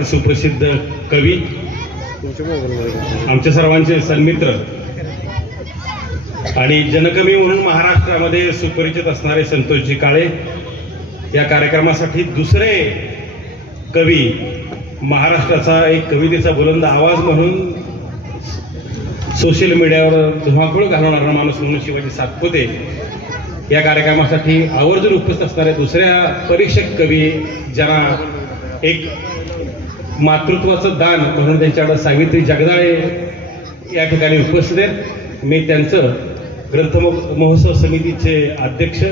महाराष्ट्रातील सुप्रसिद्ध कवी, आमच्या सर्वांचे सन्मित्र आणि जनकवी म्हणून महाराष्ट्रामध्ये सुपरिचित असणारे संतोषजी काळे या कार्यक्रमासाठी दुसरे कवी, महाराष्ट्राचा एक कवितेचा बुलंद आवाज म्हणून सोशल मीडियावर धुमाकूळ घालवणारा माणूस म्हणून शिवाजी सातपुते या कार्यक्रमासाठी आवर्जून उपस्थित असणाऱ्या दुसऱ्या परीक्षक कवी, ज्यांना एक मातृत्वाचं दान म्हणून त्यांच्याकडे सावित्री जगदाळे या ठिकाणी उपस्थित आहेत. मी त्यांचं ग्रंथ महोत्सव समितीचे अध्यक्ष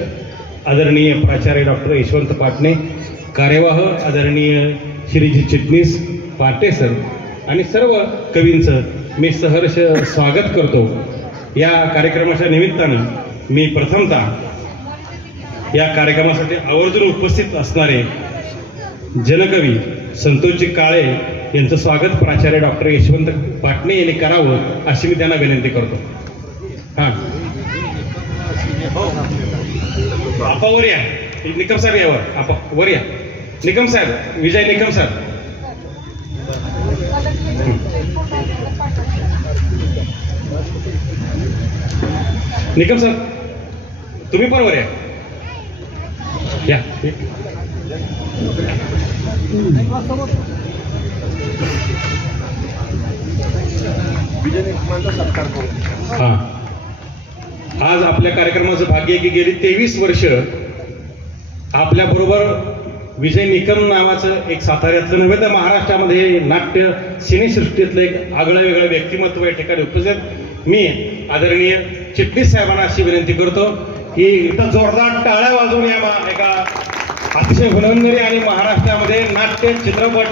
आदरणीय प्राचार्य डॉक्टर यशवंत पाटणे, कार्यवाह आदरणीय श्रीजी चिटणीस पाटे सर आणि सर्व कवींचं मी सहर्ष स्वागत करतो. या कार्यक्रमाच्या निमित्तानं मी प्रथमतः या कार्यक्रमासाठी आवर्जून उपस्थित असणारे जनकवी संतोषजी काळे यांचं स्वागत प्राचार्य डॉक्टर यशवंत पाटणे यांनी करावं अशी मी त्यांना विनंती करतो. हां, आपा वर या, निकम साहेब यावर, आपा वर या, निकम साहेब, विजय निकम साहेब. निकम साहेब तुम्ही पण वर या. हां, आज आपल्या कार्यक्रमाचं भाग्य आहे की गेली 23 वर्ष आपल्याबरोबर विजय निकम नावाचं एक साताऱ्यातलं नव्हे तर महाराष्ट्रामध्ये नाट्य सिनेसृष्टीतलं एक आगळं वेगळं व्यक्तिमत्व या ठिकाणी उपस्थित. मी आदरणीय चिटणीस साहेबांना अशी विनंती करतो की इथं जोरदार टाळ्या वाजवून या एका अतिशय हुनंदरी आणि महाराष्ट्रामध्ये नाट्य चित्रपट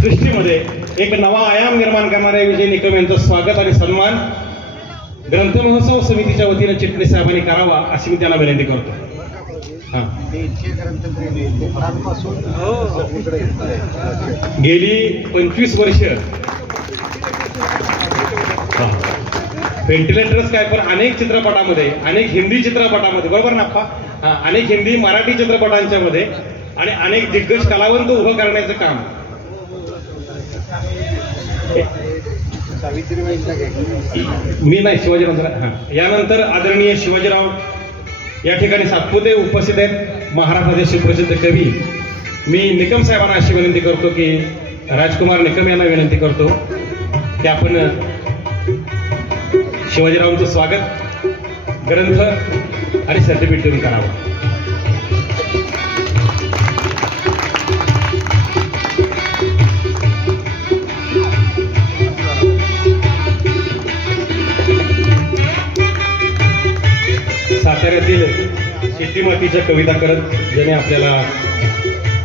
सृष्टीमध्ये एक नवा आयाम निर्माण करणाऱ्या विजय निकम यांचं स्वागत आणि सन्मान ग्रंथ महोत्सव समितीच्या वतीनं चिटणीस साहेबांनी करावा अशी मी त्यांना विनंती करतो. गेली 25 वर्ष व्हेंटिलेटर्स काय पण अनेक चित्रपटामध्ये, अनेक हिंदी चित्रपटामध्ये, बरोबर ना अप्पा, अनेक हिंदी मराठी चित्रपटांच्या मध्ये आणि अनेक दिग्गज कलावंत उभं करण्याचं काम मी नाही शिवाजीराव. हां, यानंतर आदरणीय शिवाजीराव या ठिकाणी सातपुते उपस्थित आहेत, महाराष्ट्राचे सुप्रसिद्ध कवी. मी निकम साहेबांना अशी विनंती करतो की राजकुमार निकम यांना विनंती करतो की आपण शिवाजीरावांचं स्वागत ग्रंथ आणि सर्टिफिकेट देऊन करावं. साताऱ्यातील शेतीमातीच्या कविता करत ज्याने आपल्याला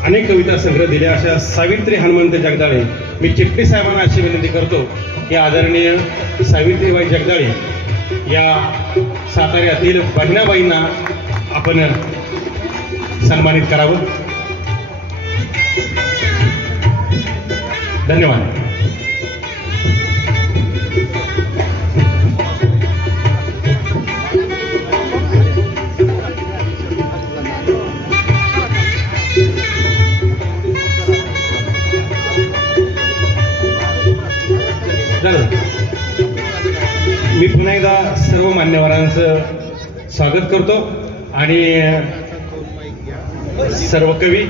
अनेक कविता संग्रह दिल्या अशा सावित्री हनुमंत जगदाळे, मी चिटणीस साहेबांना अशी विनंती करतो की आदरणीय सावित्रीबाई जगदाळे या साताऱ्यातील बहिणाबाईंना आपण सन्मानित करावं. धन्यवाद. मी पुन्हा एकदा सर्व मान्यवरांचं स्वागत करतो आणि सर्व कवी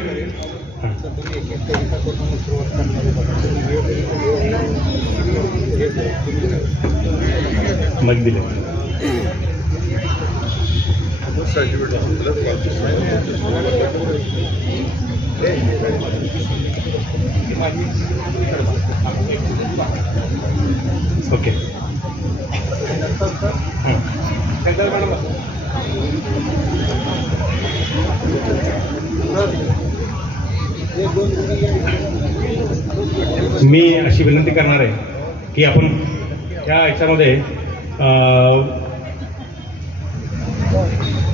मग दिले. ओके, मी अशी विनंती करणार आहे की आपण या ह्याच्यामध्ये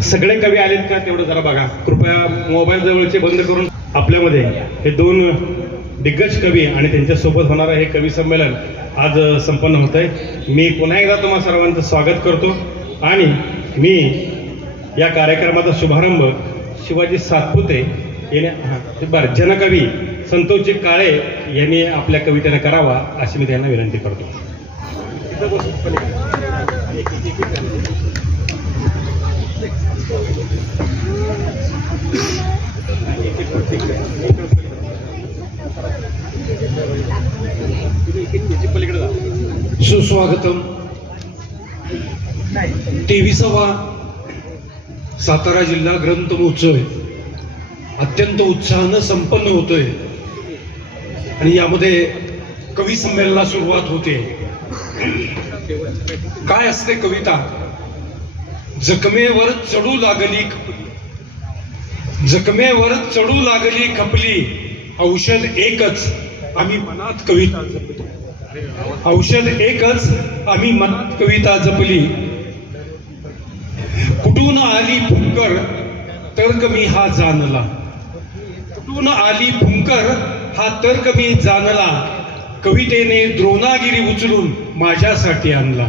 सगळे कवी आलेत का तेवढं जरा बघा कृपया. मोबाईल जवळचे बंद करून आपल्यामध्ये हे दोन दिग्गज कवी आणि त्यांच्यासोबत होणारं हे कवी संमेलन आज संपन्न होत आहे. मी पुन्हा एकदा तुम्हा सर्वांचं स्वागत करतो आणि मी या कार्यक्रमाचा शुभारंभ शिवाजी सातपुते याने जनकवी संतोषजी काळे यांनी आपल्या कवितेने करावा अशी मी त्यांना विनंती करतो. सुस्वागतम. 23वा सातारा जिल्हा ग्रंथ महोत्सव अत्यंत उत्साहानं संपन्न होतोय आणि यामध्ये कवी संमेलनाला सुरुवात होते. काय असते कविता? जखमेवर चढू लागली, जखमेवर चढू लागली खपली, औषध एकच आम्ही मनात कविता जपली, औषध एकच आम्ही मनात कविता जपली. कुठून आली फुंकर तर्क मी हा जाणला, कुठून आली फुंकर हा तर्क मी जाणला, कवितेने द्रोणागिरी उचलून माझ्यासाठी आणला,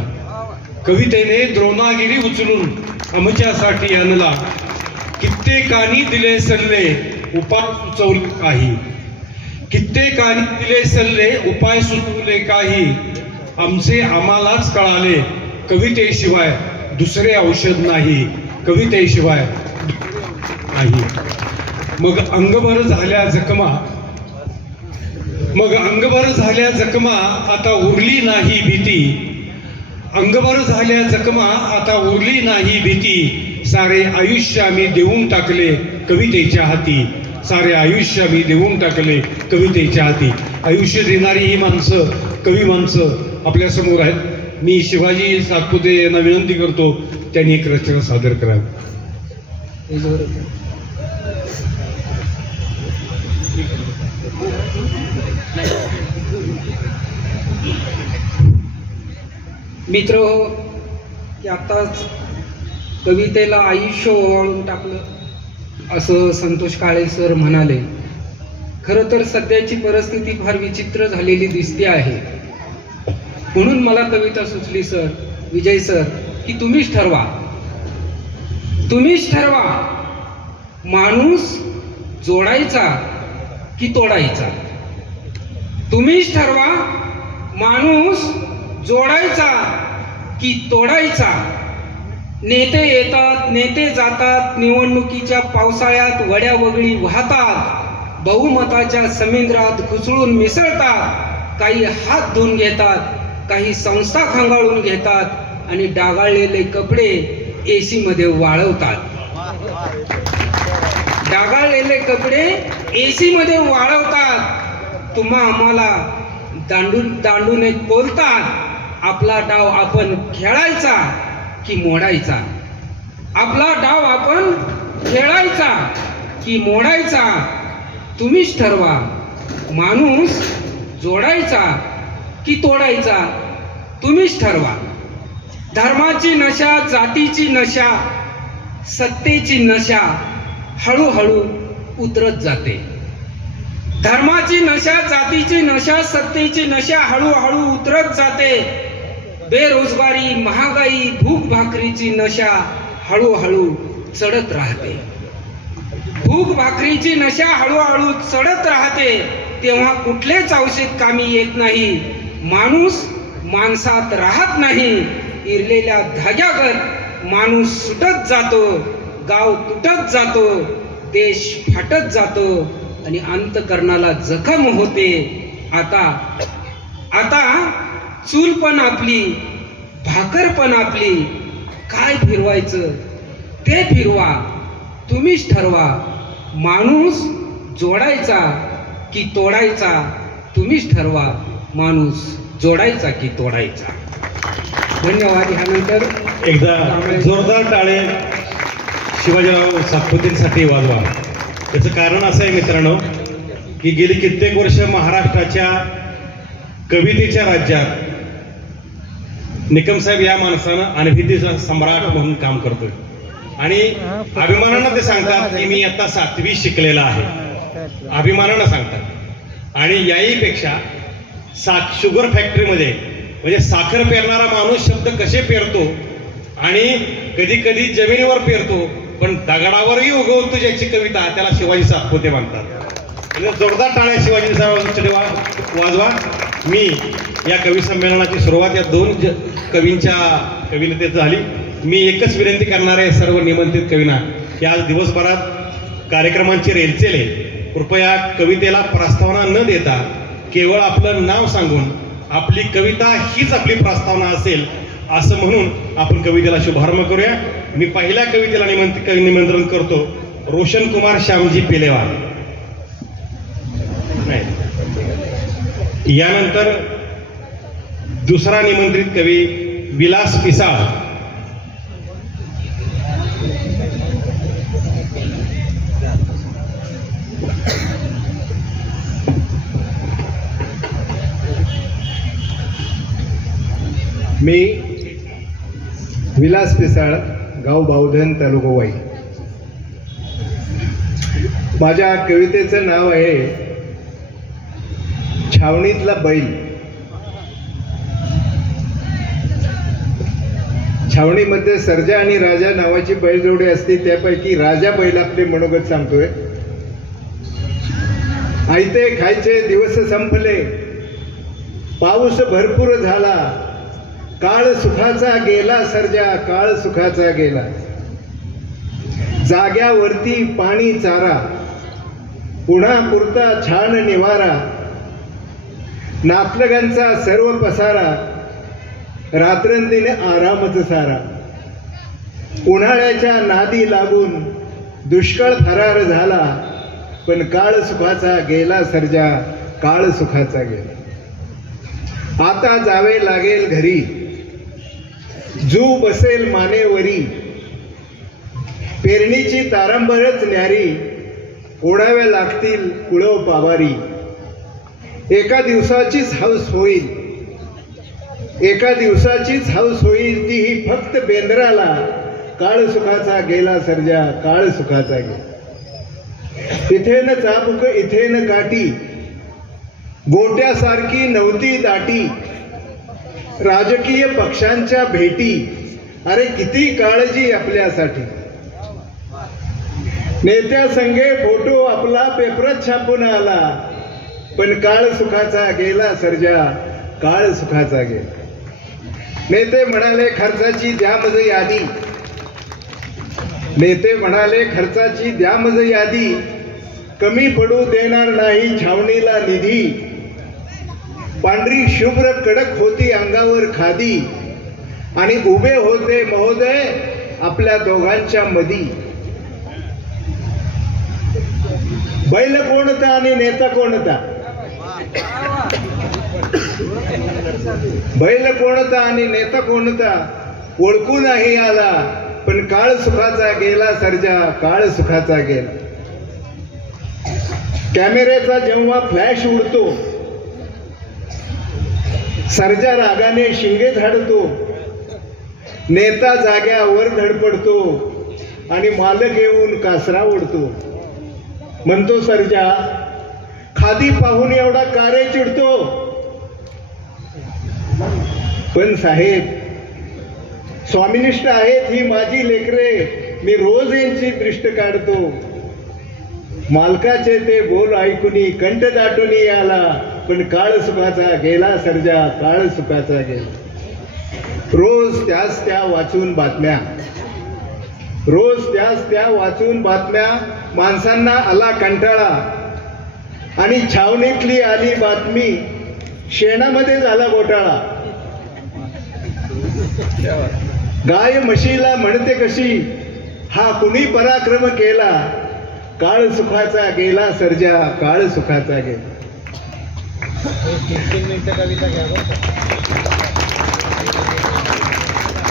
कवितेने द्रोणागिरी उचलून आमच्यासाठी आणला. कित्येकानी दिले सल्ले उपाय सुचवले काही, कित्येकानी दिले सल्ले उपाय सुचवले काही, आमचे आम्हालाच कळाले कवितेशिवाय दुसरे औषध नाही, कवितेशिवाय नाही. मग अंगभर झाल्या जखमा, मग अंगभर झाल्या जखमा आता उरली नाही भीती, अंगभर झाल्या जखमा आता उरली नाही भीती, सारे आयुष्य आम्ही देऊन टाकले कवितेच्या हाती, सारे आयुष्य आम्ही देऊन टाकले कवितेच्या हाती. आयुष्य देणारी ही माणसं, कवी माणसं आपल्या समोर आहेत. मी शिवाजी सातपुते यांना विनंती करतो त्यांनी एक रचना सादर करावी. मित्र हो, की आत्ताच कवितेला आयुष्य ओवाळून टाकलं असं संतोष काळे सर म्हणाले. खरं तर सध्याची परिस्थिती फार विचित्र झालेली दिसते आहे, म्हणून मला कविता सुचली सर, विजय सर, की तुम्हीच ठरवा, तुम्हीच ठरवा माणूस जोडायचा की तोडायचा, तुम्हीच ठरवा माणूस जोडायचा की तोडायचा. नेते येतात, नेते जातात, निवडणुकीच्या पावसाळ्यात वड्या वगळी वाहतात, बहुमताच्या समुद्रात घुसळून मिसळतात, काही हात धुवून घेतात, काही संस्था खंगाळून घेतात आणि डागाळलेले कपडे एसी मध्ये वाळवतात, डागाळलेले कपडे एसी मध्ये वाळवतात. तुम्हा आम्हाला दांडून एक बोलतात. आपला डाव आपण खेळायचा की मोडायचा, आपला डाव आपण खेळायचा की मोडायचा. तुम्हीच ठरवा माणूस जोडायचा की तोडायचा, तुम्हीच ठरवा. धर्माची नशा, जातीची नशा, सत्तेची नशा हळूहळू उतरत जाते. धर्माची नशा, जातीची नशा, सत्तेची नशा हळूहळू उतरत जाते. बेरोजगारी, महागाई, भूक भाकरीची नशा हळूहळू चढत राहते. भूक भाकरीची नशा हळूहळू चढत राहते. तेव्हा कुठलेच औषध कामी येत नाही. माणूस माणसात राहत नाही. इरलेल्या धाग्यागत माणूस सुटत जातो, गाव तुटत जातो, देश फाटत जातो आणि अंतकरणाला जखम होते. आता चूल पण आपली, भाकर पण आपली, काय फिरवायचं ते फिरवा, तुम्हीच ठरवा. माणूस जोडायचा की तोडायचा, तुम्हीच ठरवा. माणूस जोडायचा की तोडायचा. धन्यवाद. ह्यानंतर एकदा जोरदार टाळे शिवाजीराव सातपुतेंसाठी वाजवा. त्याचं कारण असं आहे मित्रांनो, की गेली कित्येक वर्ष महाराष्ट्राच्या कवितेच्या राज्यात निकम साहेब या माणसानं अनभितीचा सम्राट म्हणून काम करतोय आणि अभिमानानं ते सांगतात की मी आता 7वी शिकलेला आहे, अभिमानानं सांगतात. आणि याहीपेक्षा शुगर फॅक्टरीमध्ये म्हणजे साखर पेरणारा माणूस शब्द कसे पेरतो आणि कधी कधी जमिनीवर पेरतो पण दगडावरही उगवतो ज्याची कविता, त्याला शिवाजी सातपुते म्हणतात. एकदा जोरदार टाळ्या शिवाजी साहेबांसाठी वाजवा. मी या कवी संमेलनाची सुरुवात या दोन कवींच्या कवितेत झाली. मी एकच विनंती करणार आहे सर्व निमंत्रित कवींना की आज दिवसभरात कार्यक्रमांची रेलचेल आहे. कृपया कवितेला प्रस्तावना न देता केवळ आपलं नाव सांगून आपली कविता हीच आपली प्रस्तावना असेल असं म्हणून आपण कवितेला शुभारंभ करूया. मी पहिल्या कवितेला निमंत्रण करतो रोशन कुमार श्यामजी पेलेवार. यानंतर दुसरा निमंत्रित कवी विलास पिसाळ. मी विलास पिसाळ, गाव बावधन, तालुका वाई. माझ्या कवितेचं नाव आहे छावणीतला बैल. छावणीमध्ये सर्जा आणि राजा नावाची बैलजोडी असते, त्यापैकी राजा बैल आपले मनोगत सांगतोय. आयते खायचे दिवस संपले, पाऊस भरपूर झाला, काळ सुखाचा गेला सर्जा, काळ सुखाचा गेला. जाग्यावरती पाणी चारा, पुन्हा पुरता छान निवारा, नातलगांचा सर्व पसारा, रात्रंदिने आरामच सारा. उन्हाळ्याच्या नादी लागून दुष्काळ फरार झाला, पण काळ सुखाचा गेला सर्जा, काळ सुखाचा गेला. आता जावे लागेल घरी, जू बसेल मानेवरी, पेरणीची तारंबरच न्यारी, ओढाव्या लागतील कुळव पावारी. एका दिवसाचीच हौस होईल, एका दिवसाचीच हौस होईल, ती ही फक्त बेंद्राला, काळ सुखाचा गेला सर्जा, काळ सुखाचा गेला. इथेन चाबुक इथेन काठी, गोट्यासारखी नव्हती दाटी, राजकीय पक्षांच्या भेटी, अरे किती काळजी आपल्यासाठी. नेत्या संगे फोटो आपला पेपरात छापून आला, पण काळ सुखाचा गेला सर्जा, काळ सुखाचा गेला. नेते म्हणाले खर्चाची द्या मज यादी, नेते म्हणाले खर्चाची द्या मज यादी, कमी पडू देणार नाही छावणीला निधी. पांढरी शुभ्र कडक होती अंगावर खादी, आणि उभे होते महोदय आपल्या दोघांच्या मधी. बैल कोणता आणि नेता कोणता, बैल कोणता आणि नेता कोणता ओळखू नाही आला, पण काळ सुखाचा गेला सर्जा, काळ सुखाचा गेला. कॅमेऱ्याचा जेव्हा फ्लॅश उडतो, सर्जा रागाने शिंगे झाडतो, नेता जाग्यावर धडपडतो, आणि मालक येऊन कासरा ओढतो. म्हणतो सर्जा खादी पाहून एवढा कारे चिडतो, पण साहेब स्वामिनिष्ठ आहेत ही माझी लेकरे, मी रोज यांची दृष्ट काढतो. मालकाचे ते बोल ऐकूनी कंठ दाटूनी आला, पण काळ सुखाचा गेला सर्जा, काळ सुखाचा गेला. रोज त्याच त्या वाचून बातम्या, रोज त्याच त्या वाचून बातम्या, माणसांना आला कंटाळा, आणि छावणीतली आली बातमी, शेणामध्ये झाला घोटाळा. गाय म्हशीला म्हणते कशी, हा कुणी पराक्रम केला, काळ सुखाचा गेला सर्जा, काळ सुखाचा गेला.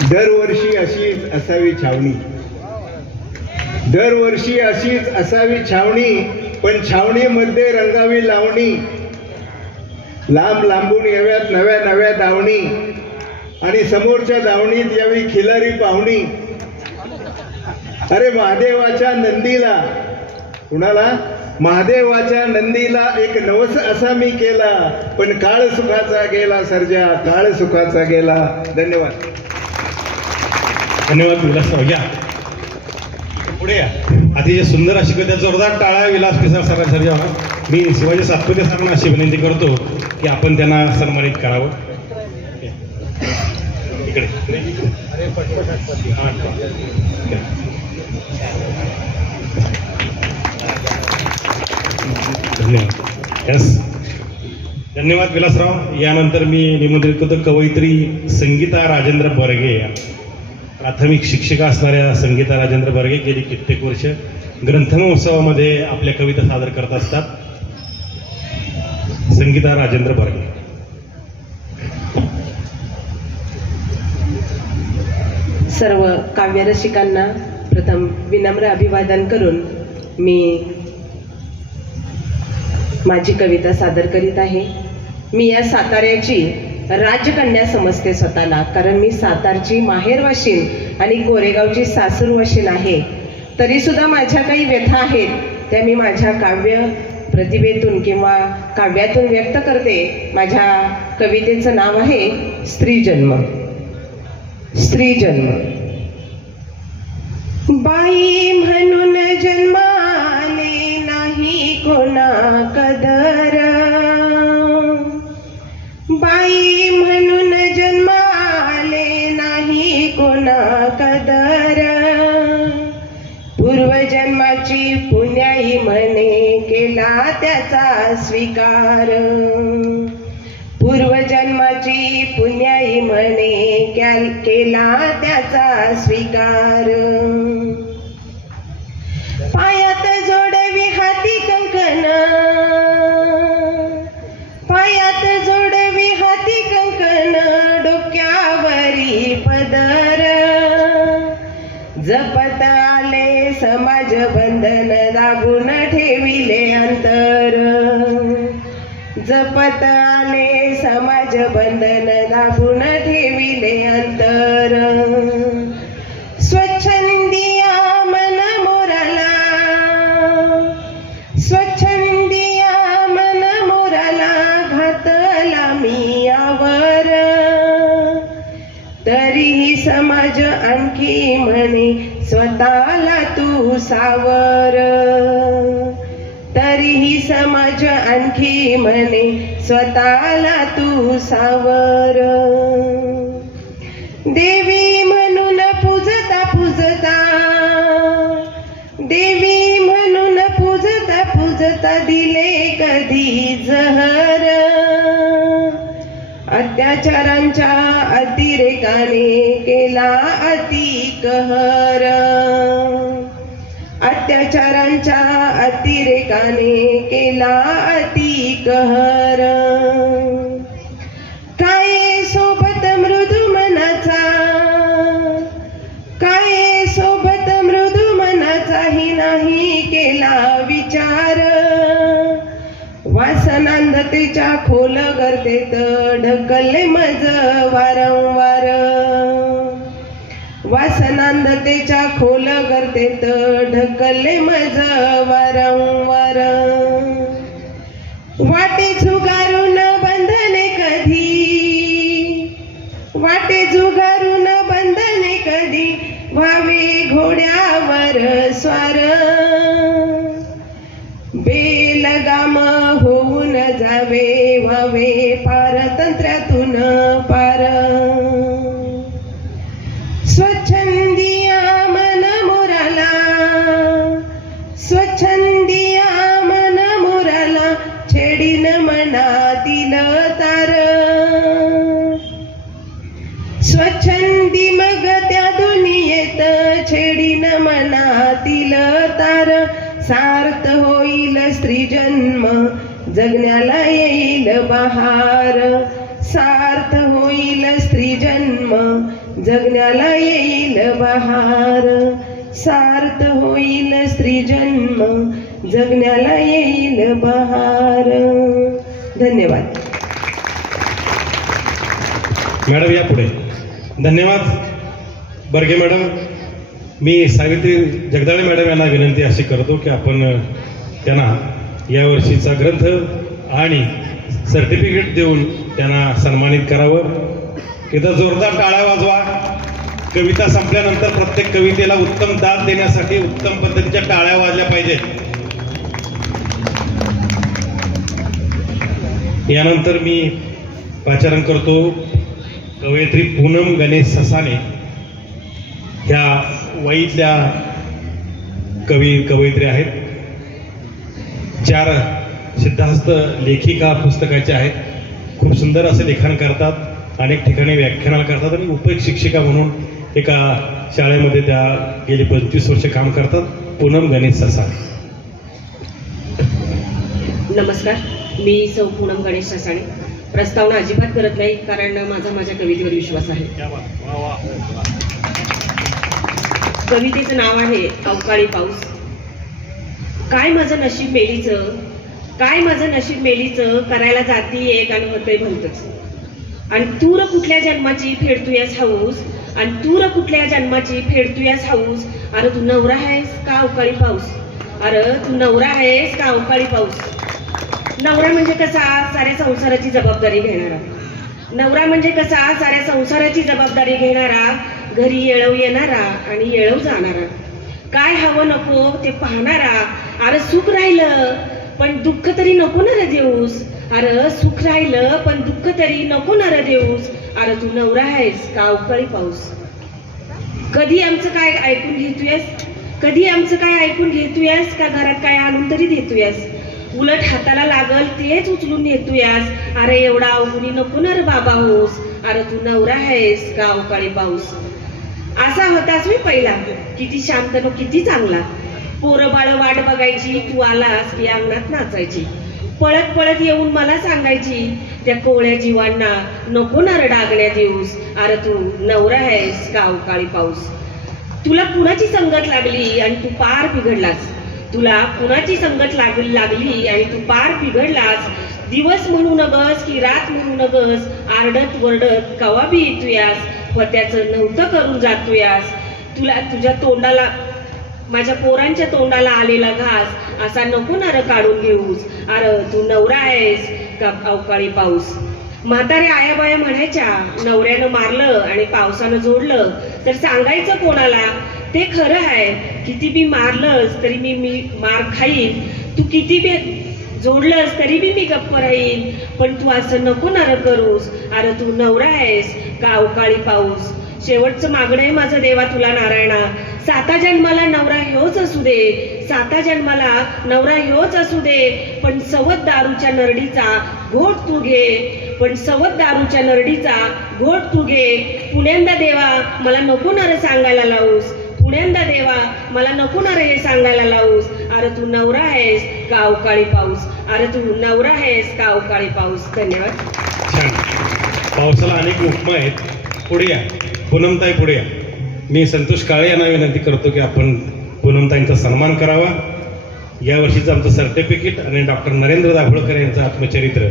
दरवर्षी अशीच असावी छावणी, दरवर्षी अशीच असावी छावणी, पण छावणीमध्ये रंगावी लावणी. लांब लांबून याव्यात नव्या नव्या दावणी, आणि समोरच्या दावणीत यावी खिलारी पाहुणी. अरे महादेवाच्या नंदीला, कुणाला, महादेवाच्या नंदीला एक नवस असा मी केला, पण काळ सुखाचा गेला सर्जा, काळ सुखाचा गेला. धन्यवाद. धन्यवाद विलासराव. या पुढे या. अतिशय सुंदर अशी कविता, जोरदार टाळ्या विलास पिसाळ सरांसाठी द्यावा. मी शिवाजी सातपुते सरांना अशी विनंती करतो की आपण त्यांना सन्मानित करावं. इकडे धन्यवाद. यस, धन्यवाद विलासराव. यानंतर मी निमंत्रित करतो कवयित्री संगीता राजेंद्र बर्गे. प्राथमिक शिक्षिका असणाऱ्या संगीता राजेंद्र बर्गे गेली कित्येक वर्ष ग्रंथमहोत्सवामध्ये आपल्या कविता सादर करत असतात. संगीता राजेंद्र बर्गे. सर्व काव्यरसिकांना प्रथम विनम्र अभिवादन करून मी माझी कविता सादर करीत आहे. मी या साताऱ्याची राजकन्या समजते स्वतःला, कारण मी सातारची माहेरवाशीण आणि कोरेगावची सासूरवाशीण आहे. तरीसुद्धा माझ्या काही व्यथा आहेत त्या मी माझ्या काव्य प्रतिभेतून किंवा काव्यातून व्यक्त करते. माझ्या कवितेचं नाव आहे स्त्रीजन्म. स्त्रीजन्म. बाई म्हणून जन्माले नाही कोणा कदर, बाई म्हणून जन्माले नाही कोणा कदर, पूर्वजन्माची पुण्याई म्हणे केला त्याचा स्वीकार, पूर्वजन्माची पुण्याई म्हणे केला त्याचा स्वीकार. पायात जोडवी हाती कंकण, पायात जोडवी हाती कंकण, डोक्यावरी पदर, जपत आले समाज बंधन दाबून ठेविले अंतर, जपत आले समाज बंधन दाबून ठेविले अंतर. स्वच्छंदिया मन मोराला, स्वच्छंदिया मन मोराला, घातला मी आवर, तरीही समाज आणखी म्हणे स्वतःला तू सावर, तरीही समाज आणखी म्हणे स्वतःला तू सावर. देवी म्हणून पूजता पूजता, देवी म्हणून पूजता पूजता दिले कधी जहर, अत्याचारांच्या अतिरेकाने केला अति कहर, अत्याचारांच्या अतिरेकाने केला अति कहर. काय सोबत मृदू मनाचा, काय सोबत मृदू मनाचाही नाही केला विचार, वासनांधतेच्या खोल गर्तेत ढकलले मज वारंवार, वासनांधतेच्या खोल गर्तेत ढकलले मज वारंवार. वाटे झुगारून बंधने कधी, वाटे झुगारून बंधने कधी, व्हावे घोड्यावर स्वार, बेलगाम होऊन जावे व्हावे पारतंत्र्यातून पार. स्वच्छंदिया मन मोराला, स्वच्छंदिया मन मोराला, छेडीन मनातील तार, स्वच्छंदी मग त्या दुनियेत छेडीन मनातील तार. सार्थ होईल स्त्री जन्म जगण्याला येईल बहार, सार्थ होईल स्त्री जन्म जगण्याला येईल बहार, सार्थ होईल स्त्री जन्म जगण्याला येईल बहार. धन्यवाद. मॅडम या पुढे. धन्यवाद बर्गे मॅडम. मी सावित्री जगदाळे मॅडम यांना विनंती अशी करतो की आपण त्यांना यावर्षीचा ग्रंथ आणि सर्टिफिकेट देऊन त्यांना सन्मानित करावं. इथं जोरदार टाळ्या वाजवा. कविता संपल्यानंतर प्रत्येक कवितेला उत्तम दाद देण्यासाठी उत्तम पद्धतीच्या टाळ्या वाजल्या पाहिजेत. यानंतर मी पाचारण करतो कवयित्री पूनम गणेश ससाणे ह्या वाईतल्या कवयित्री आहेत. 4 सिद्धहस्त लेखिका पुस्तकाचे आहेत. खूप सुंदर असं लिखाण करतात, अनेक ठिकाणी व्याख्यानाला करतात आणि उपयोग शिक्षिका म्हणून एका शाळेमध्ये त्या गेली 25 वर्ष काम करतात. पूनम गणेश ससाणे. नमस्कार, मी सौ पूनम गणेश ससाणे. प्रस्तावना अजिबात करत नाही, कारण माझ्या कवितेवर विश्वास आहे. कवितेचं नाव आहे अवकाळी पाऊस. काय माझं नशीब मेलीचं, काय माझं नशीब मेलीचं, करायला जाती एक आणि होतंय भलतंच. आणि तूर कुठल्या जन्माची फेडतूयास हाऊस, आणि तूर कुठल्या जन्माची फेडतूयास हाऊस. अरे तू नवरा आहेस का अवकाळी पाऊस, अरे तू नवरा आहेस का अवकाळी पाऊस. नवरा म्हणजे कसा, साऱ्या संसाराची जबाबदारी घेणारा. नवरा म्हणजे कसा, साऱ्या संसाराची जबाबदारी घेणारा, घरी येळव येणारा आणि येळव जाणारा. काय हवं नको ते पाहणारा. अरे सुख राहिलं पण दुःख तरी नको ना रे देऊस, अरे सुख राहिलं पण दुःख तरी नको ना रे देऊस. अरे तू नवरा आहेस का अवकाळी पाऊस. कधी आमचं काय ऐकून घेतोयस, कधी आमचं काय ऐकून घेतोयस, का घरात काय आणून तरी देतोयस. उलट हाताला लागल तेच उचलून नेतोयास. अरे एवढा अवघुणी नको ना रे बाबा होस. अरे तू नवरा आहेस का अवकाळी पाऊस. असा होतास मी पहिला, किती शांत नो किती चांगला. पोरं बाळ वाट बघायची, तू आलास की अंगणात नाचायची. पळत पळत येऊन मला सांगायची, त्या कोवळ्या जीवांना नको ना रे डागण्या देऊस. अरे तू नवरा आहेस का अवकाळी पाऊस. तुला कुणाची संगत लागली आणि तू पार बिघडलास. तुला कुणाची संगत लागली आणि तू पार बिघडलास. दिवस म्हणू नगस की रात म्हणू नगस, आरडत वरडत कवा बी येतोयास. त्याचं नव्हतं करून जातोयास. तुला तुझ्या तोंडाला, माझ्या पोरांच्या तोंडाला आलेला घास असा नको ना रे काढून घेऊस. अरे तू नवरा आहेस का अवकाळी पाऊस. म्हातारे आयाबाया म्हणायच्या, नवऱ्यानं मारलं आणि पावसानं जोडलं तर सांगायचं कोणाला. ते खरं आहे, किती बी मारलंस तरी मी मार खाईन, तू किती बी जोडलंस तरी बी मी गप्प राहीन. पण तू असं नको ना रे करूस. अरे तू नवरा आहेस का अवकाळी पाऊस. शेवटचं मागणं आहे माझं देवा तुला नारायणा, 7 जन्माला नवरा ह्योच असू दे, 7 जन्माला नवरा ह्योच असू दे. पण सवत दारूच्या नरडीचा घोट तू घे, पण सवत दारूच्या नरडीचा घोट तू घे. पुण्यांदा देवा मला नको ना रे सांगायला लावूस. पुण्यांदा देवा मला नको ना रे हे सांगायला लावूस. अरे तू नवरा आहेस का अवकाळी पाऊस. अरे तू नवरा आहेस का अवकाळी पाऊस. धन्यवाद. छान. पावसाला अनेक उपमा आहेत. पुढे या पूनमताई, पुढे या. मी संतोष काळे यांना विनंती करतो की आपण पूनमताईंचा सन्मान करावा. यावर्षीचं आमचं सर्टिफिकेट आणि डॉक्टर नरेंद्र दाभोळकर यांचं आत्मचरित्र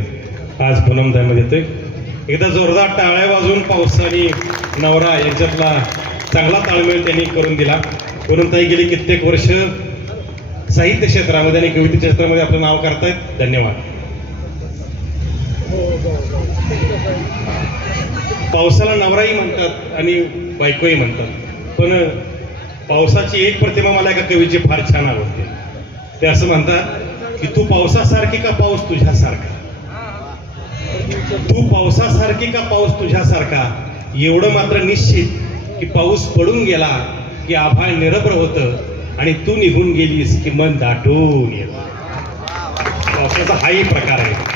आज पूनमताईमध्ये येतोय. एकदा जोरदार टाळ्या वाजवून पाऊस आणि नवरा यांच्यातला चांगला ताळमेळ त्यांनी करून दिला. पूनमताई गेली कित्येक वर्ष साहित्य क्षेत्रामध्ये आणि कविता क्षेत्रामध्ये आपलं नाव करतायत. धन्यवाद. पावसाला नवराही म्हणतात आणि बायकोही म्हणतात, पण पावसाची एक प्रतिमा मला एका कवीची फार छान आवडते. ते असं म्हणतात की तू पावसासारखी का पाऊस तुझ्यासारखा, तू पावसासारखी का पाऊस तुझ्यासारखा. एवढं मात्र निश्चित की पाऊस पडून गेला की आभाळ निरभ्र होतं आणि तू निघून गेलीस की मन दाटून येतं. पावसाचा हाही प्रकार आहे.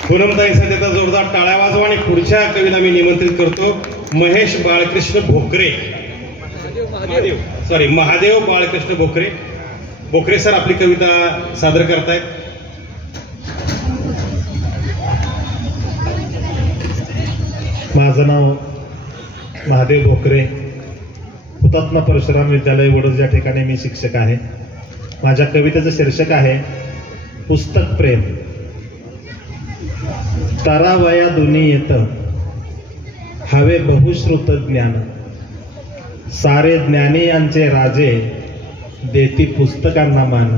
पूनमताईंसाठी आता जोरदार टाळ्या वाजवा आणि पुढच्या कवीला मी निमंत्रित करतो महेश बाळकृष्ण भोकरे. महादेव बाळकृष्ण भोकरे. भोकरे सर आपली कविता सादर करतायत. माझं नाव महादेव भोकरे, हुतात्मा परशुराम विद्यालय वडोद या ठिकाणी मी शिक्षक आहे. माझ्या कवितेचं शीर्षक आहे पुस्तक प्रेम. तारावया दोन्ही येतं हवे बहुश्रुत ज्ञान, सारे ज्ञानी यांचे राजे देती पुस्तकांना मान.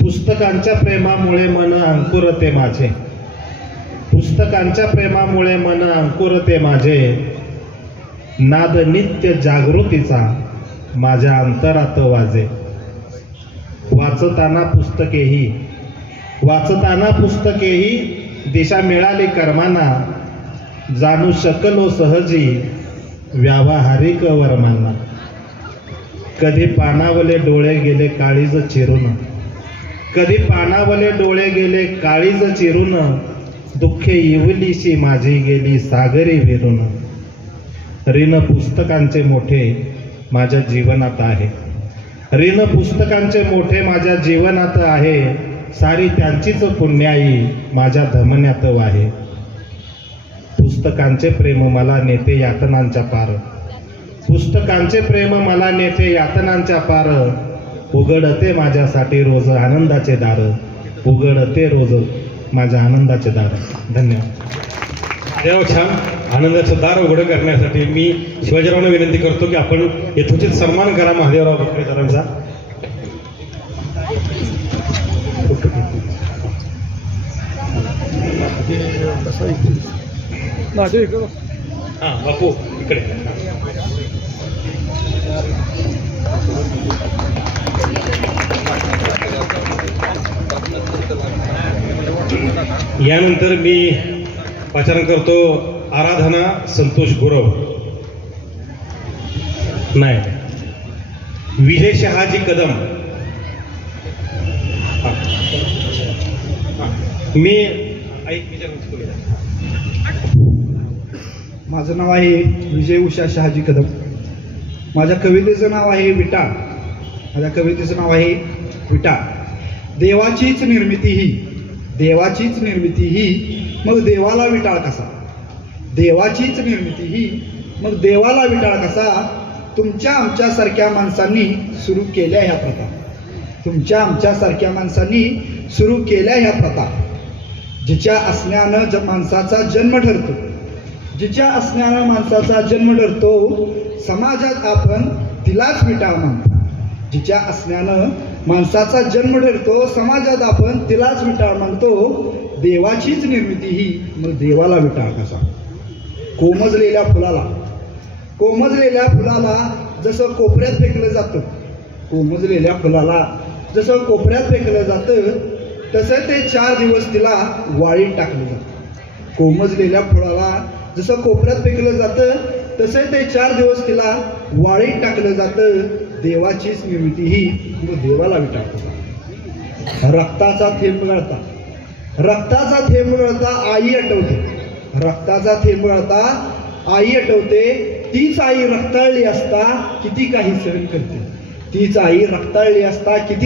पुस्तकांच्या प्रेमामुळे मन अंकुरते माझे, पुस्तकांच्या प्रेमामुळे मन अंकुरते माझे. नाद नित्य जागृतीचा माझ्या अंतरात वाजे. वाचताना पुस्तकेही दिशा मिळाली कर्मांना, जाणू शकलो सहजी व्यावहारिक वर्मांना. कधी पानावले डोळे गेले काळीज चिरून, दुःखे इवलीशी माझी गेली सागरी विरून. ऋण पुस्तकांचे मोठे माझ्या जीवनात आहे, सारी त्यांचीच पुण्याई माझ्या धमन्यात वाहे. पुस्तकांचे प्रेम मला नेते यातनांच्या पार, उघडते माझ्यासाठी रोज आनंदाचे दार. धन्यवाद. देव छान. आनंदाचं दार उघडं करण्यासाठी मी शिवाजीरावांना विनंती करतो की आपण यथोचित सन्मान करा महादेवराव भोकरे सरांचा. हां बापू इकडे. यानंतर मी पाचारण करतो आराधना संतोष गुरव. नाही, विजय शहाजी कदम. मी माझं नाव आहे विजय उषा शहाजी कदम. माझ्या कवितेचं नाव आहे विटा. देवाचीच निर्मिती ही मग देवाला विटाळ कसा. तुमच्या आमच्यासारख्या माणसांनी सुरू केल्या ह्या प्रथा. जिच्या असण्यानं माणसाचा जन्म ठरतो, समाजात आपण तिलाच विटाळ मानतो. देवाचीच निर्मिती ही मग देवाला विटाळ कसा. कोमजलेल्या फुलाला जसं कोपऱ्यात फेकलं जातं, तसं ते 4 दिवस तिला वाळीत टाकलं जातं. देवाचीच निर्मिती ही मग देवाला विटाळ कसा. रक्ताचा थेंब गळता आई आठवते. तीच आई रक्ताळली असता किती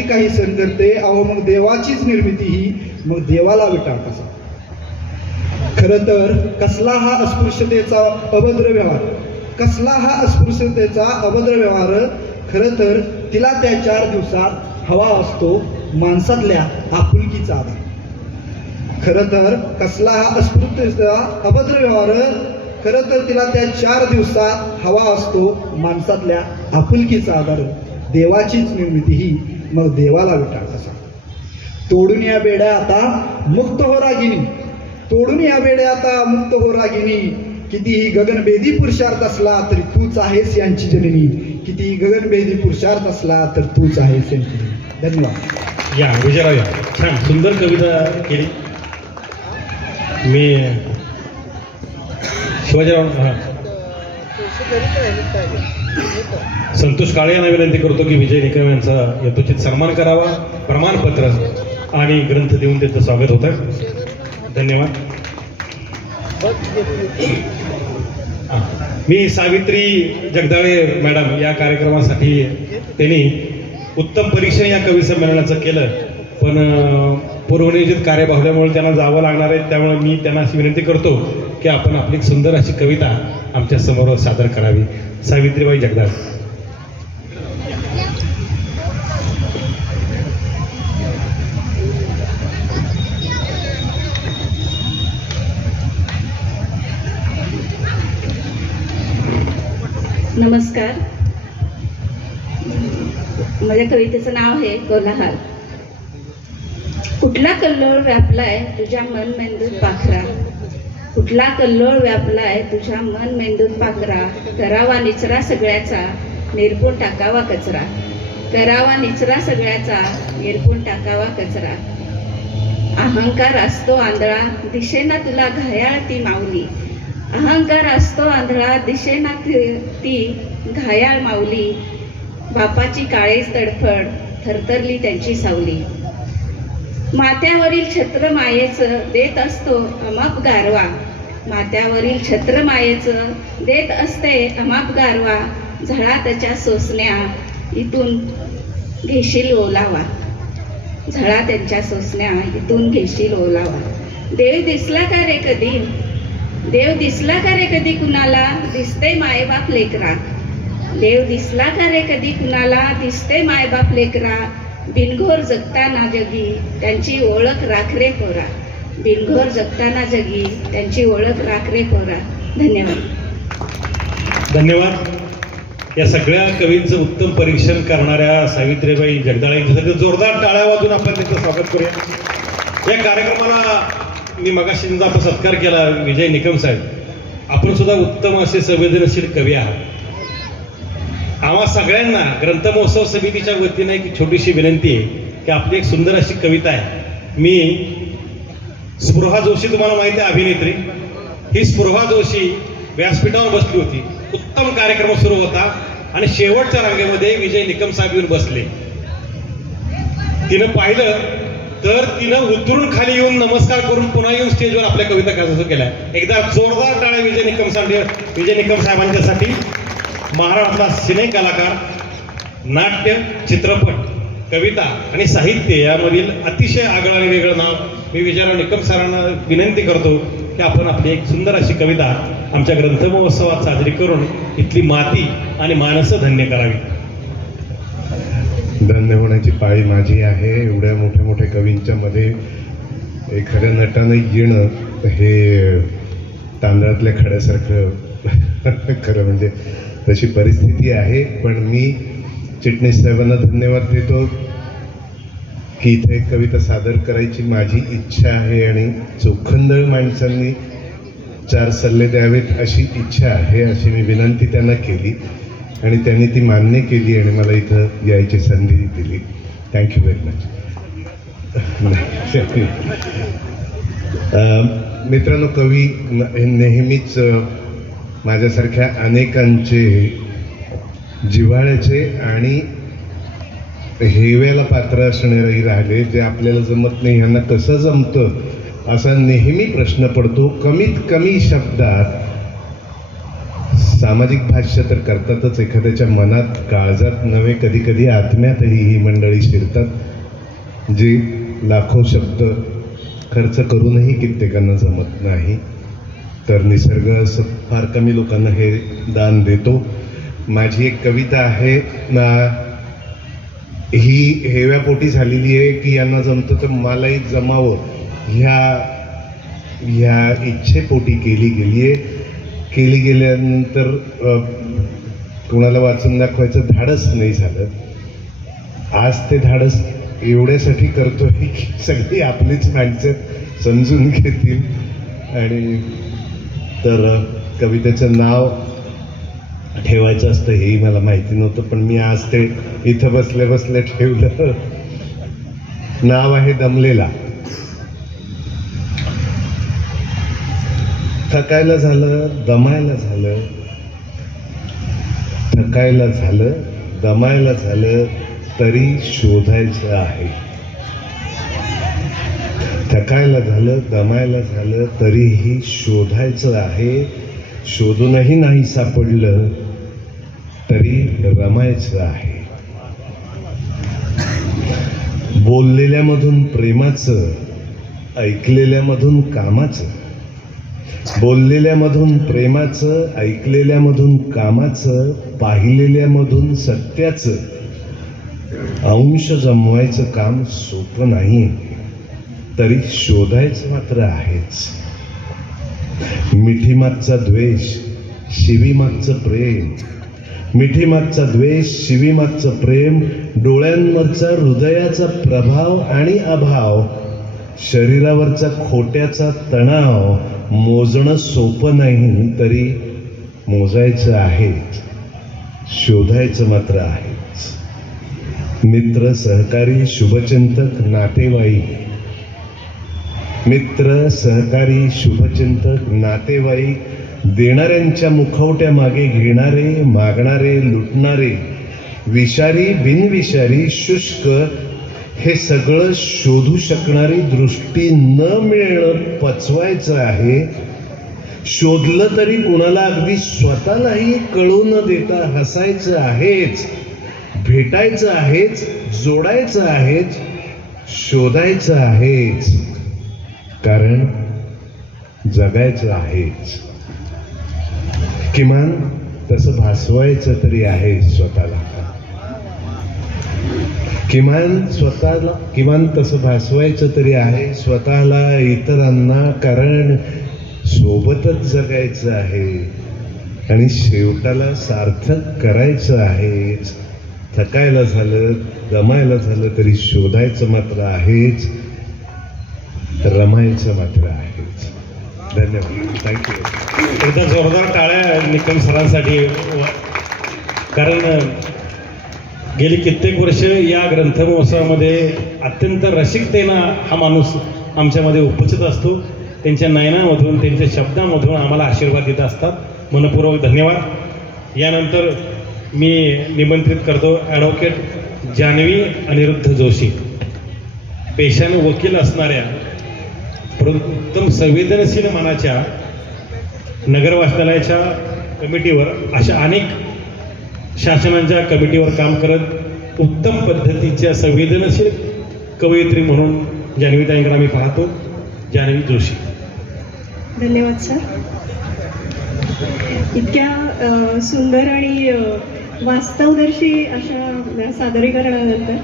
काही सहन करते. अहो मग देवाचीच निर्मिती ही मग देवाला विटाळ कसा. खरं तर कसला हा अस्पृश्यतेचा अभद्र व्यवहार. खरं तर तिला त्या 4 दिवसात हवा असतो माणसातल्या आपुलकीचा आधार. देवाचीच निर्मिती ही मग देवाला विटाळ कसा. तोडून या बेड्या आता मुक्त हो रागिनी. कितीही गगनभेदी पुरुषार्थ असला तरी तूच आहेस यांची जननी. धन्यवाद. या विजयराव या. छान सुंदर कविता केली. मी शिवाजीराव संतोष काळे यांना विनंती करतो की विजय निकम यांचा यथोचित सन्मान करावा. प्रमाणपत्र आणि ग्रंथ देऊन त्यांचं स्वागत होतं. धन्यवाद. मी सावित्री जगदाळे मॅडम या कार्यक्रमासाठी त्यांनी उत्तम परीक्षण या कवी संमेलनाचं केलं, पण पूर्वनियोजित कार्यभागल्यामुळे त्यांना जावं लागणार आहे. त्यामुळे मी त्यांना अशी विनंती करतो की आपण आपली सुंदर अशी कविता आमच्या समोर सादर करावी. सावित्रीबाई जगदाळे. नमस्कार. माझ्या कवितेचं नाव आहे कोलाहल. कुठला कल्लोळ व्यापलाय तुझ्या मन मेंदूत पाखरा. कुठला कल्लोळ व्यापलाय तुझ्या मन मेंदूत पाकरा, करावा निचरा सगळ्याचा निरपून टाकावा कचरा, करावा निचरा सगळ्याचा निरपून टाकावा कचरा. अहंकार असतो आंधळा दिशेना तुला घायाळ ती माऊली, अहंकार असतो आंधळा दिशेना ती घायाळ माऊली. बापाची काळीच तडफड थरथरली त्यांची सावली. माथ्यावरील छत्र मायेचं देत असतो अमाप गारवा, माथ्यावरील छत्र मायेचं देत असते अमाप गारवा. झळातच्या सोसण्या इथून घेशील ओलावा, झळा त्यांच्या सोसण्या इथून घेशील ओलावा. देव दिसला का रे कधी, देव दिसला का रे कधी कुणाला, दिसते मायबाप लेकरा, देव दिसला का रे कधी कुणाला, दिसते मायबाप लेकरा. बिनघोर जगताना जगी त्यांची ओळख राख रे पोरा, बिनघोर जगताना जगी त्यांची ओळख राख रे पोरा. धन्यवाद. धन्यवाद. या सगळ्या कवींचं उत्तम परीक्षण करणाऱ्या सावित्रीबाई जगदाळे यांच्यासाठी जोरदार टाळ्या वाजून आपण त्यांचं स्वागत करूया. या कार्यक्रमाला मी मगाशी ज्यांचा आपण सत्कार केला विजय निकम साहेब, आपण सुद्धा उत्तम असे संवेदनशील कवी आहात. आम्हा सगळ्यांना ग्रंथमहोत्सव समितीच्या वतीने एक छोटीशी विनंती आहे की आपली एक सुंदर अशी कविता आहे. मी स्पृहा जोशी, तुम्हाला माहिती आहे अभिनेत्री, ही स्पृहा जोशी व्यासपीठावर बसली होती. उत्तम कार्यक्रम सुरू होता आणि शेवटच्या रांगेमध्ये विजय निकम साहेब येऊन बसले. तिनं पाहिलं तर तिनं उतरून खाली येऊन नमस्कार करून पुन्हा येऊन स्टेजवर आपल्या कविता सुरू केल्या. एकदा जोरदार टाळ्या विजय निकम साहेबांच्यासाठी. महाराष्ट्रातला सिने कलाकार, नाट्य, चित्रपट, कविता आणि साहित्य यामधील अतिशय आगळं आणि वेगळं नाव मी विजयराव निकम सरांना विनंती करतो की आपण आपली एक सुंदर अशी कविता आमच्या ग्रंथमहोत्सवात साजरी करून इथली माती आणि माणसं धन्य करावी. धन्य होण्याची पाळी माझी आहे. एवढ्या मोठ्या मोठ्या कवींच्या मध्ये एखाद्या नटानं येणं हे तांदळातल्या खड्यासारखं खरं म्हणजे तशी परिस्थिती आहे. पण मी चिटणीस साहेबांना धन्यवाद देतो की इथे एक कविता सादर करायची माझी इच्छा आहे आणि चोखंदळ माणसांनी 4 सल्ले द्यावेत अशी इच्छा आहे, अशी मी विनंती त्यांना केली आणि त्यांनी ती मान्य केली आणि मला इथं यायची संधी दिली. Thank you very much. मित्रांनो, कवी हे नेहमीच माझ्यासारख्या अनेकांचे जिव्हाळ्याचे आणि हेव्याला पात्र असणारही राहिले. जे आपल्याला जमत नाही ह्यांना कसं जमतं असा नेहमी प्रश्न पडतो. कमीत कमी शब्दात सामाजिक भाष्य तर करतातच, एखाद्याच्या मनात काळजात नव्हे कधी कधी आत्म्यातही ही मंडळी शिरतात जी लाखो शब्द खर्च करूनही कित्येकांना जमत नाही. तर निसर्ग असं फार कमी लोकांना हे दान देतो. माझी एक कविता आहे ही हेव्यापोटी झालेली आहे की यांना जमतं तर मलाही जमावं ह्या इच्छेपोटी केली गेली आहे. केली गेल्यानंतर कोणाला वाचून दाखवायचं धाडस नाही झालं. आज ते धाडस एवढ्यासाठी करतोय की सगळी आपलीच माणसं समजून घेतील. आणि तर कवितेचं नाव ठेवायचं असतं हेही मला माहिती नव्हतं, पण मी आज ते इथं बसल्या बसल्या ठेवलं. नाव आहे दमलेला. थकायला झालं, दमायला झालं, थकायला झालं, दमायला झालं तरी शोधायचं आहे. थकायला झालं, दमायला झालं तरीही शोधायचं आहे. शोधूनही नाही सापडलं तरी रमायचं आहे. बोललेल्यामधून प्रेमाचं, ऐकलेल्यामधून कामाचं, बोललेल्यामधून प्रेमाचं, ऐकलेल्यामधून कामाचं, पाहिलेल्यामधून सत्याचं. अंश जमवायचं काम सोपं नाही, तरी शोधायचं मात्र आहेच. मिठीमागचा द्वेष, शिवीमागचं प्रेम, मिठीमागचा द्वेष, शिवीमागचं प्रेम, डोळ्यांवरचा हृदयाचा प्रभाव आणि अभाव, शरीरावरचा खोट्याचा तणाव, मोजणं सोपं नाही, तरी मोजायचं आहे, शोधायचं मात्र आहेच. मित्र, सहकारी, शुभचिंतक, नातेवाईक, मित्र, सहकारी, शुभचिंतक, नातेवाईक, देणाऱ्यांच्या मुखवट्या मागे घेणारे, मागणारे, लुटणारे, विषारी, बिनविषारी, शुष्क, हे सगळं शोधू शकणारी दृष्टी न मिळणं पचवायचं आहे. शोधलं तरी कुणाला अगदी स्वतःलाही कळू न देता हसायचं आहेच, भेटायचं आहेच, जोडायचं आहेच, शोधायचं आहेच, कारण जगायचं आहेच. किमान तसं भासवायचं तरी आहे स्वतःला, किमान तसं भासवायचं तरी आहे स्वतःला, इतरांना, कारण सोबतच जगायचं आहे आणि शेवटाला सार्थक करायचं आहे. थकायला झालं, दमायला झालं तरी शोधायचं मात्र आहेच, रमायचं मात्र आहेच. धन्यवाद. थँक्यू. एकदा जोरदार टाळ्या निकम सरांसाठी, कारण गेली कित्येक वर्ष या ग्रंथ महोत्सवामध्ये अत्यंत रसिकतेनं हा माणूस आमच्यामध्ये उपस्थित असतो. त्यांच्या नयनामधून, त्यांच्या शब्दामधून आम्हाला आशीर्वाद देत असतात. मनपूर्वक धन्यवाद. यानंतर मी निमंत्रित करतो ॲडव्होकेट जान्हवी अनिरुद्ध जोशी, पेशाने वकील असणाऱ्या परंतु उत्तम संवेदनशील मनाच्या, नगर वाचनालयाच्या कमिटीवर, अशा अनेक शासनांच्या कमिटीवर काम करत उत्तम पद्धतीच्या संवेदनशील कवयित्री म्हणून जान्हवीताईंकडे आम्ही पाहतो. जान्हवी जोशी. धन्यवाद सर. इतक्या सुंदर आणि वास्तवदर्शी अशा सादरीकरणानंतर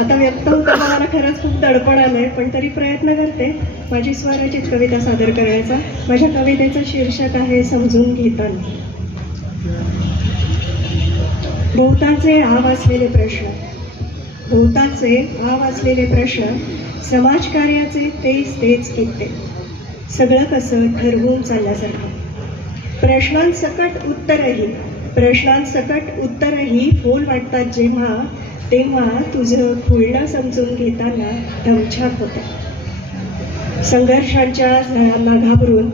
आता व्यक्त होताना मला खरंच खूप दडपण आलं आहे, पण तरी प्रयत्न करते माझी स्वरचित कविता सादर करण्याचा. माझ्या कवितेचं शीर्षक आहे समजून घेताना. बहुतांचे आवाजलेले प्रश्न, बहुतांचे आवाजलेले प्रश्न, समाजकार्याचे तेच कित्येक, सगळं कसं ठरवून चालल्यासारखं. प्रश्नांसकट उत्तरही फोल वाटतात जेव्हा, तेव्हा तुझं खुळणं समजून घेताना दमछाक होते. संघर्षांच्या झळांना घाबरून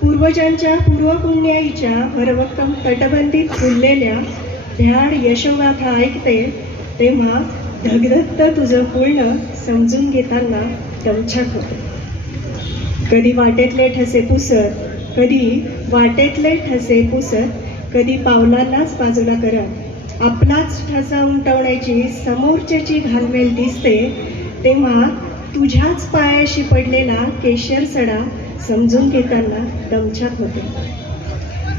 पूर्वजांच्या पूर्वपुण्याईच्या भरभक्कम तटबंदीत फुललेल्या भ्याड यशोगाथा ऐकते, तेव्हा धगधगतं तुझं खुळणं समजून घेताना दमछाक होते. कधी वाटेतले ठसे पुसत, कधी पावलांनाच बाजूला करत आपलाच ठसा उमटवण्याची समोरच्याची घालमेल दिसते, तेव्हा तुझ्याच पायाशी पडलेला केशर सडा समजून घेताना दमछाक होते.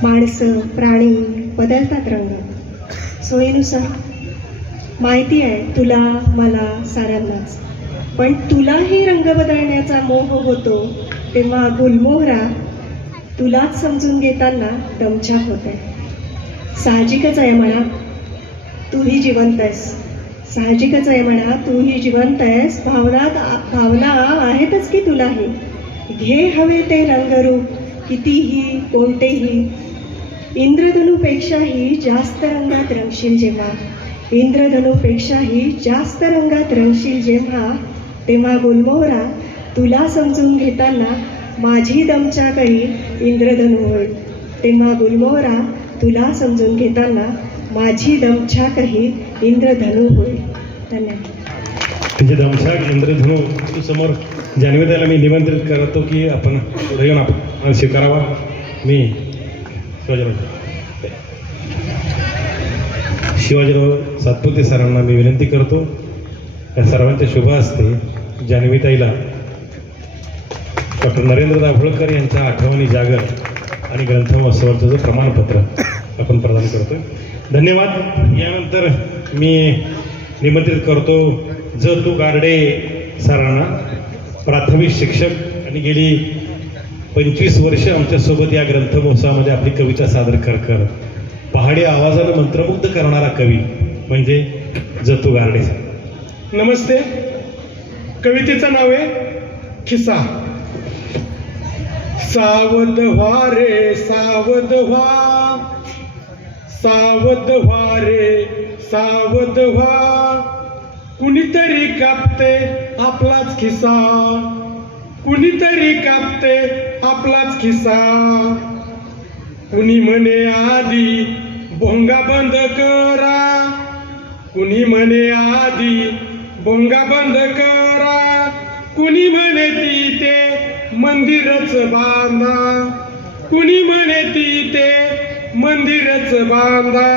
माणसं, प्राणी बदलतात रंग सोयीनुसार, माहिती आहे तुला, मला, साऱ्यांनाच. पण तुलाही रंग बदलण्याचा मोह होतो, तेव्हा गुलमोहरा तुलाच समजून घेताना दमछाक होते. साहजिकच आहे म्हणा तूही जिवंत आहेस, भावना आहेतच की तुलाही. घे हवे ते रंगरूप, कितीही, कोणतेही. इंद्रधनुपेक्षाही जास्त रंगात रंगशील जेव्हा, तेव्हा गुलमोहरा तुला समजून घेताना माझी दमछाकही इंद्रधनु होईल. तेव्हा गुलमोहरा तुला समजून घेताना माझी दमछाकही इंद्रधनु होईल. धन्यवाद. म्हणजे दमछाक इंद्रधनु समोर जान्हवीताईला मी निमंत्रित करतो की आपण पुढे येऊन आपण स्वीकारावा. मी शिवाजीराव सातपुते सरांना मी विनंती करतो, या सर्वांच्या शुभ हस्ते जान्हवीताईला डॉक्टर नरेंद्र दाभोळकर यांच्या आठवणी जागर आणि ग्रंथ महोत्सवाचं जो प्रमाणपत्र आपण प्रदान करतो. धन्यवाद. यानंतर मी निमंत्रित करतो जतू गारडे सरांना, प्राथमिक शिक्षक आणि गेली 25 वर्ष आमच्यासोबत या ग्रंथ महोत्सवामध्ये आपली कविता सादर कर पहाडी आवाजानं मंत्रमुग्ध करणारा कवी म्हणजे जतू गारडे सर. नमस्ते. कवितेचं नाव आहे खिस्सा. सावध व्हा रे सावध व्हा, सावध व्हा रे सावध व्हा, कुणीतरी कापते आपलाच खिसा, कुणीतरी कापते आपलाच खिसा. कुणी म्हणे आधी भोंगा बंद करा, कुणी म्हणे आधी भोंगा बंद करा, कुणी म्हणे तिथे मंदिरच बांधा, कुणी म्हणे तिथे मंदिरच बांधा.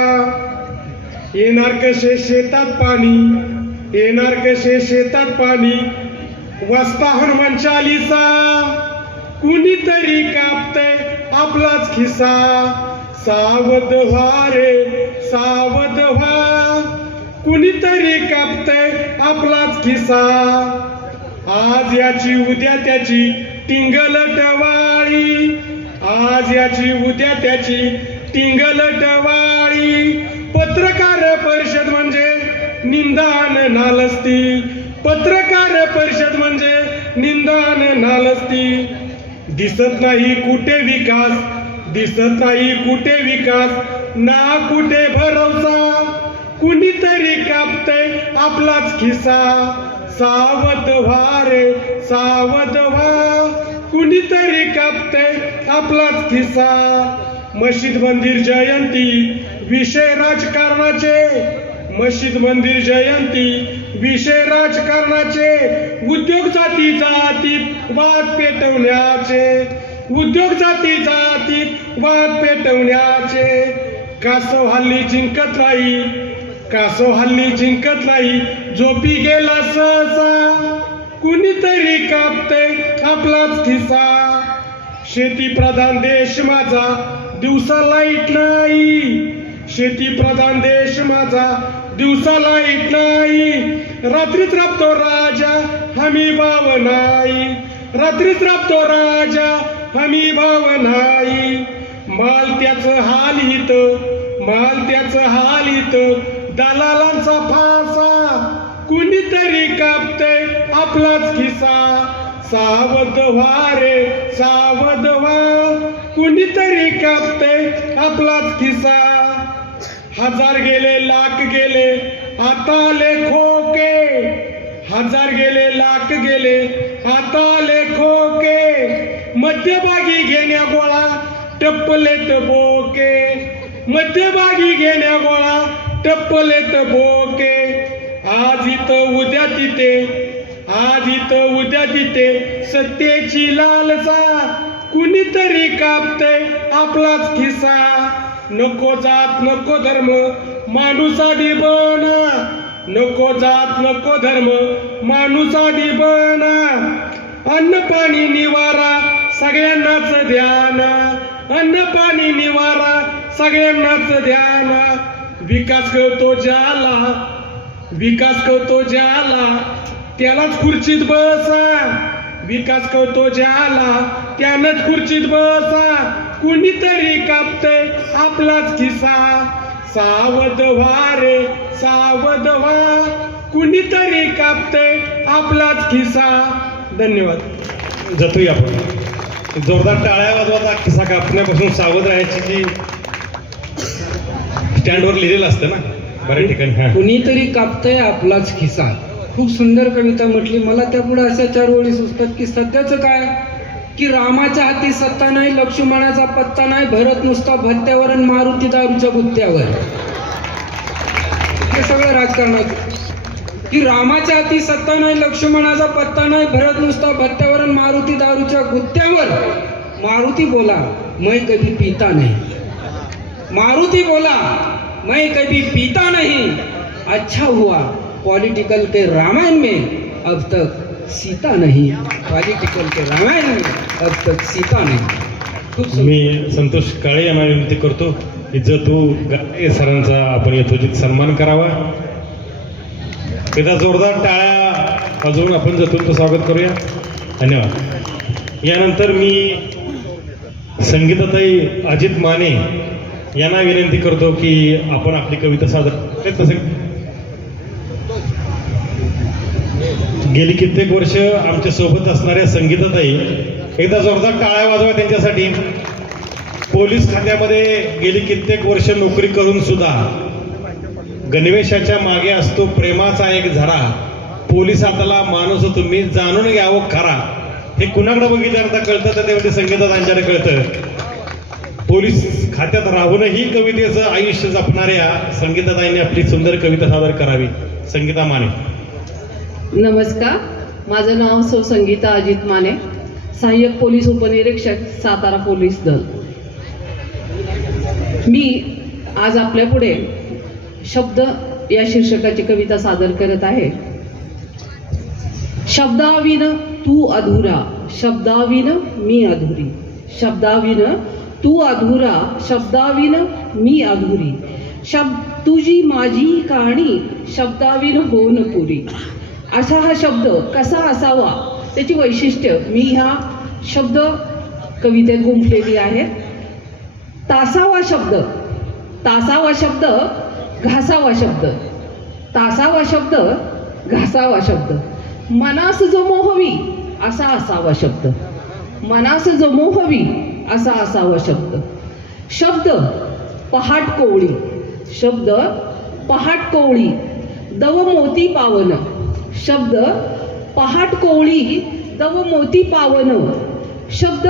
येणार कसे शेतात पाणी, येणार कसे शेतात पाणी, वाजता हनुमान चालीसा, कुणीतरी कापतय आपलाच खिसा. सावध व्हा रे सावध व्हा, कुणीतरी कापतय आपलाच खिसा. आज याची उद्या त्याची टिंगल टवाळी, आज याची उद्या त्याची टिंगल टवाळी. पत्रकार परिषद म्हणजे निंदान नालस्ती, पत्रकार परिषद म्हणजे निंदान नालस्ती. दिसत नाही कुठे विकास, दिसत नाही कुठे विकास, ना कुठे भरवसा, कुणीतरी कापतय आपलाच खिसा. सावध व्हा रे सावध व्हा, कुणीतरी कापतय आपलाच खिसा. मशीद मंदिर जयंती विषय राजकारणाचे, मशीद मंदिर जयंती विषय राजकारणाचे. उद्योग जाती जातीत वाद पेटवण्याचे, उद्योग जाती जातीत वाद पेटवण्याचे. कासव हल्ली जिंकत नाही, कासव हल्ली जिंकत नाही, झोपी गेला सहसा, कुणीतरी कापतय आपलाच खिसा. शेती प्रधान देश माझा दिवसा लाईट नाही, शेती प्रधान देश माझा दिवसा लाईट नाही. रात्रीत राबतो राजा हमी भाव नाही, रात्रीत राबतो राजा हमी भाव नाही. माल त्याचं हाल हित, माल त्याचं हाल हित, दलालांचा फासा, कुणीतरी कापतय आपलाच खिसा. सावध व्हा रे सावध व्हा, कुणीतरी कापतय आपलाच खिसा. हजार गेले लाख गेले आता आले खोके, हजार गेले लाख गेले आता आले खोके. मध्यभागी घेण्या गोळा टप्पलेत बोके, मध्यभागी घेण्या गोळा टप्पलेत बोके. आज इथं उद्या तिथे, आज इथं उद्या तिथे, सत्तेची लालसा, कुणीतरी कापतय आपलाच खिसा. नको जात नको धर्म माणूस आधी बना, नको जात नको धर्म माणूस आधी बना. अन्न पाणी निवारा सगळ्यांनाच ध्यान, अन्न पाणी निवारा सगळ्यांनाच ध्यान. विकास करतो ज्याला, विकास करतो ज्याला, त्यालाच खुर्चीत बसा, विकास करतो ज्याला त्यानंच खुर्चीत बसा. कुणीतरी कापतय आपलाच खिसा. सावध व्हा रे सावध व्हा, कुणीतरी कापतय आपलाच खिसा. धन्यवाद. जातोय आपण जोरदार टाळ्या वाजवाचा खिसा कापण्यापासून सावध राहायची जी स्टँडवर लिहिलेलं असतं ना बऱ्याच ठिकाणी. हा, कुणीतरी कापतय आपलाच खिसा. खूप सुंदर कविता म्हटली. मला त्यापुढे अशा 4 ओळी सुचतात की सध्याचं काय की रामाच्या हाती सत्ता नाही, लक्ष्मणाचा पत्ता नाही, भरत नुसता भत्त्यावर आणि मारुती दारूच्या गुत्त्यावर. हे सगळं राजकारणाचं की रामाच्या हाती सत्ता नाही, लक्ष्मणाचा पत्ता नाही, भरत नुसता भत्त्यावर आणि मारुती दारूच्या गुत्त्यावर. मारुती बोला मैं कभी पीता नहीं, मारुती बोला मैं कभी पीता नहीं. अच्छा हुआ पॉलिटिकल के रामायण में अब तक सीता नहीं, पॉलिटिकल के रामायण में अब तक सीता नहीं. खूप सुंदर. मी संतोष काळे यांना विनंती करतो की जतू गाडे सरांचा आपण यथोचित सन्मान करावा. एकदा जोरदार टाळ्या वाजवून आपण जतूंचं स्वागत करूया. धन्यवाद. यानंतर मी संगीताताई अजित माने यांना विनंती करतो की आपण आपली कविता सादर. तसे गेली कित्येक वर्ष आमच्या सोबत असणाऱ्या संगीताताई एकदा जोरदार टाळ्या वाजवा त्यांच्यासाठी. पोलीस खात्यामध्ये गेली कित्येक वर्ष नोकरी करून सुद्धा गणवेशाच्या मागे असतो प्रेमाचा एक झरा. पोलिसातला माणूस तुम्ही जाणून घ्यावं खरा. हे कुणाकडे बघितल्यानंतर कळतं तर ते संगीताताईंच्याकडे कळतं. पोलीस खात्यात राहूनही कवितेचं आयुष्य जपणाऱ्या संगीताताईंनी आपली सुंदर कविता सादर करावी. संगीता माने. नमस्कार, माझं नाव सौ संगीता अजित माने, सहाय्यक पोलीस उपनिरीक्षक, सातारा पोलीस दल. मी आज आपल्या पुढे शब्द या शीर्षकाची कविता सादर करत आहे. शब्दाविन तू अधुरा, शब्दाविन मी अधुरी. शब्दाविन तू अधुरा, शब्दाविन मी अधुरी. तुझी माझी कहाणी शब्दाविन होऊन पुरी. असा हा शब्द कसा असावा त्याची वैशिष्ट्य मी ह्या शब्द कवितेत गुंफलेली आहे. तासावा शब्द, तासावा शब्द, घासावा शब्द, तासावा शब्द, घासावा शब्द. मनास जो मोहवी असा असावा शब्द, मनास जो मोहवी असा असावा शब्द. शब्द पहाट कोवळी, शब्द पहाट कोवळी, दव मोती पावन. शब्द पहाट कोवळी, दव मोती पावन. शब्द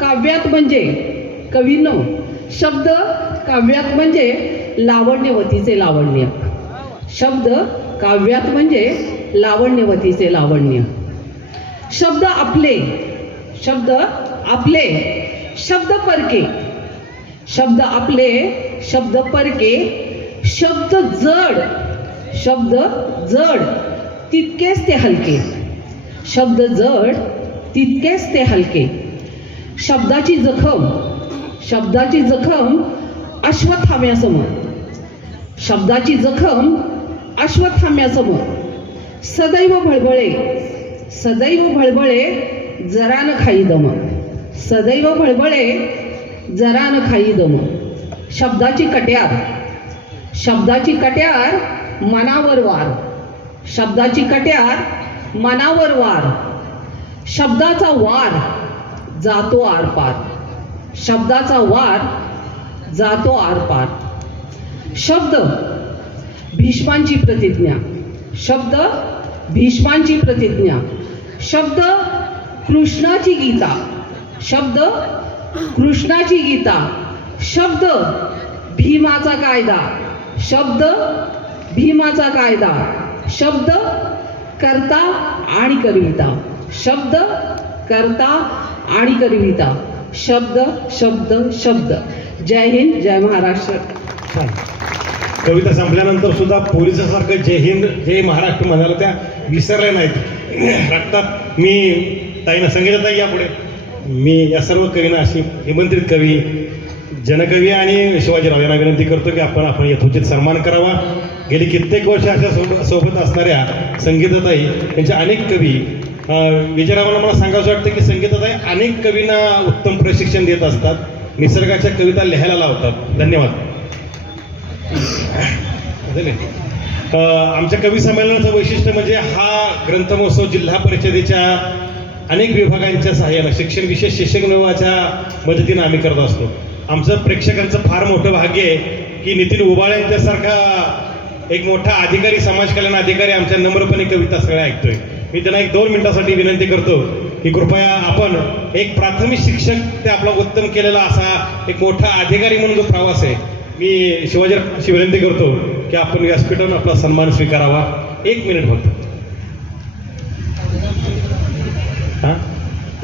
काव्यात म्हणजे कवीनो, शब्द काव्यात म्हणजे लावण्यवतीचे लावण्य. शब्द काव्यात म्हणजे लावण्यवतीचे लावण्य. शब्द आपले, शब्द आपले, शब्द परके. शब्द आपले, शब्द परके. शब्द जड, शब्द जड, तितकेच ते हलके. शब्द जड, तितकेच ते हलके. शब्दाची जखम, शब्दाची जखम अश्वत्थाम्यासमोर. शब्दाची जखम अश्वत्थाम्यासमोर. सदैव भळबळे, सदैव भळबळे, जरा न खाई दम. सदैव भळबळे, जरा न खाई दम. शब्दाची कट्यार, शब्दाची कट्यार मनावर वार. शब्दाची कट्यार मनावर वार. शब्दाचा वार जातो आरपार. शब्दाचा वार जातो आरपार. शब्द भीष्मांची प्रतिज्ञा, शब्द भीष्मांची प्रतिज्ञा. शब्द कृष्णाची गीता, शब्द कृष्णाची गीता. शब्द भीमाचा कायदा, शब्द भीमाचा कायदा. शब्द कर्ता आणि करविता, शब्द कर्ता आणि करविता. शब्द शब्द शब्द. जय हिंद, जय महाराष्ट्र. कविता संपल्यानंतर सुद्धा पोलिसासारखं जय हिंद जय महाराष्ट्र म्हणाला त्या विसरल्या नाहीत. रक्तात मी ताईनं संगीताताई यापुढे मी या सर्व कवींना अशी निमंत्रित कवी, जनकवी आणि शिवाजीराव यांना विनंती करतो की आपण यथोचित सन्मान करावा. गेली कित्येक वर्ष अशा सोबत असणाऱ्या संगीताताई यांच्या अनेक कवी, विजयरावांना मला सांगावं वाटतं की संगीताताई अनेक कवींना उत्तम प्रशिक्षण देत असतात, निसर्गाच्या कविता लिहायला लावतात. धन्यवाद. आमच्या कवी संमेलनाचं वैशिष्ट्य म्हणजे हा ग्रंथमहोत्सव जिल्हा परिषदेच्या अनेक विभागांच्या सहाय्यानं शिक्षण विशेष शिक्षक विभागाच्या मदतीनं आम्ही करत असतो. आमचं प्रेक्षकांचं फार मोठं भाग्य आहे की नितीन उबाळे यांच्यासारखा एक मोठा अधिकारी, समाज कल्याण अधिकारी आमच्या नम्रपणे कविता सगळ्या ऐकतोय. मी त्यांना 1-2 मिनिटासाठी विनंती करतो की कृपया आपण एक प्राथमिक शिक्षक ते आपला उत्तम केलेला असा एक मोठा अधिकारी म्हणून जो प्रवास आहे, मी शिवाजीरावांची विनंती करतो की आपण व्यासपीठावर आपला सन्मान स्वीकारावा. 1 मिनिट फक्त.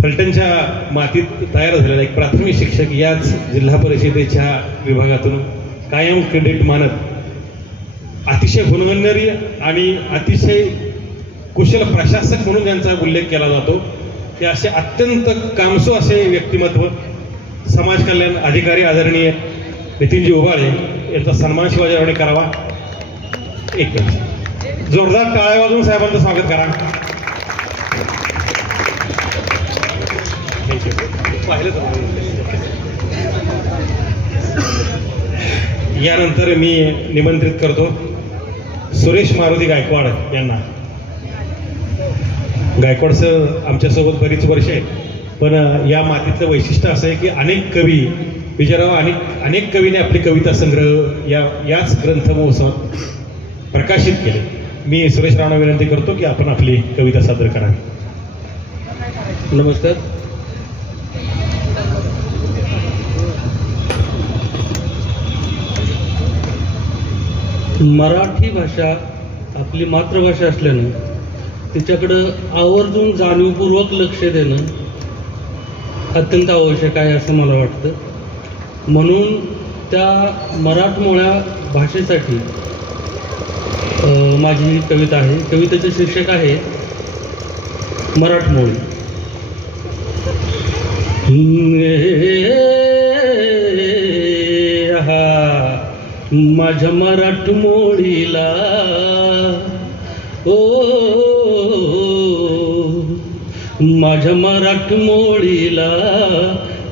फलटणच्या मातीत तयार झालेला एक प्राथमिक शिक्षक याच जिल्हा परिषदेच्या विभागातून कायम क्रेडिट मानत अतिशय गुणगण्य आणि अतिशय कुशल प्रशासक म्हणून ज्यांचा उल्लेख केला जातो ते असे अत्यंत कामसू असे व्यक्तिमत्व समाज कल्याण अधिकारी आदरणीय नितीनजी उबाळे यांचा सन्मान शिवाजीरावांनी करावा. 1 मिनिट जोरदार टाळ्या वाजवून साहेबांचं स्वागत करा. यानंतर मी निमंत्रित करतो सुरेश मारुती गायकवाड यांना. गायकवाड सर आमच्यासोबत बरीच वर्ष आहेत. पण या मातीतलं वैशिष्ट्य असं आहे की अनेक कवी विजयराव अनेक कवीने आपले कविता संग्रह याच ग्रंथ महोत्सवात प्रकाशित केले. मी सुरेश रावना विनंती करतो की आपण आपली कविता सादर करावी. नमस्कार. मराठी भाषा आपली मातृभाषा असल्यानं तिच्याकडं आवर्जून जाणीवपूर्वक लक्ष देणं अत्यंत आवश्यक आहे असं मला वाटतं. म्हणून त्या मराठमोळ्या भाषेसाठी माझी ही कविता आहे. कवितेचे शीर्षक आहे मराठमोळी. माझ्या मराठमोळीला ओ माझ्या मराठमोळीला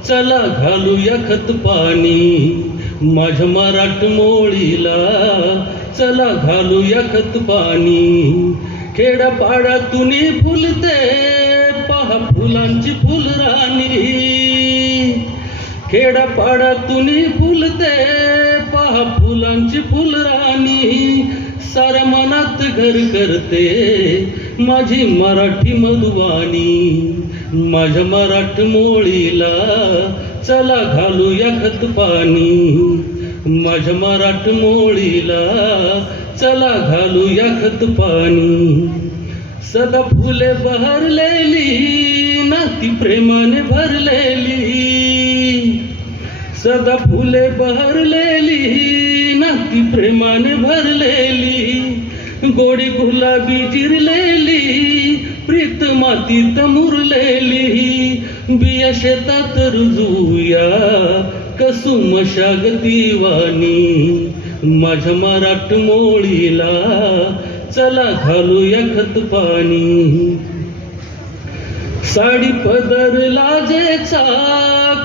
चला घालूया खत पाणी. माझ्या मराठमोळीला चला घालूया खत पाणी. खेड्यापाड्यातून फुलते पहा फुलांची फुलराणी. खेड्यापाड्यातून फुलते पहा फुलांची फुलराणी. साऱ्या मनात घर करते माझी मराठी मधुवाणी. माझ्या मराठमोळीला चला घालूया खत पाणी. माझ्या मराठमोळीला चला घालूया खत पाणी. सदा फुले बहरलेली नाती प्रेमाने भरलेली. सदा फुले बहरलेली नाती प्रेमाने भरलेली. गोडी गुलाबी जिरलेली प्रीत मातीत मुरलेली. बिया शेतात रुजूया कसुम शागती वाणी. माझ्या मराठमोळीला चला घालूया खत पाणी. साडी पदर लाजेचा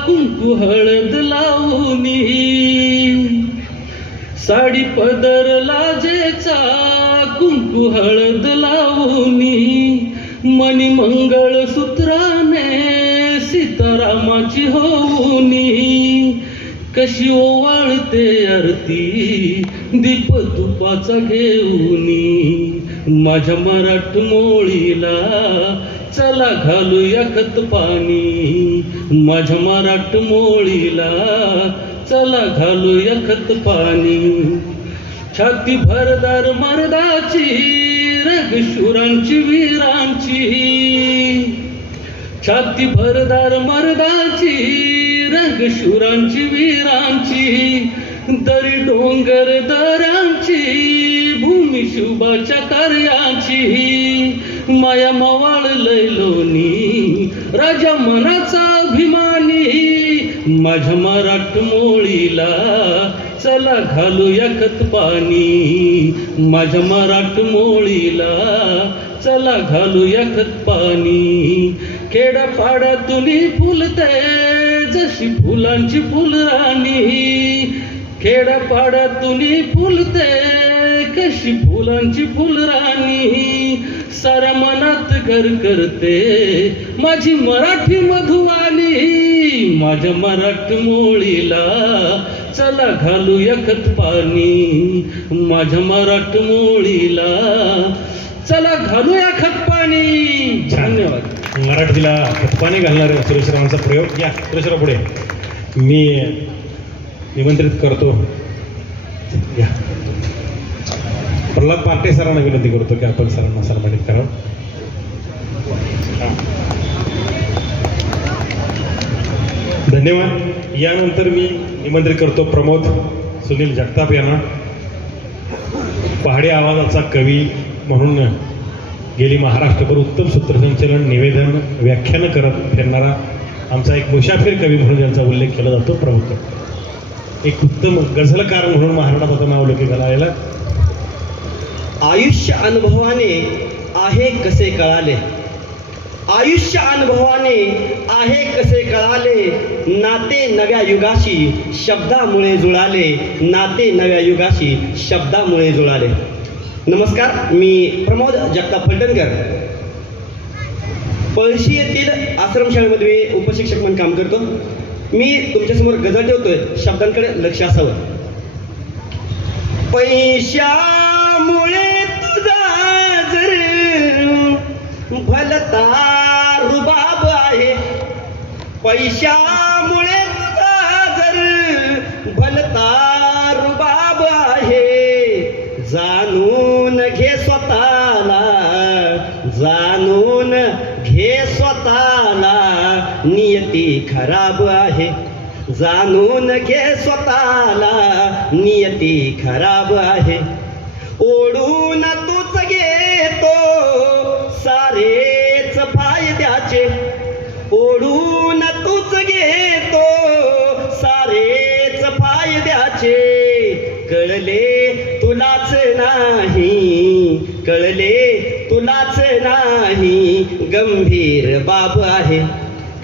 कुंकू हळद लावणी. साडी पदर लाजेचा कुंकू हळद लावणी. मणी मंगळ सूत्राने सीतारामाची होऊनी. कशी ओवाळते आरती दीप तुपाचा घेऊनी. माझ्या मराठमोळीला चला घालूया खत पाणी. माझ्या मराठमोळीला चला घालूया खत पाणी. छाती भरदार मर्दाची रग शुरांची वीरांची. छाती भरदार मर्दाची रग शुरांची वीरांची. दरी डोंगर दरांची भूमी शुभाच्या कार्याची. माया मवाळ लैलोनी राजा मनाचा अभिमानी. माझ्या मराठमोळीला चला घालूया खत पाणी. माझ्या मराठमोळीला चला घालूया खत पाणी. खेड्यापाड्यातून फुलते जशी फुलांची फुलराणी. खेड्यापाड्यातून फुलते कशी फुलांची फुलराणी. साऱ्या मनात घर करते माझी मराठी मधुवाणी. माझ्या मराठमोळीला चला घालूया खत पाणी. माझ्या मराठमोळीला चला घालूया खत पाणी. धन्यवाद. मराठीला खतपाणी घालणारे सुरेशरावांचा प्रयोग. या सुरेशराव पुढे. मी निमंत्रित करतो या प्रल्हाद पार्टे सरांना विनंती करतो की आपण सरांना सन्मानित करावं. धन्यवाद. यानंतर मी निमंत्रित करतो प्रमोद सुनील जगताप यांना. पहाडी आवाजाचा कवी म्हणून गेली महाराष्ट्रभर उत्तम सूत्रसंचलन निवेदन व्याख्यानं करत फिरणारा आमचा एक मुसाफिर कवी म्हणून ज्यांचा उल्लेख केला जातो प्रमुख. एक उत्तम गझलकार म्हणून महाराष्ट्रात आता नावलौकिक आलेला. आयुष्य अनुभवाने आहे कसे कळाले. आयुष्य अनुभवाने आहे कसे कळाले. नाते नव्या युगाशी शब्दामुळे जुळाले. नाते नव्या युगाशी शब्दामुळे जुळाले. नमस्कार, मी प्रमोद जगताप फलटणकर. पळशी येथील आश्रमशाळेमध्ये मी उपशिक्षक म्हणून काम करतो. मी तुमच्यासमोर गजल ठेवतोय, शब्दांकडे लक्ष असावं. पैशामुळे तुझा जर भलता रुबाब आहे, पैशामुळे तुझा जर भलता रुबाब आहे, जाणून घे स्वतःला, जाणून घे स्वतःला, नियती खराब आहे, जाणून घे स्वतःला, नियती खराब आहे. ओढून तूच घेतो सारेच फायद्याचे, ओढून तूच घेतो सारेच फायद्याचे, कळले तुलाच नाही, कळले तुलाच नाही, गंभीर बाब आहे,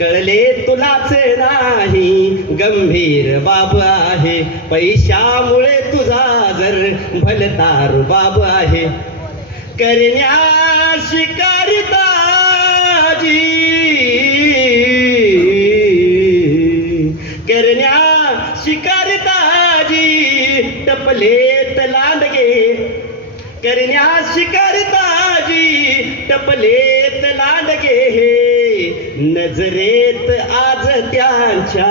कळले तुलाच नाही, गंभीर बाब आहे. पैशामुळे तुझा जर भलता रुबाब आहे, करण्या शिकारिताजी, करण्या शिकारिताजी, टपलेत लांडगे, करण्या शिकारिताजी, टपलेत लांडगे, नजरेत आज त्यांच्या,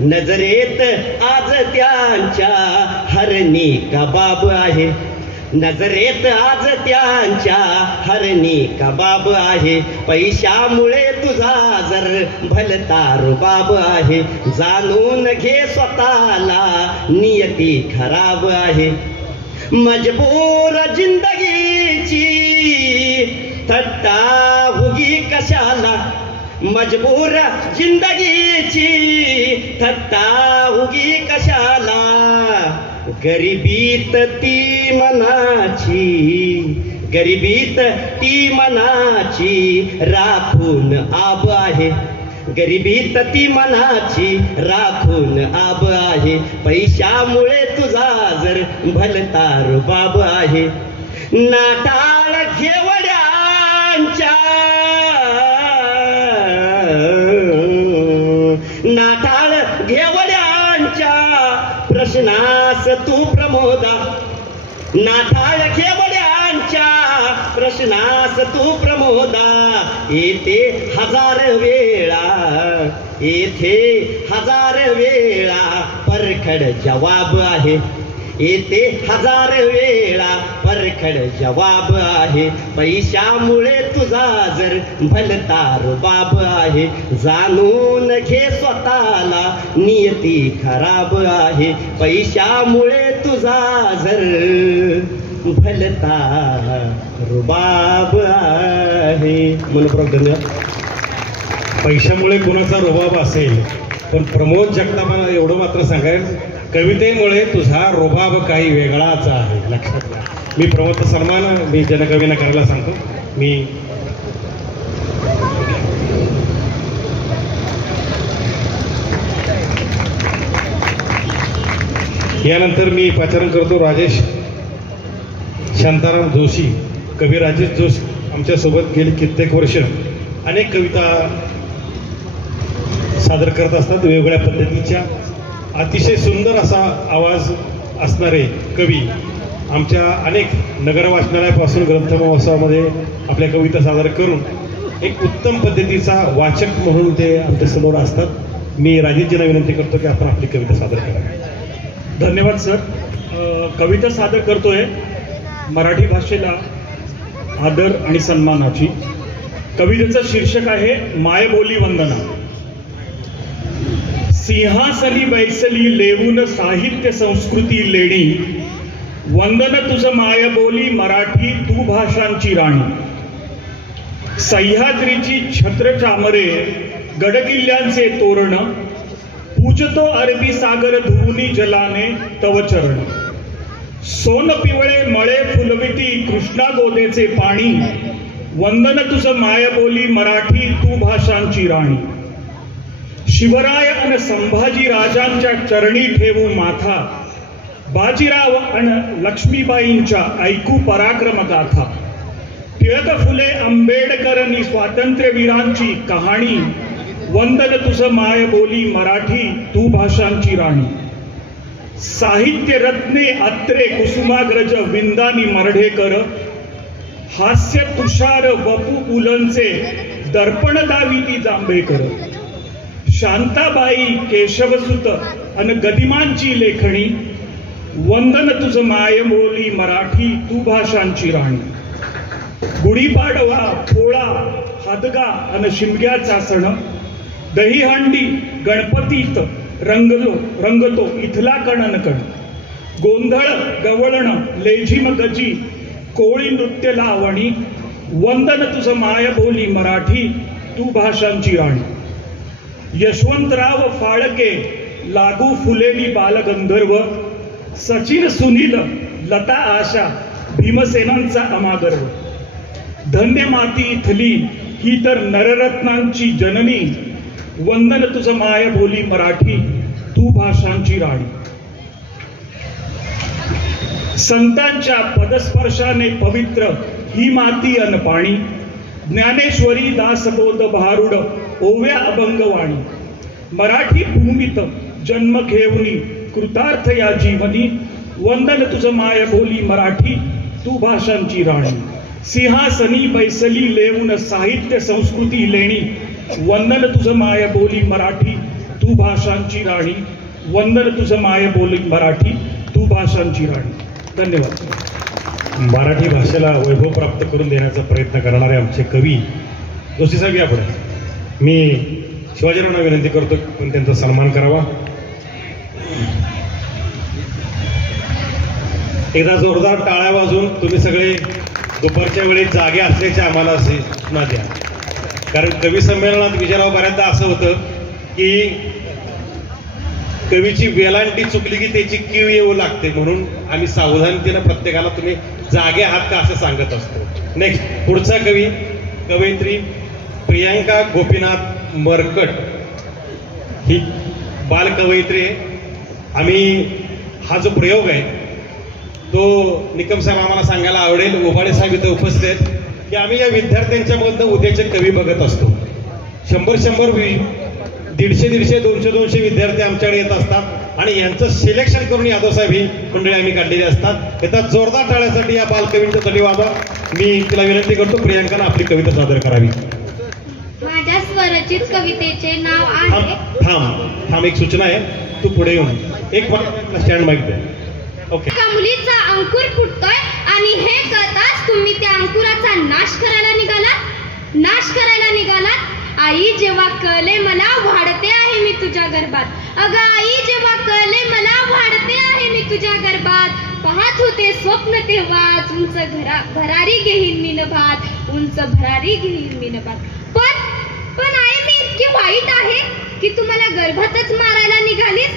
नजरेत आज त्यांच्या हरणी कबाब आहे, नजरेत आज त्यांच्या हरणी कबाब आहे. पैशामुळे तुझा जर भलता रुबाब आहे, जाणून घे स्वतःला, नियती खराब आहे. मजबूर जिंदगीची थट्टा हुगी कशाला, मजबूर जिंदगीची थट्टा हुगी कशाला, गरिबीत ती मनाची, गरिबीत ती मनाची राखून आब आहे, गरिबीत ती मनाची राखून आब आहे. पैशामुळे तुझा जर भलता रुबाब आहे, नाटाळ घेवड्यांच्या, नाटाळ घेवड्यांच्या प्रश्नास तू प्रमोदा, नाठाळ घेवड्यांच्या प्रश्नास तू प्रमोदा, येथे हजार वेळा, येथे हजार वेळा परखड जवाब आहे, येथे हजार वेळा परखड जवाब आहे. पैशामुळे तुझा जर भलता रुबाब आहे, जाणून घे स्वतःला, नियती खराब आहे. पैशामुळे तुझा जर भलता रुबाब आहे. मनपूर्वक धन्यवाद. पैशामुळे कुणाचा रुबाब असेल, पण प्रमोद जगतापांना एवढं मात्र सांगायला, कवितेमुळे तुझा रुबाब काही वेगळाच आहे, लक्षात घ्या. मी प्रमोदचा सन्मान मी जनकवींना करायला सांगतो. मी यानंतर मी पाचारण करतो राजेश शांताराम जोशी. कवी राजेश जोशी आमच्यासोबत गेली कित्येक वर्ष अनेक कविता सादर करत असतात, वेगवेगळ्या पद्धतीच्या. अतिशय सुंदर असा आवाज असणारे कवी आमच्या अनेक नगर वाचनालयापासून ग्रंथमहोत्सवामध्ये आपल्या कविता सादर करून एक उत्तम पद्धतीचा वाचक म्हणून ते आमच्यासमोर असतात. मी राजेशजींना विनंती करतो की आपण आपली कविता सादर करा. धन्यवाद सर. कविता सादर करतोय मराठी भाषेला आदर आणि सन्मानाची. कवितेचं शीर्षक आहे मायबोली वंदना. सिंहासनी बैसली लेवून साहित्य संस्कृती लेणी, वंदन तुझ मायबोली मराठी तू भाषांची राणी. सह्याद्रीची छत्र चामरे गडकिल्ल्यांचे तोरण, पूजतो अरबी सागर धुवुनी जलाने तव चरण. सोन पिवळे मळे फुलविती कृष्णा गोदेचे पाणी, वंदन तुझ मायबोली मराठी तू भाषांची राणी. शिवराय अन संभाजी राजांच्या चरणी ठेवू माथा, बाजीराव अन लक्ष्मीबाईंच्या ऐकू पराक्रम गाथा. टिळक फुले आंबेडकरांनी स्वातंत्र्यवीरांची कहाणी, वंदन तुझ माय बोली मराठी तू भाषांची राणी. साहित्य रत्ने अत्रे कुसुमाग्रज विंदानी मर्ढेकर, हास्य तुषार वपू पुलंचे दर्पण दाविती जांभेकर. शांताबाई केशवसुत अन गदिमांची लेखणी, वंदन तुझ माय बोली मराठी तू भाषांची राणी. गुढीपाडवा पोळा हादगा अन शिमग्याचा सण, दहीहंडी गणपतीत रंगतो इथला कणनकण. गोंधळ गवळण लेझिम गजी कोळी नृत्य लावणी, वंदन तुझ माय बोली मराठी तू भाषांची राणी. यशवंतराव फाळके लागू फुलेली बालगंधर्व, सचिन सुनील लता आशा भीमसेनांचा अमागर्व. धन्य माती इथली ही तर नररत्नांची जननी, वंदन तुझ माय बोली मराठी तू भाषांची राणी. संतांच्या पदस्पर्शाने पवित्र ही माती अन पाणी, ज्ञानेश्वरी दासबोध भारुड ओव्या अभंगवाणी. मराठी भूमीत जन्म घेऊनी कृतार्थ या जीवनी, वंदन तुझ माय बोली मराठी तू भाषांची राणी. सिंहासनी बैसली लेऊन साहित्य संस्कृती लेणी, वंदन तुझ माय बोली मराठी तू भाषांची राणी. वंदन तुझ माय बोली मराठी तू भाषांची राणी. धन्यवाद. मराठी भाषेला वैभव प्राप्त करून देण्याचा प्रयत्न करणारे आमचे कवी जोशी साहेब यापुढे. मी शिवाजीरावांना विनंती करतो पण त्यांचा सन्मान करावा. एकदा जोरदार टाळ्या वाजून तुम्ही सगळे दुपारच्या वेळी जागे असल्याचे आम्हाला असे सूचना द्या. कारण कवी संमेलनात विजयराव बऱ्याचदा असं होतं की कवीची वेलांटी चुकली की त्याची कीव येऊ लागते, म्हणून आम्ही सावधानतेनं प्रत्येकाला तुम्ही जागे आहात का असं सांगत असतो. नेक्स्ट पुढचा कवी कवयित्री प्रियांका गोपीनाथ मरकट, ही बालकवयित्री आहे. आम्ही हा जो प्रयोग आहे तो निकम साहेब आम्हाला सांगायला आवडेल, ओभाडे साहेब इथं उपस्थित आहेत, की आम्ही या विद्यार्थ्यांच्या मधनं उद्याचे कवी बघत असतो. 100 150 200 विद्यार्थी आमच्याकडे येत असतात आणि यांचं सिलेक्शन करून यादव साहेब ही मंडळी आम्ही काढलेली असतात. येतात जोरदार टाळ्यासाठी या बालकवींच्या साठी वाजवा. मी तिला विनंती करतो प्रियांकानं आपली कविता सादर करावी. माझ्या स्वरचित कवितेचे नाव आहे. थांब एक सूचना आहे, तू पुढे येऊन एक स्टँड माईक दे. ओके. एका मुलीचा अंकुर फुटतोय आणि हे कळताच तुम्ही त्या अंकुराचा नाश करायला निघालात. आई जेव्हा कळले मला वाढते आहे मी तुझ्या गर्भात. अगं आई जेव्हा कळले मला वाढते आहे मी तुझ्या गर्भात. पाहत होते स्वप्न तेव्हाच उंच भरारी घेईन मी नभात. पण आई मी इतकी वाईट आहे की तू मला गर्भातच मारायला निघालीस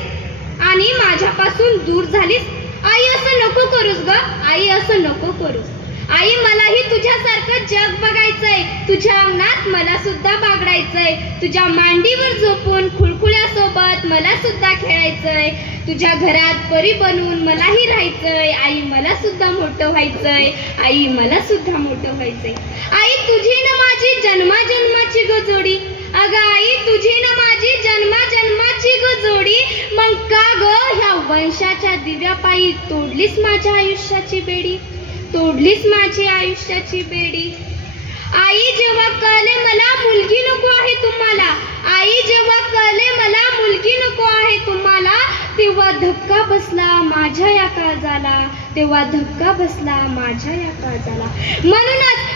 आणि माझ्यापासून दूर झालीस. आई असं नको करूस ग, आई असं नको करूस. आई मलाही तुझ्यासारखं जग बघायचंय. तुझ्या अंगणात मला सुद्धा बागडायचंय. तुझ्या मांडीवर झोपून खुळखुळ्यासोबत मला सुद्धा खेळायचंय. तुझ्या घरात परी बनवून मलाही राहायचंय. आई मला सुद्धा मोठं व्हायचंय. आई तुझी न माझी जन्माजन्माची ग जोडी. अगं आई तुझी न माझी जन्माजन्माची ग जोडी. मग का ग ह्या वंशाच्या दिव्यापायी तोडलीस माझ्या आयुष्याची बेडी. आई जेव्हा कळले मला मुलगी नको आहे तुम्हाला. तेव्हा धक्का बसला माझ्या या काळजाला.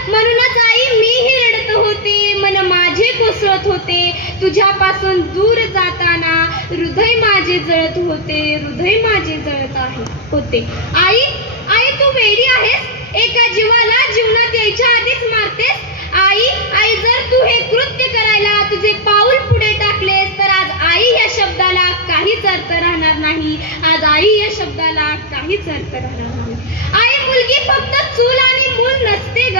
म्हणूनच आई मीही रडत होते, मन माझे कोसळत होते. तुझ्यापासून दूर जाताना हृदय माझे जळत होते. आई तू वेडी आहेस. एका जीवाला जीवनात यायच्या आधीच मारतेस. आई जर तू हे कृत्य करायला तुझे पाऊल पुढे टाकलेस तर आज आई या शब्दाला काहीच अर्थ राहणार नाही. आई मुलगी फक्त चूल आणि मूल नसते ग.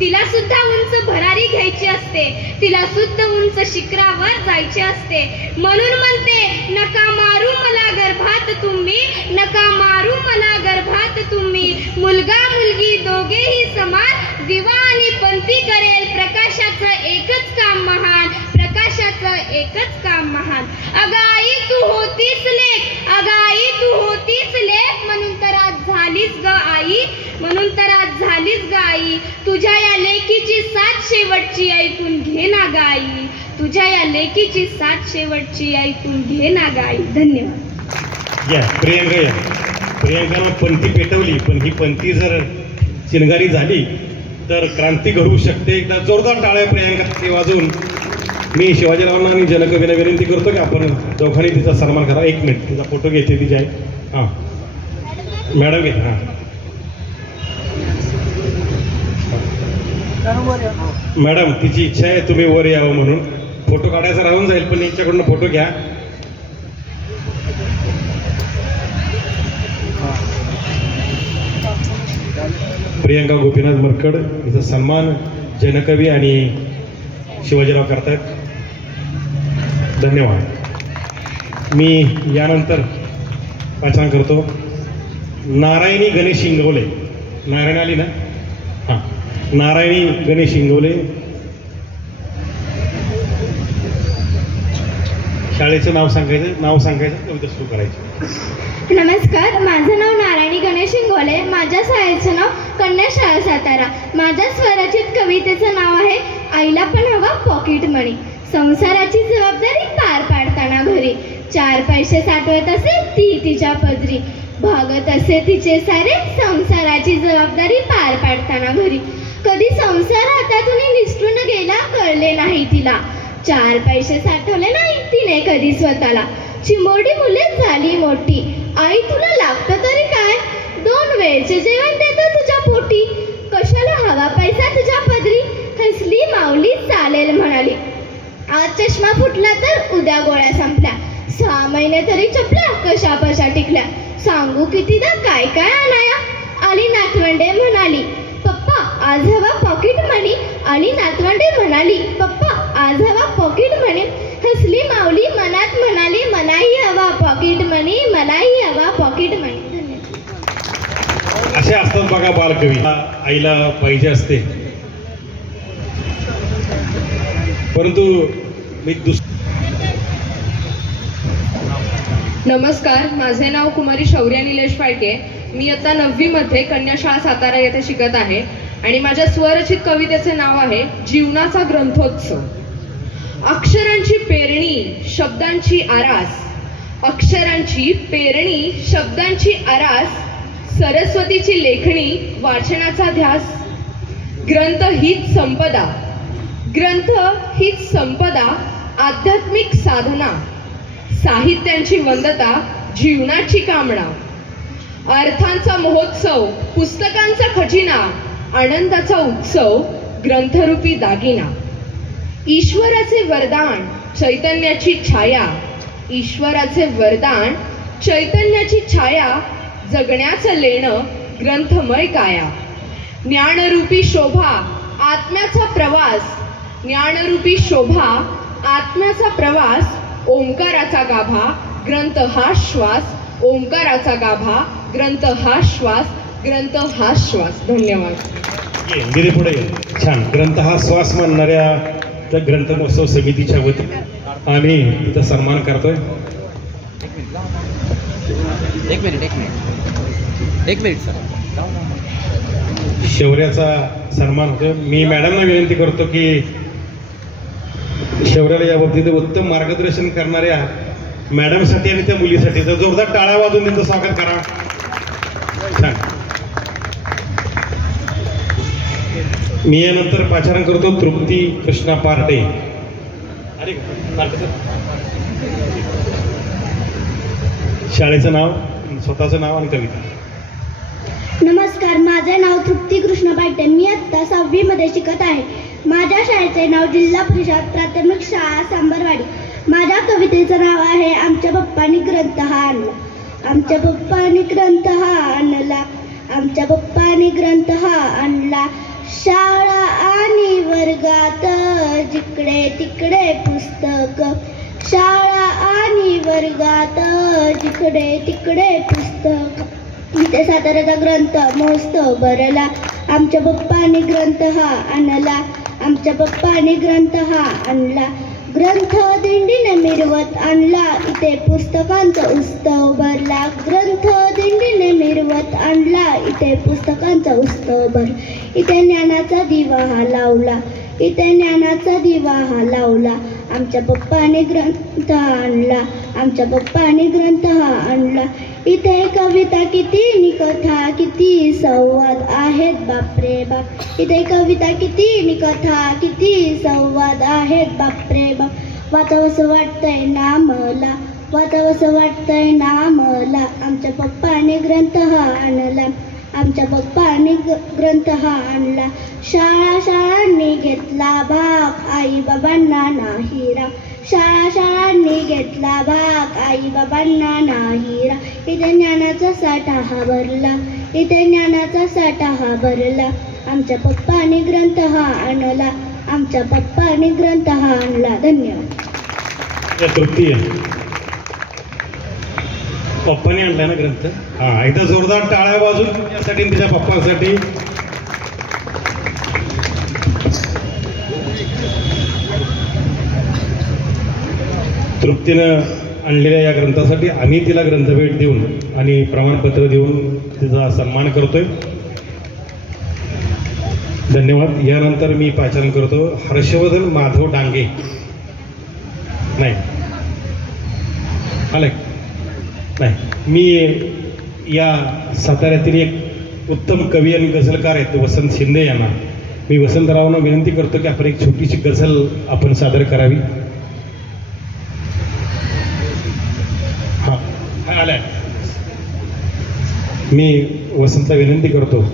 तिला सुद्धा उंच भरारी घ्यायची असते. तिला सुद्धा उंच शिखरावर जायचे असते. म्हणून म्हणते नका मारू मला गर्भात तुम्ही. मुलगा मुलगी दोघेही समान. दिवा आणि पंथी करेल प्रकाशाचं एकच काम महान, प्रकाशाचं एकच काम महान. अगाई तू होतीस लेक, अगाई तू होतीस लेक, म्हणून तर आज झालीस ग आई, म्हणून तर आज झालीस ग आई. तुझ्या या लेकीची साथ शेवटची ऐकून घे ना ग आई, तुझ्या या लेकीची साथ शेवटची ऐकून घे ना ग आई. धन्यवाद. या प्रियंका, या प्रियंकानं पंथी पेटवली, पण ही पंथी जर चिनगारी झाली तर क्रांती घडू शकते. एकदा जोरदार टाळ्या प्रियंका वाजवून मी शिवाजीरावांना आणि जनकवींना विनंती करतो की आपण दोघांनी तिचा सन्मान करा. 1 मिनिट तिचा फोटो घेते तिच्या आहे. हां मॅडम घेते. हां मॅडम, तिची इच्छा आहे तुम्ही वर यावं म्हणून. फोटो काढायचा राहून जाईल, पण यांच्याकडून फोटो घ्या. प्रियंका गोपीनाथ मरकड हिचा सन्मान जनकवी आणि शिवाजीराव करतायत. धन्यवाद. मी यानंतर पाचारण करतो नारायणी गणेश इंगवले. नारायण आली ना? हां, नारायणी गणेश इंगवले. शाळेचं नाव सांगायचं कविता सुरू करायची. नमस्कार, माझं नाव नारायणी गणेश इंगोले. माझ्या शाळेचं नाव कन्या शाळा सातारा. माझ्या स्वरचित कवितेचं नाव आहे आईला पण हवा पॉकेट मनी. संसाराची जबाबदारी पार पाडताना घरी 4 पैसे साठवत असे ती तिच्या पदरी. भागत असे तिचे सारे संसाराची जबाबदारी पार पाडताना घरी. कधी संसार हातातून निसटून गेला कळले नाही तिला. 4 पैसे साठवले नाही तिने कधी स्वतःला. चिमोडी मुले झाली मोठी. आई तुला लागतं तरी काय? 2 वेळचे जेवण देतो तुझ्या पोटी. कशाला हवा पैसा तुझ्या पदरी? हसली माऊली चालेल म्हणाली. आज चष्मा फुटला तर उद्या गोळ्या संपल्या. 6 महिने तरी चपल्या कशा पशा टिकल्या. सांगू कितीदा काय काय आणाया. आली नातवंडे म्हणाली पप्पा आज हवा पॉकेट मनी. आली नातवंडे म्हणाली पप्पा आज हवा पॉकेट मनी. हसली माऊली मनात म्हणाली मलाही हवा पॉकेट मनी, मलाही हवा पॉकेट मनी. असे असतात बघा बालकवी. आईला पाहिजे असते, परंतु मी नमस्कार, माझे नाव कुमारी शौर्या निलेश फाळके. मी आता 9वी मध्ये कन्याशाळा सातारा येथे शिकत आहे आणि माझ्या स्वरचित कवितेचे नाव आहे जीवनाचा ग्रंथोत्सव. अक्षरांची पेरणी शब्दांची आरास, अक्षरांची पेरणी शब्दांची आरास. सरस्वतीची लेखणी वाचनाचा ध्यास. ग्रंथ हीच संपदा, ग्रंथ हीच संपदा. आध्यात्मिक साधना, साहित्यांची वंदता, जीवनाची कामना. अर्थांचा महोत्सव, पुस्तकांचा खजिना, आनंदाचा उत्सव, ग्रंथरूपी दागिना. ईश्वराचे वरदान चैतन्याची छाया, ईश्वराचे वरदान चैतन्याची छाया. जगण्याचं लेणं ग्रंथमय काया. ज्ञानरूपी शोभा आत्म्याचा प्रवास, ज्ञानरूपी शोभा आत्म्याचा प्रवास. ओंकाराचा गाभा ग्रंथ हा श्वास, ओंकाराचा गाभा ग्रंथ हा श्वास, ग्रंथ हा श्वास. धन्यवाद. गेले पुढे. छान. ग्रंथ हा श्वास मानणाऱ्या त्या ग्रंथ महोत्सव समितीच्या वतीने आम्ही तिचा सन्मान करतोय. एक मिनिट सर. शौर्याचा सन्मान होतो. मी मॅडमना विनंती करतो की शौर्याला या बाबतीत उत्तम मार्गदर्शन करणाऱ्या मॅडमसाठी आणि त्या मुलीसाठी जोरदार टाळ्या वाजवून त्यांचं स्वागत करा. छान. मी यानंतर पाचारण करतो तृप्ती कृष्णा पार्टे. शाळेचं नाव, स्वतःचं नाव आणि कविता. नमस्कार, माझे नाव तृप्ती कृष्ण पाटे. मी आत्ता 6वी मध्ये शिकत आहे. माझ्या शाळेचे नाव जिल्हा परिषद प्राथमिक शाळा सांबरवाडी. माझ्या कवितेचं नाव आहे आमच्या पप्पांनी ग्रंथ हा आणला. आमच्या पप्पांनी ग्रंथ हा आणला, आमच्या पप्पांनी ग्रंथ हा आणला. शाळा आणि वर्गात जिकडे तिकडे पुस्तक, शाळा आणि वर्गात जिकडे तिकडे पुस्तक. इथे साताऱ्याचा ग्रंथ महोत्सव भरला आमच्या बाप्पाने ग्रंथ हा आणला, आमच्या बाप्पाने ग्रंथ हा आणला. ग्रंथ दिंडीने मिरवत आणला, इथे पुस्तकांचा उत्सव भरला. ग्रंथ दिंडीने मिरवत आणला, इथे पुस्तकांचा उत्सव भर. इथे ज्ञानाचा दिवा हा लावला, इथे ज्ञानाचा दिवा हा लावला. आमच्या बाप्पाने ग्रंथ हा आणला, आमच्या बाप्पाने ग्रंथ हा आणला. इथे कविता किती नि कथा किती संवाद आहेत बापरे बाप. इथे कविता किती नि कथा किती संवाद आहेत बापरे बाप. वाचावंसं वाटतंय ना मला, वाचावंसं वाटतंय ना मला. आमच्या पप्पाने ग्रंथ हा आणला, आमच्या बाप्पाने ग्रंथ हा आणला. शाळा शाळांनी घेतला भाग, आई बाबांना नाही राग. शाळा शाळांनी घेतला भाग, आई बाबांना नाही राग. इथे ज्ञानाचा साठा हा भरला, इथे ज्ञानाचा साठा हा भरला. आमच्या पप्पाने ग्रंथ हा आणला, आमच्या पप्पाने ग्रंथ हा आणला. धन्यवाद. तृप्ती पप्पाने आणलाय ना ग्रंथ. हा, एकदा जोरदार टाळ्या वाजून त्यासाठी तिच्या पप्पांसाठी. तृप्तीनं आणलेल्या या ग्रंथासाठी आम्ही तिला ग्रंथभेट देऊन आणि प्रमाणपत्र देऊन तिचा सन्मान करतोय. धन्यवाद. यानंतर मी पाचारण करतो हर्षवर्धन माधव डांगे. नाही आले नाही. मी या साताऱ्यातील एक उत्तम कवी आणि गझलकार आहेत वसंत शिंदे यांना मी वसंतरावांना विनंती करतो की आपण एक छोटीशी गझल आपण सादर करावी. हां आलाय. मी वसंतला विनंती करतो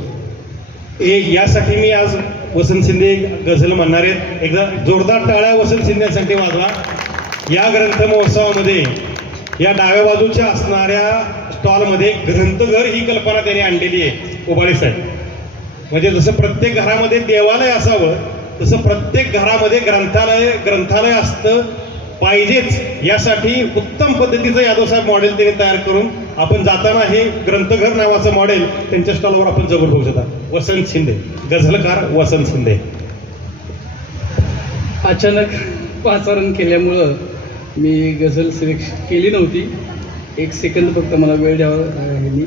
यासाठी मी आज वसंत शिंदे गझल म्हणणार आहेत. एकदा जोरदार टाळ्या वसंत शिंदेसाठी वाजवा. या ग्रंथ महोत्सवामध्ये या डाव्या बाजूच्या असणाऱ्या स्टॉलमध्ये ग्रंथघर ही कल्पना त्यांनी आणलेली आहे उबाळे साहेब. म्हणजे जसं प्रत्येक घरामध्ये देवालय असावं तसं प्रत्येक घरामध्ये ग्रंथालय असतं पाहिजेच. यासाठी उत्तम पद्धतीचं यादव साहेब मॉडेल त्यांनी तयार करून आपण जाताना हे ग्रंथघर नावाचं मॉडेल त्यांच्या स्टॉलवर आपण जरूर बघू शकता. वसंत शिंदे गझलकार वसंत शिंदे. अचानक पाचारण केल्यामुळं मी गझल सिलेक्ट केली नव्हती. एक सेकंद फक्त मला वेळ द्यावा मी.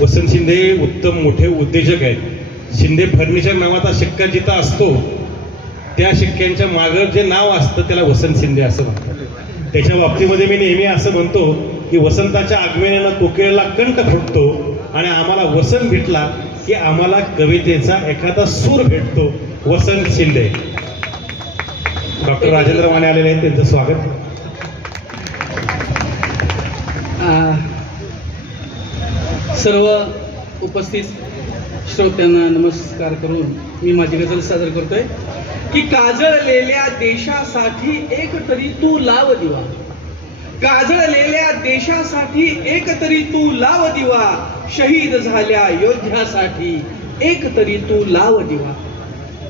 वसंत शिंदे उत्तम मोठे उद्योजक आहेत. शिंदे फर्निचर नावाचा शिक्का जिथं असतो त्या शिक्क्यांच्या मागं जे नाव असतं त्याला वसंत शिंदे असं म्हणतात. त्याच्या बाबतीमध्ये मी नेहमी असं म्हणतो की वसंताच्या आगमनानं कोकिळेला कंठ फुटतो आणि आम्हाला वसंत भेटला की आम्हाला कवितेचा एखादा सूर भेटतो. वसंत शिंदे. डॉक्टर राजेंद्र माने आलेले आहेत, त्यांचं स्वागत. सर्व उपस्थित श्रोत्यांना नमस्कार करून मी माझी गझल सादर करतोय की काजळलेल्या देशासाठी एक तरी तू लाव दिवा. काजळलेल्या देशासाठी एक तरी तू लाव दिवा. शहीद झाल्या योद्ध्यासाठी एक तरी तू लाव दिवा.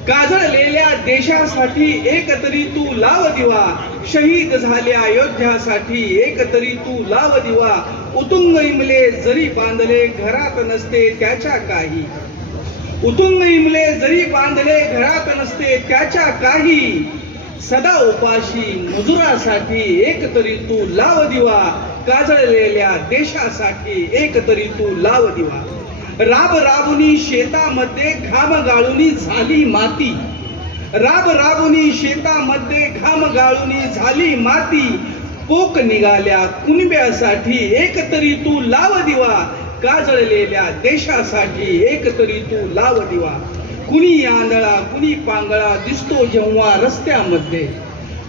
काजळलेल्या देशासाठी एक तरी तू लाव दिवा. शहीद झाल्या योद्ध्यासाठी एक तरी तू लाव दिवा. उतुंग इमले जरी बांधले घरात नसते त्याच्या काही. उतुंग इमले जरी बांधले घरात नसते त्याच्या काही. सदा उपाशी मजुरासाठी एक तरी तू लाव दिवा. काजळलेल्या देशासाठी एक तरी तू लाव दिवा. राब राबुनी शेतामध्ये घाम गाळुनी झाली माती. राब राबुनी शेतामध्ये घाम गाळुनी झाली माती. पोक निघाल्या कुणब्यासाठी एक तरी तू लाव दिवा. काजळलेल्या देशासाठी एक तरी तू लाव दिवा. कुणी आंधळा कुणी पांगळा दिसतो जेव्हा रस्त्यामध्ये.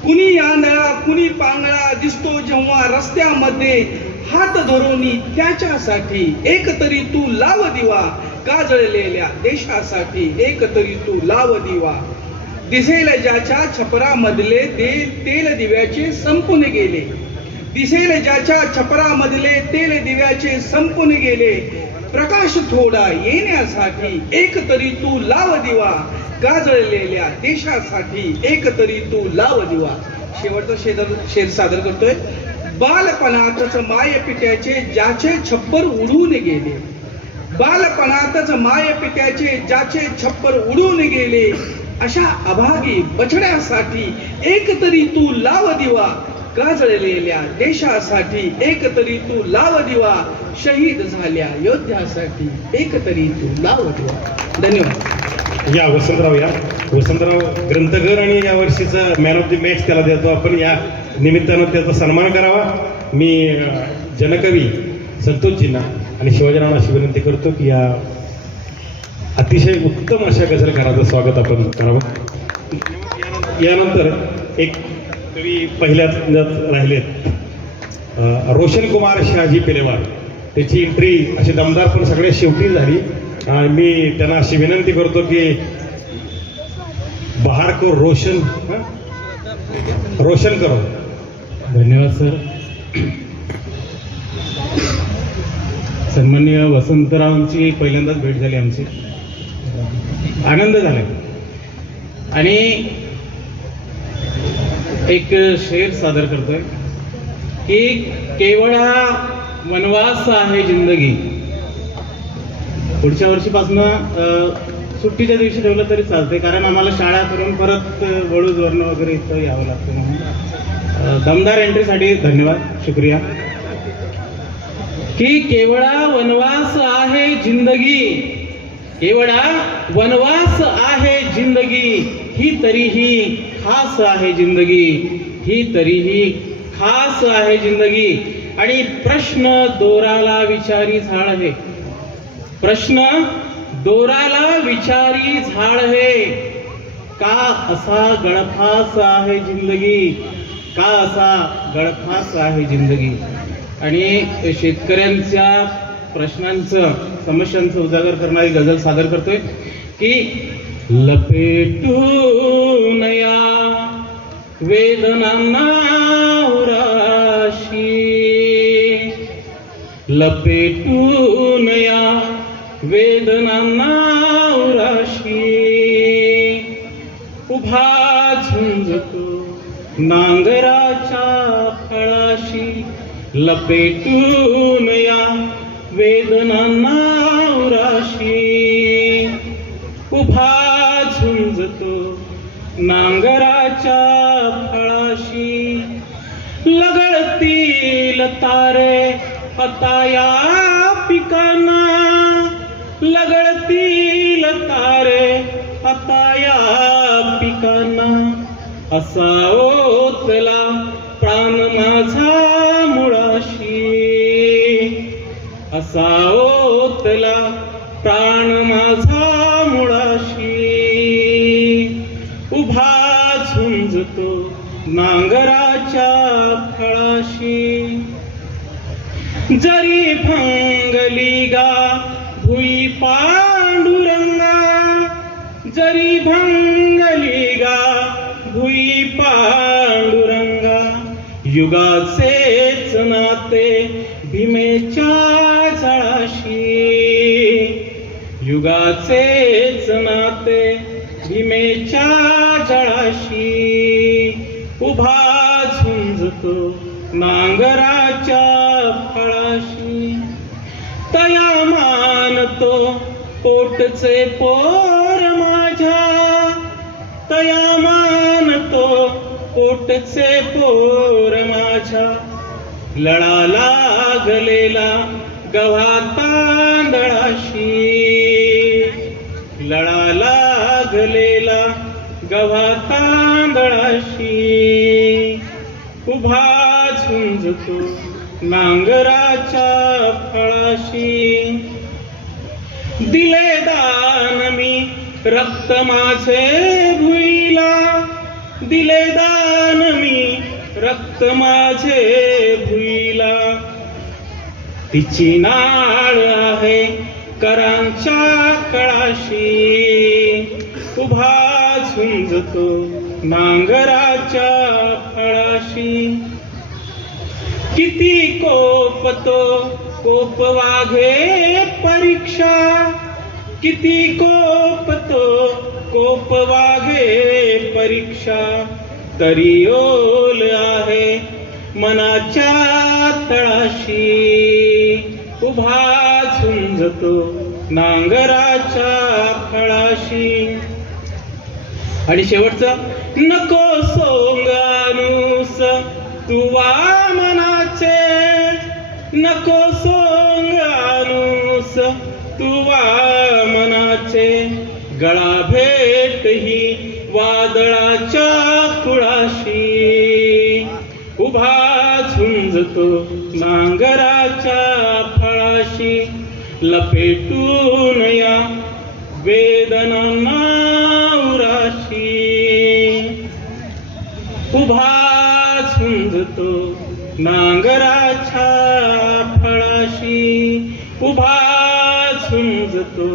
कुणी आंधळा कुणी पांगळा दिसतो जेव्हा रस्त्यामध्ये. हात धरुनी त्याच्यासाठी एक तरी तू लाव दिवा. काजळलेल्या देशासाठी एक तरी तू लाव दिवा. दिसेल ज्याच्या छपरामधले तेल दिव्याचे संपून गेले. दिसेल ज्याच्या छपरामधले तेल दिव्याचे संपून गेले. प्रकाश थोडा येण्यासाठी एक तरी तू लाव दिवा. काजळलेल्या देशासाठी एक तरी तू लाव दिवा. शेवटचा शेर सादर करतोय. बालपणातच माय पित्याचे ज्याचे छप्पर उडून गेले, बालपणातच माय पित्याचे ज्याचे छप्पर उडून गेले, अशा अभागी बछड्यासाठी एक तरी तू लाव दिवा, गाजलेल्या देशासाठी एक तरी तू लाव दिवा, शहीद झाल्या योद्ध्यासाठी एक तरी तू लाव दिवा. धन्यवाद. या वसंतराव ग्रंथगर आणि या वर्षीचा मॅन ऑफ द मॅच त्याला देतो आपण. या निमित्तानं त्याचा सन्मान करावा. मी जनकवी संतोषजींना आणि शिवाजीरावांना अशी विनंती करतो की या अतिशय उत्तम अशा गझलकाराचं स्वागत आपण करावं. यानंतर एक कवी पहिल्याच राहिलेत, रोशन कुमार शहाजी पेलेवार. त्याची एंट्री अशी दमदार पण सगळ्यात शेवटी झाली. आणि मी त्यांना अशी विनंती करतो की बाहर को रोशन करो. धन्यवाद सर. सन्माननीय वसंतरावांची पहिल्यांदाच भेट झाली आमची, आनंद झाला. आणि एक शेर सादर करतोय की केवळ हा वनवास आहे जिंदगी. पुढच्या वर्षीपासून सुट्टीच्या दिवशी ठेवलं तरी चालते, कारण आम्हाला शाळा करून परत वळूजवरनं वगैरे इथं यावं लागतं. म्हणून दमदार एंट्रीसाठी धन्यवाद, शुक्रिया. की केवळा वनवास आहे जिंदगी, केवळा वनवास आहे जिंदगी, ही तरीही खास आहे जिंदगी, ही तरीही खास आहे जिंदगी. आणि प्रश्न दोराला विचारी झाड आहे, प्रश्न दोराला विचारी झाड है, का असा गळफास आहे जिंदगी, का असा गळफास आहे जिंदगी. आणि शेतकऱ्यांच्या प्रश्नांचं समस्यांचं उजागर करणारी गझल सादर करतोय की लपेटून या वेदनांना उराशी, लपेटून या वेदनांना उराशी, उभा झुंजतो नांगराच्या फळाशी, लपेटून या वेदनांना उराशी, उभा झुंजतो नांगराच्या फळाशी. लगडतील तारे आता या पिकांना, लगडतील तारे आता या पिकांना, असा ओतला प्राण माझा मुळाशी, असा ओतला प्राण माझा मुळाशी, उभा झुंजतो नांगराच्या फळाशी. जरी भंगली गा भुई पांडुरंगा, जरी भंगली गा भुई पांडुरंगा, युगाचेच नाते भीमेच्या जळाशी, युगाचेच नाते भीमेच्या जळाशी, उभा झुंजतो नांगराच्या फळाशी. तया मानतो पोटचे पोर माझ्या, तया मानतो पोटचे पोर माझ्या, लळा लागलेला गव्हा तांदळाशी, लळा लागलेला गव्हा तांदळाशी, उभा झुंजतो नांगराच्या फळाशी. दिले दान मी रक्त माझे भुईला, दिले दान मी रक्त माझे भुईला, तिची नाळ आहे करांच्या कळाशी, उभा झुंजतो नांगराच्या फळाशी. किती कोपतो कोप वाघे परीक्षा, किती कोपतो कोप वाघे परीक्षा, तरी ओल आहे मनाच्या तळाशी उभा झुंजतो नांगराच्या फळाशी. आणि शेवटचं, नको सोंगानूस तुवा मनाचे, नको सोंगानूस तुवा मनाचे, गळा भेट ही वादळाच्या कुळाशी, उभा झुंजतो नांगराच्या फळाशी, लपेटून या वेदनांना उराशी, उभा झुंजतो नांगराच्या फळाशी, उभा झुंजतो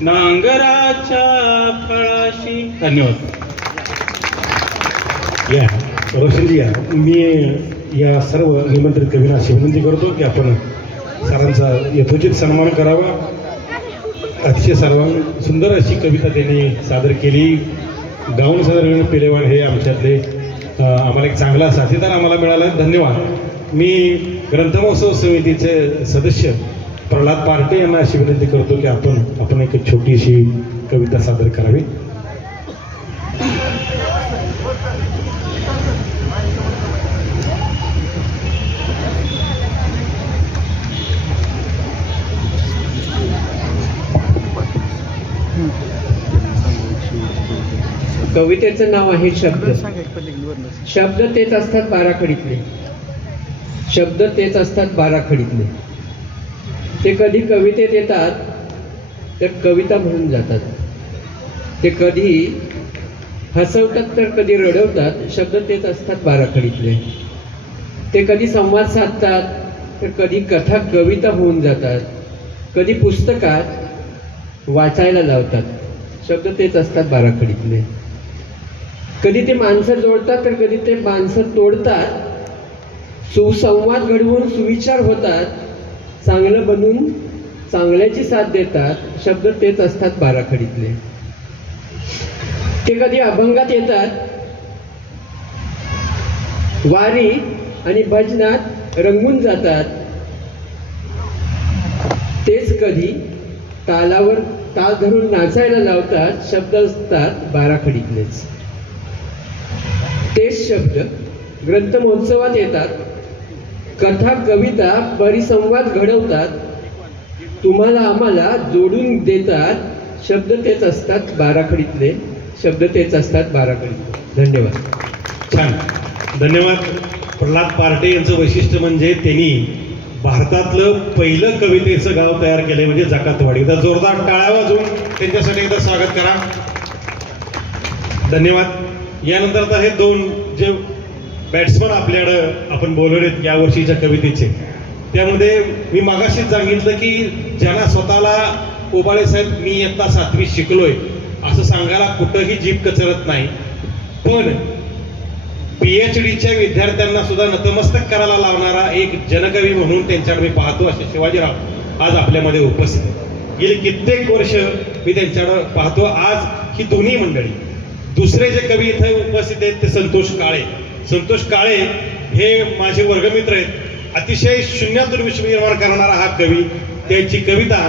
नांगराच्या फळाशी. धन्यवाद. या रोशनजी, या मी या सर्व निमंत्रित कवींना अशी विनंती करतो की आपण सरांचा यथोचित सन्मान करावा. अतिशय सुंदर अशी कविता त्यांनी सादर केली. गाऊन सादर पेलेवाल हे आमच्यातले आम्हाला एक चांगला साथीदार आम्हाला मिळाला. धन्यवाद. मी ग्रंथमहोत्सव समितीचे सदस्य प्रल्हाद पार्टे यांना अशी विनंती करतो की आपण एक छोटीशी कविता सादर करावी. कवितेचं नाव आहे शब्द. शब्द तेच असतात बाराखडीतले, शब्द तेच असतात बाराखडीतले. ते कधी कवितेत येतात तर कविता म्हणून जातात. ते कधी हसवतात तर कधी रडवतात. शब्द तेच असतात बाराखडीतले. ते कधी संवाद साधतात तर कधी कथा कविता होऊन जातात. कधी पुस्तकात वाचायला लावतात. शब्द तेच असतात बाराखडीतले. कधी ते माणसं जोडतात तर कधी ते माणसं तोडतात. सुसंवाद घडवून सुविचार होतात. चांगलं बनून चांगल्याची साथ देतात. शब्द तेच असतात बाराखडीतले. ते कधी अभंगात येतात, वारी आणि भजनात रंगून जातात. तेच कधी तालावर ताल धरून नाचायला लावतात. शब्द असतात बाराखडीतलेच. तेच शब्द ग्रंथ महोत्सवात येतात. कथा कविता परिसंवाद घडवतात. तुम्हाला आम्हाला जोडून देतात. शब्द तेच असतात बाराखडीतले. शब्द तेच असतात बाराखडीतले. धन्यवाद. छान, धन्यवाद. प्रल्हाद पार्टे यांचं वैशिष्ट्य म्हणजे त्यांनी भारतातलं पहिलं कवितेचं गाव तयार केलंय, म्हणजे जकातवाडी. एकदा जोरदार टाळ्या वाजवून त्यांच्यासाठी एकदा स्वागत करा. धन्यवाद. यानंतर आता हे दोन जे बॅट्समन आपल्याकडं आपण बोलवलेत या वर्षीच्या कवितेचे, त्यामध्ये मी मागाशीच सांगितलं की ज्यांना स्वतःला ओबाळे साहेब मी इयत्ता 7वी शिकलोय असं सांगायला कुठंही जीभ कचरत नाही, पण PhDच्या विद्यार्थ्यांना सुद्धा नतमस्तक करायला लावणारा एक जनकवी म्हणून त्यांच्याकडे मी पाहतो असे शिवाजीराव आज आपल्यामध्ये उपस्थित आहेत. गेली कित्येक वर्ष मी त्यांच्याकडे पाहतो. आज ही दोन्ही मंडळी, दुसरे जे कवी इथे उपस्थित आहेत ते संतोष काळे. संतोष काळे हे माझे वर्गमित्र आहेत. अतिशय शून्यातून विश्व निर्माण करणारा हा कवी. त्यांची कविता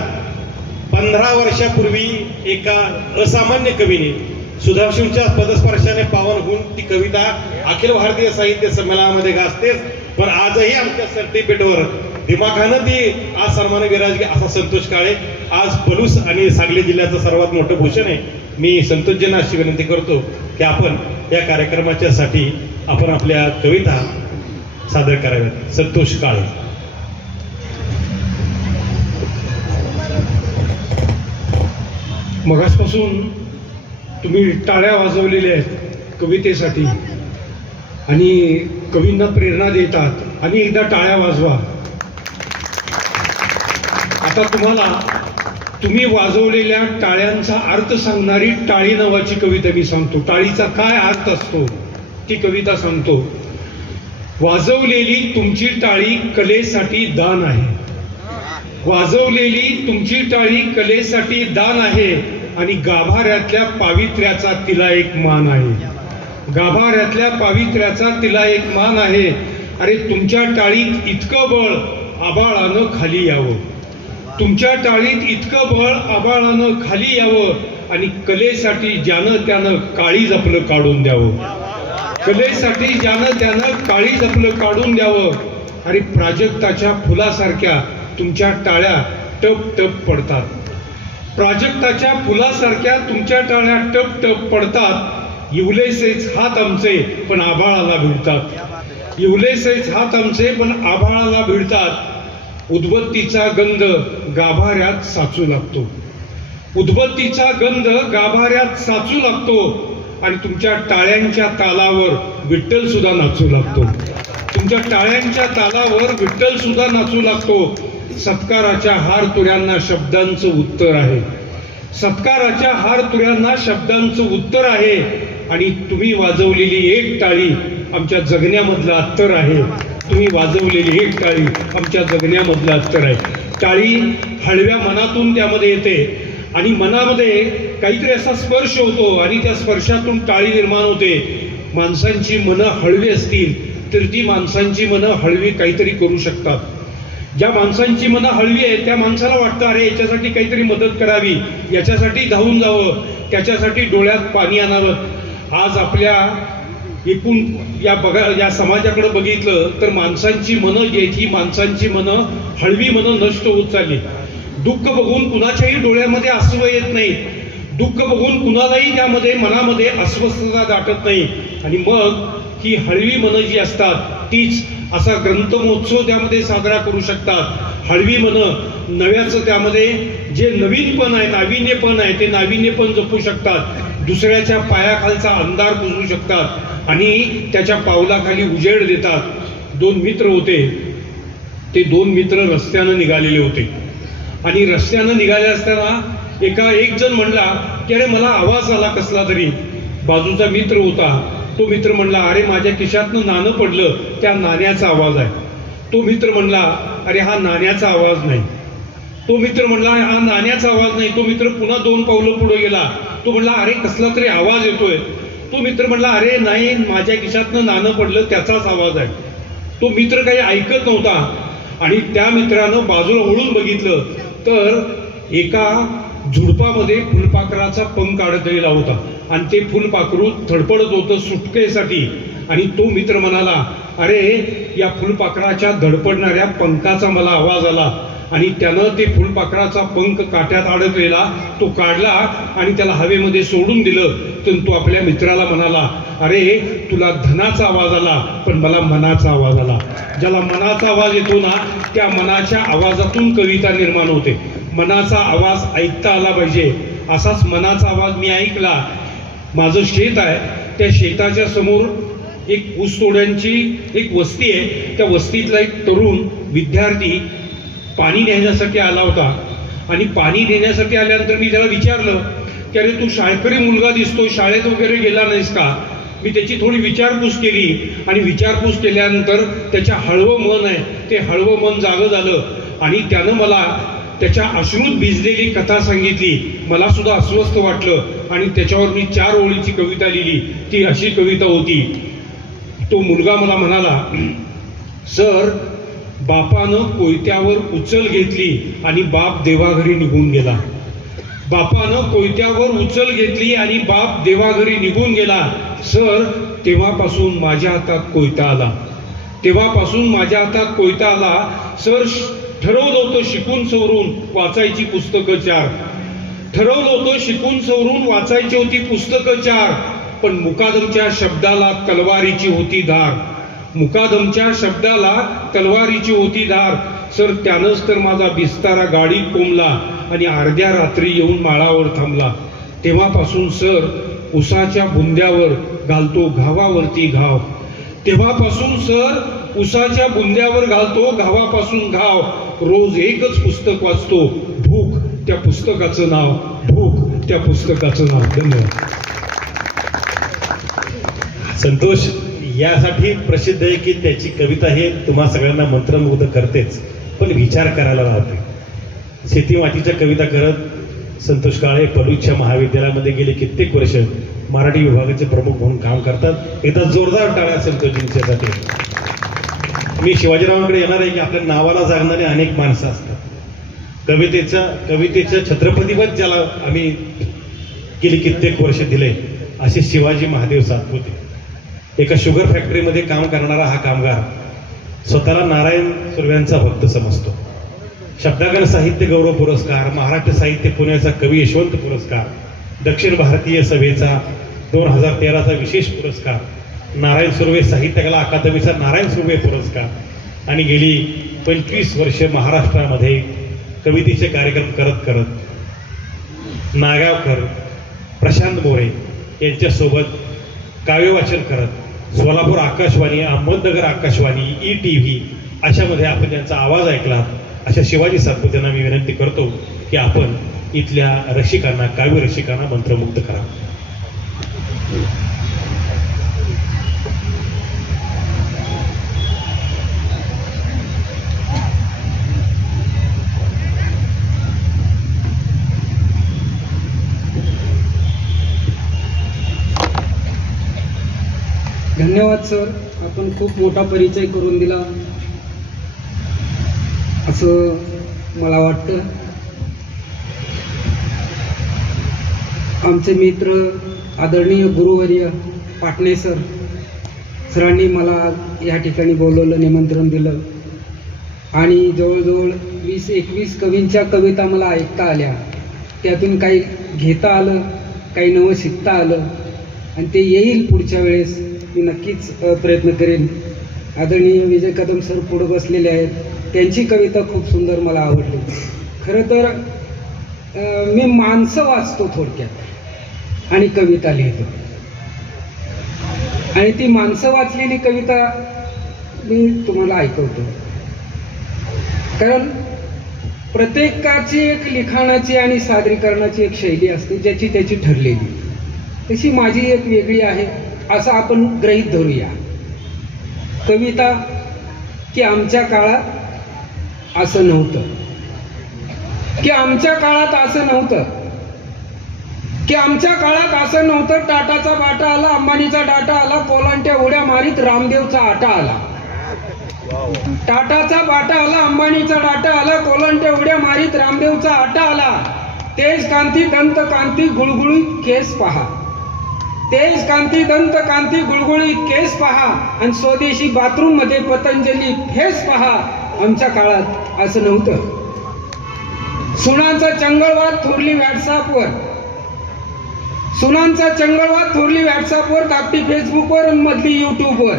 15 वर्षापूर्वी एका असामान्य कवीने सुधांशूंच्या पदस्पर्शाने पावन होऊन ती कविता अखिल भारतीय साहित्य संमेलनामध्ये गाजतेच, पण आजही आमच्या सर्टिफिकेटवर दिमाखानं ती आज सन्मान विराजगे असा संतोष काळे. आज पलूस आणि सांगली जिल्ह्याचं सर्वात मोठं भूषण आहे. मी संतोषजींना अशी विनंती करतो की आपण या कार्यक्रमाच्या साठी आपण आपल्या कविता सादर कराव्यात. संतोष काळे. मगासपासून तुम्ही टाळ्या वाजवलेल्या आहेत कवितेसाठी आणि कवींना प्रेरणा देतात, आणि एकदा टाळ्या वाजवा. आता तुम्ही वाजवलेल्या टाळ्यांचा अर्थ सांगणारी टाळी नावाची कविता मी सांगतो. टाळीचा काय अर्थ असतो ती कविता सांगतो. वाजवलेली तुमची टाळी कलेसाठी दान आहे. वाजवलेली तुमची टाळी कलेसाठी दान आहे, आणि गाभाऱ्यातल्या पावित्र्याचा तिला एक मान आहे. गाभाऱ्यातल्या पावित्र्याचा तिला एक मान आहे, अरे तुमच्या टाळीत इतकं बळ आबाळानं खाली यावं, तुमच्या टाळीत इतकं बळ आबाळानं खाली यावं आणि कलेसाठी ज्यानं त्यानं काळीज आपलं काढून द्यावं, कलेसाठी ज्यानं त्यानं काळीज आपलं काढून द्यावं. अरे प्राजक्ताच्या फुलासारख्या तुमच्या टाळ्या टप टप पडतात, प्राजक्ताच्या फुलासारख्या तुमच्या टाळ्या टप टप पडतात. इवलेसेच हात आमचे पण आभाळाला भिडतात, इवलेसेच हात आमचे पण आभाळाला भिडतात. उदबत्तीचा गंध गाभाऱ्यात साचू लागतो, उदबत्तीचा गंध गाभाऱ्यात साचू लागतो आणि तुमच्या टाळ्यांच्या तालावर विठ्ठल सुद्धा नाचू लागतो, तुमच्या टाळ्यांच्या तालावर विठ्ठल सुद्धा नाचू लागतो. सत्काराच्या हार तुऱ्यांना शब्दांचं उत्तर आहे, सत्काराच्या हार तुऱ्यांना शब्दांचं उत्तर आहे आणि तुम्ही वाजवलेली एक टाळी आमच्या जगण्यामधलं अत्तर आहे, तुम्ही वाजवलेली एक टाळी आमच्या जगण्यामधलं अत्तर आहे. टाळी हळव्या मनातून त्यामध्ये येते आणि मनामध्ये काहीतरी असा स्पर्श होतो आणि त्या स्पर्शातून टाळी निर्माण होते. माणसांची मनं हळवी असतील तर ती माणसांची मनं हळवी काहीतरी करू शकतात. ज्या माणसांची मनं हळवी आहे त्या माणसाला वाटतं अरे याच्यासाठी काहीतरी मदत करावी, याच्यासाठी धावून जावं, त्याच्यासाठी डोळ्यात पाणी आणावं. आज आपल्या एकूण या समाजाकडे बघितलं तर माणसांची मनं जी आहेत ही माणसांची मनं हळवी मनं नष्ट होत चालली. दुःख बघून कुणाच्याही डोळ्यामध्ये अश्रू येत नाही, दुःख बघून कुणालाही त्यामध्ये मनामध्ये अस्वस्थता दाटत नाही आणि मग ही हळवी मनं जी असतात तीच असा ग्रंथमहोत्सव त्यामध्ये साजरा करू शकतात. हळवी मनं नव्याचं त्यामध्ये जे नवीनपण आहे, नाविन्यपण आहे ते नाविन्यपण जपू शकतात, दुसऱ्याच्या पायाखालचा अंधार पुसू शकतात आणि त्याच्या पावलाखाली उजेड देतात. दोन मित्र होते, ते दोन मित्र रस्त्यानं निघालेले होते आणि रस्त्यानं निघाले असताना एक जण म्हणला की अरे मला आवाज आला कसला तरी. बाजूचा मित्र होता, तो मित्र म्हणला अरे माझ्या खिशातनं नाणं पडलं, त्या नाण्याचा आवाज आहे. तो मित्र म्हणला अरे हा नाण्याचा आवाज नाही, तो मित्र म्हणला हा नाण्याचा आवाज नाही. तो मित्र पुन्हा 2 पावलं पुढे गेला, तो म्हणला अरे कसला तरी आवाज येतोय. तो मित्र म्हणला अरे नाही माझ्या खिशातनं नाणं पडलं त्याचाच आवाज आहे. तो मित्र काही ऐकत नव्हता आणि त्या मित्रानं बाजूला वळून बघितलं तर एका झुडपामध्ये फुलपाखराचा पंख अडकलेला होता आणि ते फुलपाखरू धडपडत होतं सुटकेसाठी आणि तो मित्र म्हणाला अरे या फुलपाखराच्या धडपडणाऱ्या पंखाचा मला आवाज आला आणि त्यानं ते फुलपाखराचा पंख काट्यात अडकलेला तो काढला आणि त्याला हवेमध्ये सोडून दिलं. तर तो आपल्या मित्राला म्हणाला अरे तुला धनाचा आवाज आला पण मला मनाचा आवाज आला. ज्याला मनाचा आवाज येतो ना त्या मनाच्या आवाजातून कविता निर्माण होते. मनाचा आवाज ऐकता आला पाहिजे. असाच मनाचा आवाज मी ऐकला. माझं शेत आहे, त्या शेताच्या समोर एक ऊसतोड्यांची एक वस्ती आहे. त्या वस्तीतला एक तरुण विद्यार्थी पाणी नेण्यासाठी आला होता आणि पाणी देण्यासाठी आल्यानंतर मी त्याला विचारलं की अरे तू शाळकरी मुलगा दिसतो, शाळेत वगैरे गेला नाहीस का. मी त्याची थोडी विचारपूस केली आणि विचारपूस केल्यानंतर त्याच्या हळवं मन आहे ते हळवं मन जागं झालं आणि त्यानं मला त्याच्या अश्रूत भिजलेली कथा सांगितली. मला सुद्धा अस्वस्थ वाटलं आणि त्याच्यावर मी 4 ओळीची कविता लिहिली. ती अशी कविता होती. तो मुलगा मला म्हणाला सर बापानं कोयत्यावर उचल घेतली आणि बाप देवाघरी निघून गेला. बापानं कोयत्यावर उचल घेतली आणि बाप देवाघरी निघून गेला. सर तेव्हापासून माझ्या हातात कोयता आला, तेव्हापासून माझ्या हातात कोयता आला. सर ठरवलं होतं शिकून सवरून वाचायची पुस्तकं 4, ठरवलं होतं शिकून सवरून वाचायची होती पुस्तकं 4, पण मुकादमच्या शब्दाला तलवारीची होती धार, मुकादमच्या शब्दाला तलवारीची होती धार. सर त्यानंच तर माझा बिस्तारा गाडीत कोंबला आणि अर्ध्या रात्री येऊन माळावर थांबला. तेव्हापासून सर उसाच्या बुंद्यावर घालतो घावावरती घाव, तेव्हापासून सर उसाच्या बुंद्यावर घालतो घावापासून घाव. रोज एकच पुस्तक वाचतो, भूक त्या पुस्तकाचं नाव, भूक त्या पुस्तकाचं नाव. धन्यवाद. संतोष यासाठी प्रसिद्ध आहे की त्याची कविता हे तुम्हा सगळ्यांना मंत्रमुग्ध करतेच पण विचार करायला लावते. शेतीमातीच्या कविता करत संतोष काळे पलूच्या महाविद्यालयामध्ये गेले कित्येक वर्ष मराठी विभागाचे प्रमुख म्हणून काम करतात. एकदा जोरदार टाळ्या संतोषजींच्यासाठी. मी शिवाजीरावांकडे येणार आहे की आपल्या नावाला जागणारी अनेक माणसं असतात. कवितेचं छत्रपतीपद ज्याला आम्ही गेली कित्येक वर्ष दिले असे शिवाजी महादेव सातपुते. एका शुगर फॅक्टरीमध्ये काम करणारा हा कामगार स्वतःला नारायण सुर्व्यांचा भक्त समजतो. शब्दागर साहित्य गौरव पुरस्कार, महाराष्ट्र साहित्य पुण्याचा कवी यशवंत पुरस्कार, दक्षिण भारतीय सभेचा 2013चा विशेष पुरस्कार, नारायण सुर्वे साहित्य कला अकादमीचा नारायण सुर्वे पुरस्कार आणि गेली 25 वर्ष महाराष्ट्रामध्ये कवितेचे कार्यक्रम करत करत नागावकर, प्रशांत मोरे यांच्यासोबत काव्यवाचन करत सोलापूर आकाशवाणी, अहमदनगर आकाशवाणी, ETV अशामध्ये आपण त्यांचा आवाज ऐकला. अशा शिवाजी सातपुतेंना मी विनंती करतो की आपण इथल्या रसिकांना, काव्य रसिकांना मंत्रमुग्ध करा. धन्यवाद सर, आपण खूप मोठा परिचय करून दिला असं मला वाटतं. आमचे मित्र आदरणीय गुरुवर्य पाटणे सरांनी मला या ठिकाणी बोलवलं, निमंत्रण दिलं आणि जवळजवळ 20-21 कवींच्या कविता मला ऐकता आल्या. त्यातून काही घेता आलं, काही नवं शिकता आलं आणि ते येईल पुढच्या वेळेस. मी नक्कीच प्रयत्न करेन. आदरणीय विजय कदम सर पुढे बसलेले आहेत, त्यांची कविता खूप सुंदर मला आवडली. खरं तर मी माणसं वाचतो थोडक्यात आणि कविता लिहितो आणि ती माणसं वाचलेली कविता मी तुम्हाला ऐकवतो. कारण प्रत्येकाची एक लिखाणाची आणि सादरीकरणाची एक शैली असते ज्याची त्याची ठरलेली. तशी माझी एक वेगळी आहे असं आपण गृहीत धरूया. कविता की आमच्या काळात असं नव्हतं, की आमच्या काळात असं नव्हतं, की आमच्या काळात असं नव्हतं. टाटाचा बाटा आला, अंबानीचा डाटा आला, कोलांट्या उड्या मारीत रामदेवचा आटा आला. टाटाचा बाटा आला, अंबानीचा डाटा आला, कोलांट्या उड्या मारीत रामदेवचा आटा आला. तेज कांती दंत कांती गुळगुळीत केस पहा, तेज कांती दंत कांती गुळगुळीत केस पहा आणि स्वदेशी बाथरूम मध्ये पतंजली फेस पहा. आमच्या काळात असं नव्हतं. सुनांचा चंगळवाद थोरली व्हॉट्सअपवर, सुनांचा चंगळवाद थोरली व्हॉट्सअपवर, धाकटी फेसबुकवर आणि मधली युट्यूबवर.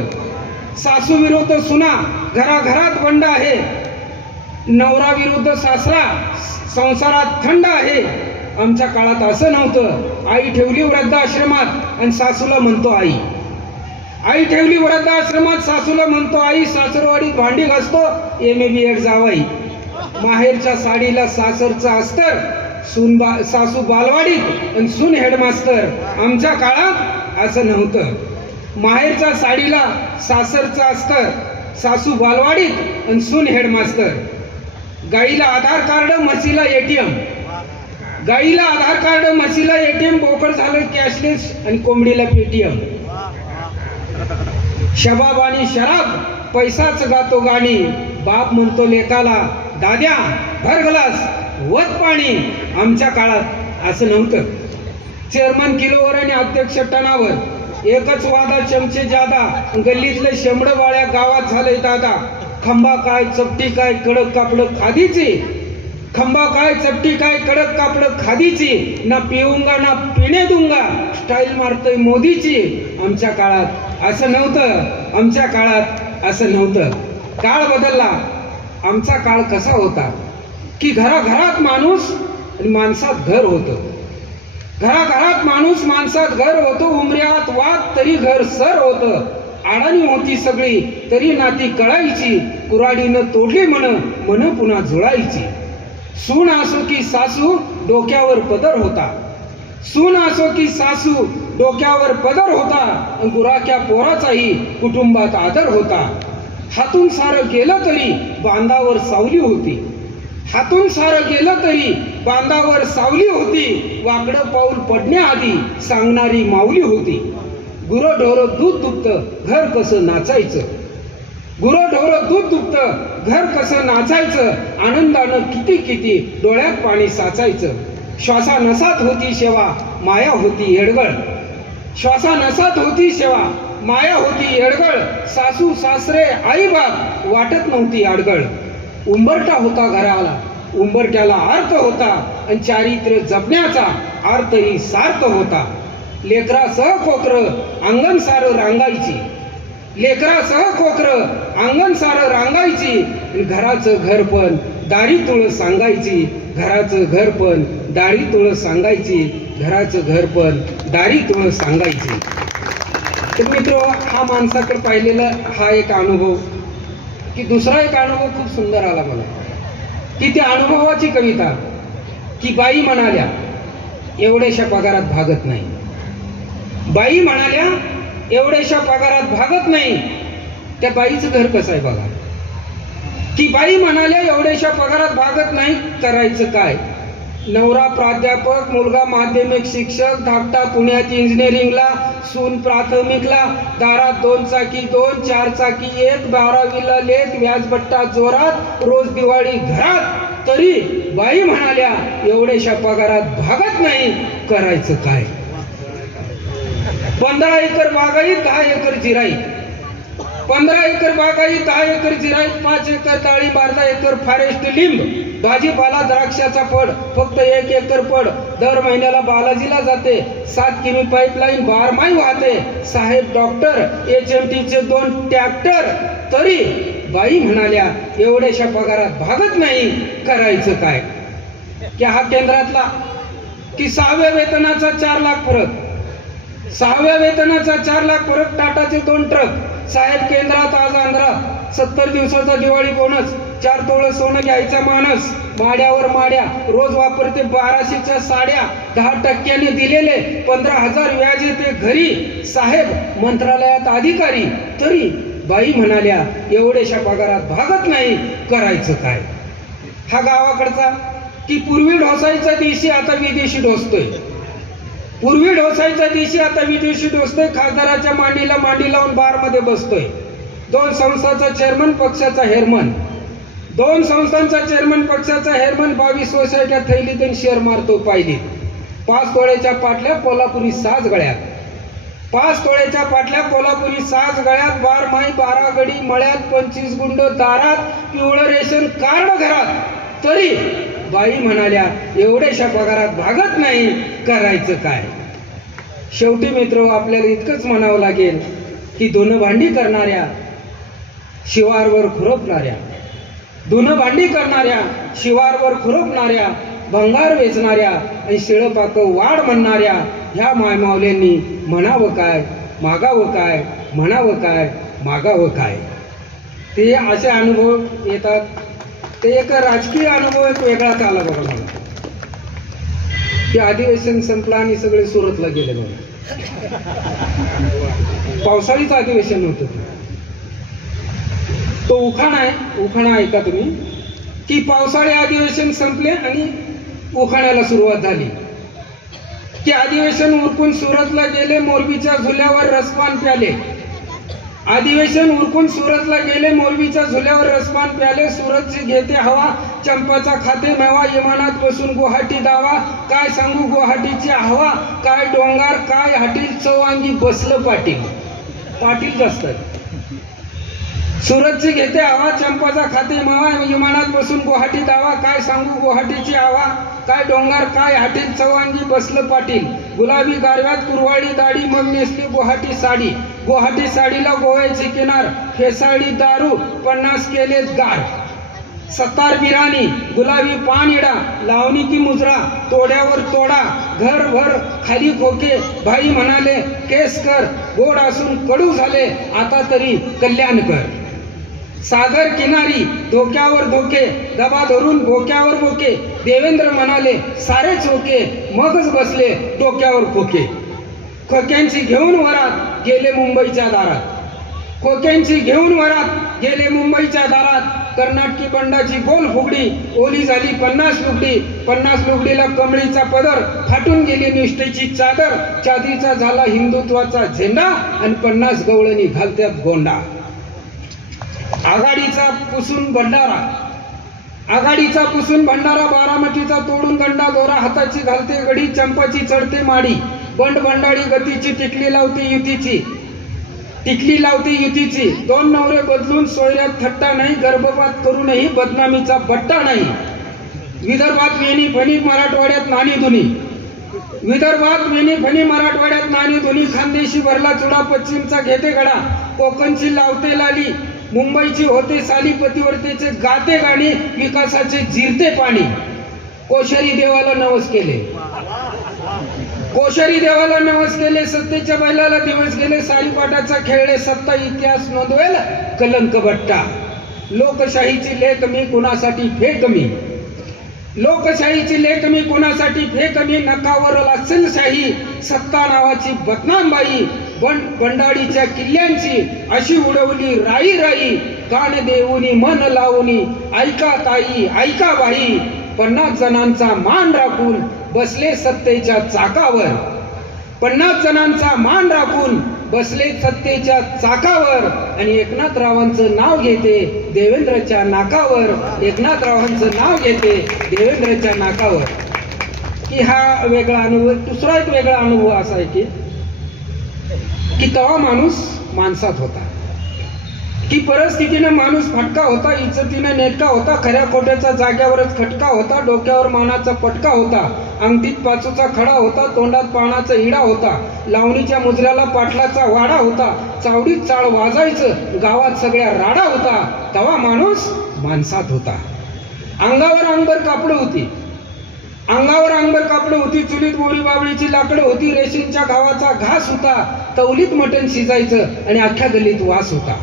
सासू विरुद्ध सुना घराघरात बंड आहे, नवरा विरुद्ध सासरा संसारात थंड आहे. आमच्या काळात असं नव्हतं. आई ठेवली वृद्धाश्रमात आणि सासूला म्हणतो आई, आई ठेवली वृद्धाश्रमात, सासूला म्हणतो आई. सासरवाडीत भांडी घासतो, MA BEd जावाई. माहेरच्या साडीला सासरचं अस्तर, सासू बालवाडीत आणि सून हेडमास्टर. आमच्या काळात असं नव्हतं. माहेरच्या साडीला सासरचं अस्तर, सासू बालवाडीत आणि सून हेडमास्टर. गाईला आधार कार्ड, म्हशीला ATM, गाईला आधार कार्ड, म्हशीला ATM, बोकड झालं कॅशलेस आणि कोंबडीला पेटीएम. शबाब आणि शराब, पैसाच गातो गाणी. बाप म्हणतो लेकाला दाद्या भर ग्लास वत पाणी. आमच्या काळात असं नव्हतं. चेअरमन किलोवर आणि अध्यक्ष टनावर, एकच वादा चमचे जादा, गल्लीतले शेंबड बाळ्या गावात झालंय दादा. खंबा काय चपटी काय कडक कापड खादीची, खंबा काय चपटी काय कडक कापड खादीची. ना पिऊंगा ना पिणे दूंगा, स्टाईल मारतोय मोदीची. आमच्या काळात असं नव्हतं. आमच्या काळात असं नव्हतं. काळ बदलला. आमचा काळ कसा होता की घराघरात माणूस आणि माणसात घर होतं. घराघरात माणूस माणसात घर होतं. उमऱ्यात वाद तरी घर सर होतं. अडाणी होती सगळी तरी नाती कळायची. कुऱ्हाडीनं तोडली मन पुन्हा जुळायची. सून असो की सासू डोक्यावर पदर होता, सून असो की सासू डोक्यावर पदर होता. गुराख्या पोराचाही कुटुंबात आदर होता. हातून सारं गेलं तरी बांधावर सावली होती, हातून सारं गेलं तरी बांधावर सावली होती. वाकडं पाऊल पडण्याआधी सांगणारी माऊली होती. गुरं ढोरं दूध दुभतं घर कसं नाचायचं, गुरंढोरं दूध दुभतं, घर कसं नाचायचं, आनंदानं किती किती डोळ्यात पाणी साचायचं. श्वासा नसात होती शेवा, माया होती येडगळ. श्वासा नसात होती सेवा, माया होती येडगळ. सासू सासरे आई बाप वाटत नव्हती अडगळ. उंबरटा होता घराला, उंबरट्याला अर्थ होता, आणि चारित्र्य जपण्याचा अर्थही सार्थ होता. लेकरासह कोकर अंगण सारं रांगायची, लेकरासह कोकर अंगण सारं रांगायची. घराचं घर पण दारी तुळ सांगायची, घराचं घर पण दारी तुळ सांगायची, घराचं घर पण दारी तुळ सांगायची. तर मित्र, हा माणसाकडे पाहिलेला हा एक अनुभव, की दुसरा एक अनुभव खूप सुंदर आला मला, की त्या अनुभवाची कविता, की बाई म्हणाल्या एवढ्याशा पगारात भागत नाही. बाई म्हणाल्या एवढ्याशा पगारात भागत नाही. त्या बाईचं घर कसं आहे बघा, की बाई म्हणाल्या एवढ्याशा पगारात भागत नाही, करायचं काय. नवरा प्राध्यापक, मुलगा माध्यमिक शिक्षक, धाकटा पुण्यात इंजिनिअरिंगला, सून प्राथमिकला, दारात 2 चाकी 2, 4 चाकी 1, 12वीला लेख, व्याजबट्टा जोरात, रोज दिवाळी घरात. तरी बाई म्हणाल्या एवढ्याशा पगारात भागत नाही, करायचं काय. 15 एकर बागायत, 10 एकर जिराईत. 15 एकर बागायत, 10 एकर जिराईत, 5 एकर डाळिंब, अर्धा एकर फॉरेस्ट लिंब, भाजीपाला द्राक्षाचा पड, फक्त 1 एकर पड. दर महिन्याला बालाजीला जाते, 7 किमी पाईपलाईन बारमाही वाहते. साहेब डॉक्टर, HMTचे 2 ट्रॅक्टर. तरी बाई म्हणाल्या एवढ्याशा पगारात भागत नाही, करायचं काय. की हा केंद्रातला, की 6व्या वेतनाचा 4 लाख फरक, 6व्या वेतनाचा 4 लाख फरक, टाटाचे 2 ट्रक. साहेब केंद्रात आज आंध्रात, 70 दिवसाचा दिवाळी बोनस, 4 तोळं सोनं घ्यायचा मानस. माड्यावर माड्या, रोज वापरते 1200च्या साड्या, 10% दिलेले 15,000 व्याज येते घरी. साहेब मंत्रालयात अधिकारी. तरी बाई म्हणाल्या एवढ्याशा पगारात भागत नाही, करायचं काय. हा गावाकडचा, की पूर्वी ढोसायचा देशी आता विदेशी ढोसतोय. पूर्वी ढोसायचा देशी आता विदेशी ढोसतोय. खासदाराच्या मांडीला मांडी लावून बारमध्ये बसतोय. 2 संस्थांचा चेअरमन, पक्षाचा हेरमन. 2 संस्थांचा चेअरमन, पक्षाचा हेरमन. 22 सोसायट्या थैलीतून शेअर मारतो पाहिली. 5 तोळ्याच्या पाटल्या कोल्हापुरी साज गळ्यात, 5 तोळ्याच्या पाटल्या कोल्हापुरी साज गळ्यात. बारमाही 12 गडी मळ्यात, 25 गुंड दारात, पिवळं रेशन कार्ड घरात. तरी बाई म्हणाल्या एवढ्याशा पगारात भागत नाही, करायचं काय. शेवटी मित्र, आपल्याला इतकंच म्हणावं लागेल, की धुणं भांडी करणाऱ्या, शिवारवर खुरपणाऱ्या, धुणं भांडी करणाऱ्या, शिवारवर खुरपणाऱ्या, भंगार वेचणाऱ्या आणि शिळपाकं वाढ म्हणणाऱ्या ह्या मायमावल्यांनी म्हणावं काय, मागावं काय, म्हणावं काय, मागावं काय. ते असे अनुभव येतात. ते एक राजकीय अनुभव एक वेगळाच आला बघा मला. ते अधिवेशन संपलं आणि सगळे सुरतला गेले बघा. पावसाळीचं अधिवेशन होतं. तो उखाणा आहे, उखाणा ऐका तुम्ही, की पावसाळी अधिवेशन संपले आणि उखाण्याला सुरुवात झाली. की अधिवेशन उरकून सुरतला गेले, मोरबीच्या झुल्यावर रसपान प्याले. अधिवेशन उरकून सुरतला गेले, मोरबीच्या झुल्यावर रसपान प्याले. सुरतची घेते हवा, चंपाचा खाते मेवा, विमानात बसून गुवाहाटी दावा. काय सांगू गुवाहाटीची हवा, काय डोंगर, काय हाटील, चौवांगी बसलं पाटील. पाटील जास्त आहे. सुरतची घेते हवा, चंपाचा खाते मेवा, विमानात बसून गुवाहाटी दावा. काय सांगू गुवाहाटीची हवा, काय डोंगर, काय हाटील, चौवांगी बसलं पाटील. गुलाबी गारव्यात कुरवाडी दाढी, मग नेसली गुवाहाटी साडी. गुवाहाटी साडीला गोव्याची किनार, फेसाळी दारू, 50 केलेत गार. 70 बिराणी, गुलाबी पान इडा, लावणी की मुजरा, तोड्यावर तोडा, घर भर खाली खोके. भाई म्हणाले केस कर, गोड असून कडू झाले, आता तरी कल्याण कर. सागर किनारी, धोक्यावर धोके, दबा धरून भोक्यावर बोके. देवेंद्र म्हणाले सारे चोके, मगच बसले डोक्यावर खोके. खोक्यांची घेऊन वरात गेले मुंबईच्या दारात, खोक्यांची घेऊन वरात गेले मुंबईच्या दारात. कर्नाटकी बंडाची गोल फुगडी, ओली झाली 50 लुगडी. 50 लुगडीला कमळीचा पदर, फाटून गेली निष्ठेची चादर. चादरीचा झाला हिंदुत्वाचा झेंडा आणि 50 गवळणी घालत्यात गोंडा. आघाडीचा पुसून भंडारा, आघाडीचा पुसून भंडारा, बारामतीचा तोडून गंडा दोरा, हाताची घालते गडी, चंपाची चढते माडी, बंड बंडाळी गतीची, टिकली लावते युतीची, टिकली लावते युतीची, दोन नवरे बदलून सोयऱ्यात थट्टा नाही, गर्भपात करूनही बदनामीचा बट्टा नाही. विदर्भात वेणी फणी, मराठवाड्यात नाणी धुनी, विदर्भात वेणी फणी, मराठवाड्यात नाणी धुनी, खानदेशी भरला चुडा, पश्चिमचा घेते गडा, कोकणची लावते लाली, मुंबईची होते साली, पतिवर्तेचे गाते गाणी, विकासाचे जिरते पाणी. कोश्यारी देवाला नवस केले, कोश्यारी देवाला नवस केले, सत्तेच्या बैलाला दिवस गेले, सारीपाटाचा खेळले, सत्ता इतिहास नोंदवेल कलंक बट्टा. लोकशाहीची लेख मी कुणासाठी फेक मी, लोकशाहीची लेख मी कुणासाठी फेक मी, नकावर असेल शाही, सत्ता नावाची बदनाम बाई, बंडाळीच्या किल्ल्यांची अशी उडवली राई राई, कान देऊनी मन लावूनी, ऐका ताई ऐका बाई, 50 जणांचा मान राखून बसले सत्तेच्या चाकावर, 50 जणांचा मान राखून बसले सत्तेच्या चाकावर, आणि एकनाथरावांचं नाव घेते देवेंद्रच्या नाकावर, एकनाथरावांचं नाव घेते देवेंद्रच्या नाकावर. की हा वेगळा अनुभव. दुसरा एक वेगळा अनुभव असा आहे की तेव्हा माणूस माणसात होता, की परिस्थितीनं माणूस फटका होता, इज्जतीनं नेटका होता, खऱ्या खोट्याचा जाग्यावरच खटका होता, डोक्यावर मानाचा पटका होता, अंगठीत पाचूचा खडा होता, तोंडात पानाचा हिडा होता, लावणीच्या मुजऱ्याला पाटलाचा वाडा होता, चावडीत चाळ वाजायचं, गावात सगळ्या राडा होता. तेव्हा माणूस माणसात होता. अंगावर अंगभर कापडं होती, अंगावर अंगभर कापडं होती, चुलीत मोरी बाबळीची लाकडं होती, रेशीमच्या गावाचा घास होता, तवलीत मटण शिजायचं आणि अख्ख्या गल्लीत वास होता,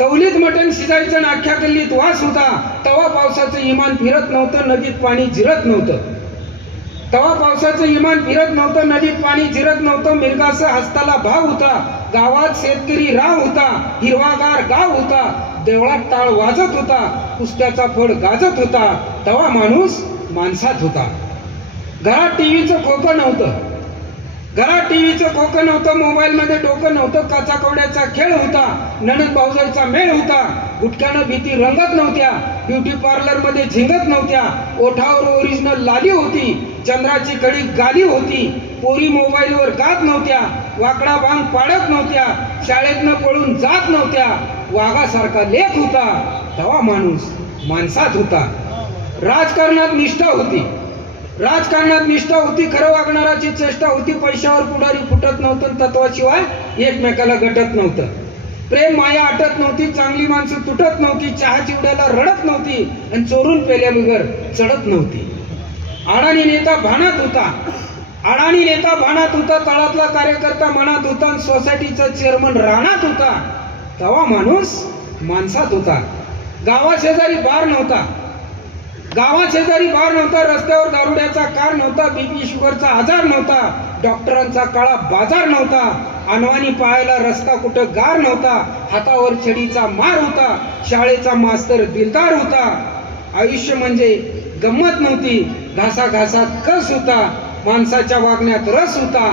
तवलीत मटण शिजायचं आणि अख्ख्या गल्लीत वास होता. तवा पावसाचं इमान फिरत नव्हतं, नदीत पाणी जिरत नव्हतं, तवा पावसाचं इमान फिरत नव्हतं, नदीत पाणी जिरत नव्हतं, मिरगासह हस्ताला भाव होता, गावात शेतकरी राव होता, हिरवागार गाव होता, देवळात टाळ वाजत होता, कुस्त्याचा फड गाजत होता. तवा माणूस माणसात होता. घरात टीव्हीचं खोकं नव्हतं, घरात टीव्हीचं खोकं नव्हतं, मोबाईलमध्ये डोकं नव्हतं, काचाकवड्याचा खेळ होता, नणद भाऊजाईचा मेळ होता, गुटख्यानं भीती रंगत नव्हत्या, ब्युटी पार्लरमध्ये झिंगत नव्हत्या, ओठावर ओरिजिनल लाली होती, चंद्राची कडी गाली होती, पोरी मोबाईलवर गात नव्हत्या, वाकडा भांग पाडत नव्हत्या, शाळेतनं पळून जात नव्हत्या, वाघासारखा लेख होता. तेव्हा माणूस माणसात होता. राजकारणात निष्ठा होती, राजकारणात निष्ठा होती, खरं वागणाराची चेष्टा होती, पैशावर पुढारी फुटत नव्हतं, तत्वाशिवाय एकमेकाला गटत नव्हतं, प्रेम माया आटत नव्हती, चांगली माणसं तुटत नव्हती, चहा चिवड्याला रडत नव्हती आणि चोरून पेल्याबगर चढत नव्हती. अडाणी नेता भानात होता, अडाणी नेता भानात होता, तळातला कार्यकर्ता मनात होता आणि सोसायटीचा चेअरमन रानात होता. तेव्हा माणूस माणसात होता. गावाशेजारी बार नव्हता, गावाशेजारी बार नव्हता, रस्त्यावर दारुड्याचा कार नव्हता, बीपी शुगरचा आजार नव्हता, डॉक्टरांचा काळा बाजार नव्हता, अनवाणी पायाला रस्ता कुठं गार नव्हता, हातावर छडीचा मार होता, शाळेचा मास्तर दिलदार होता. आयुष्य म्हणजे गंमत नव्हती, घासाघासात कस होता, माणसाच्या वागण्यात रस होता.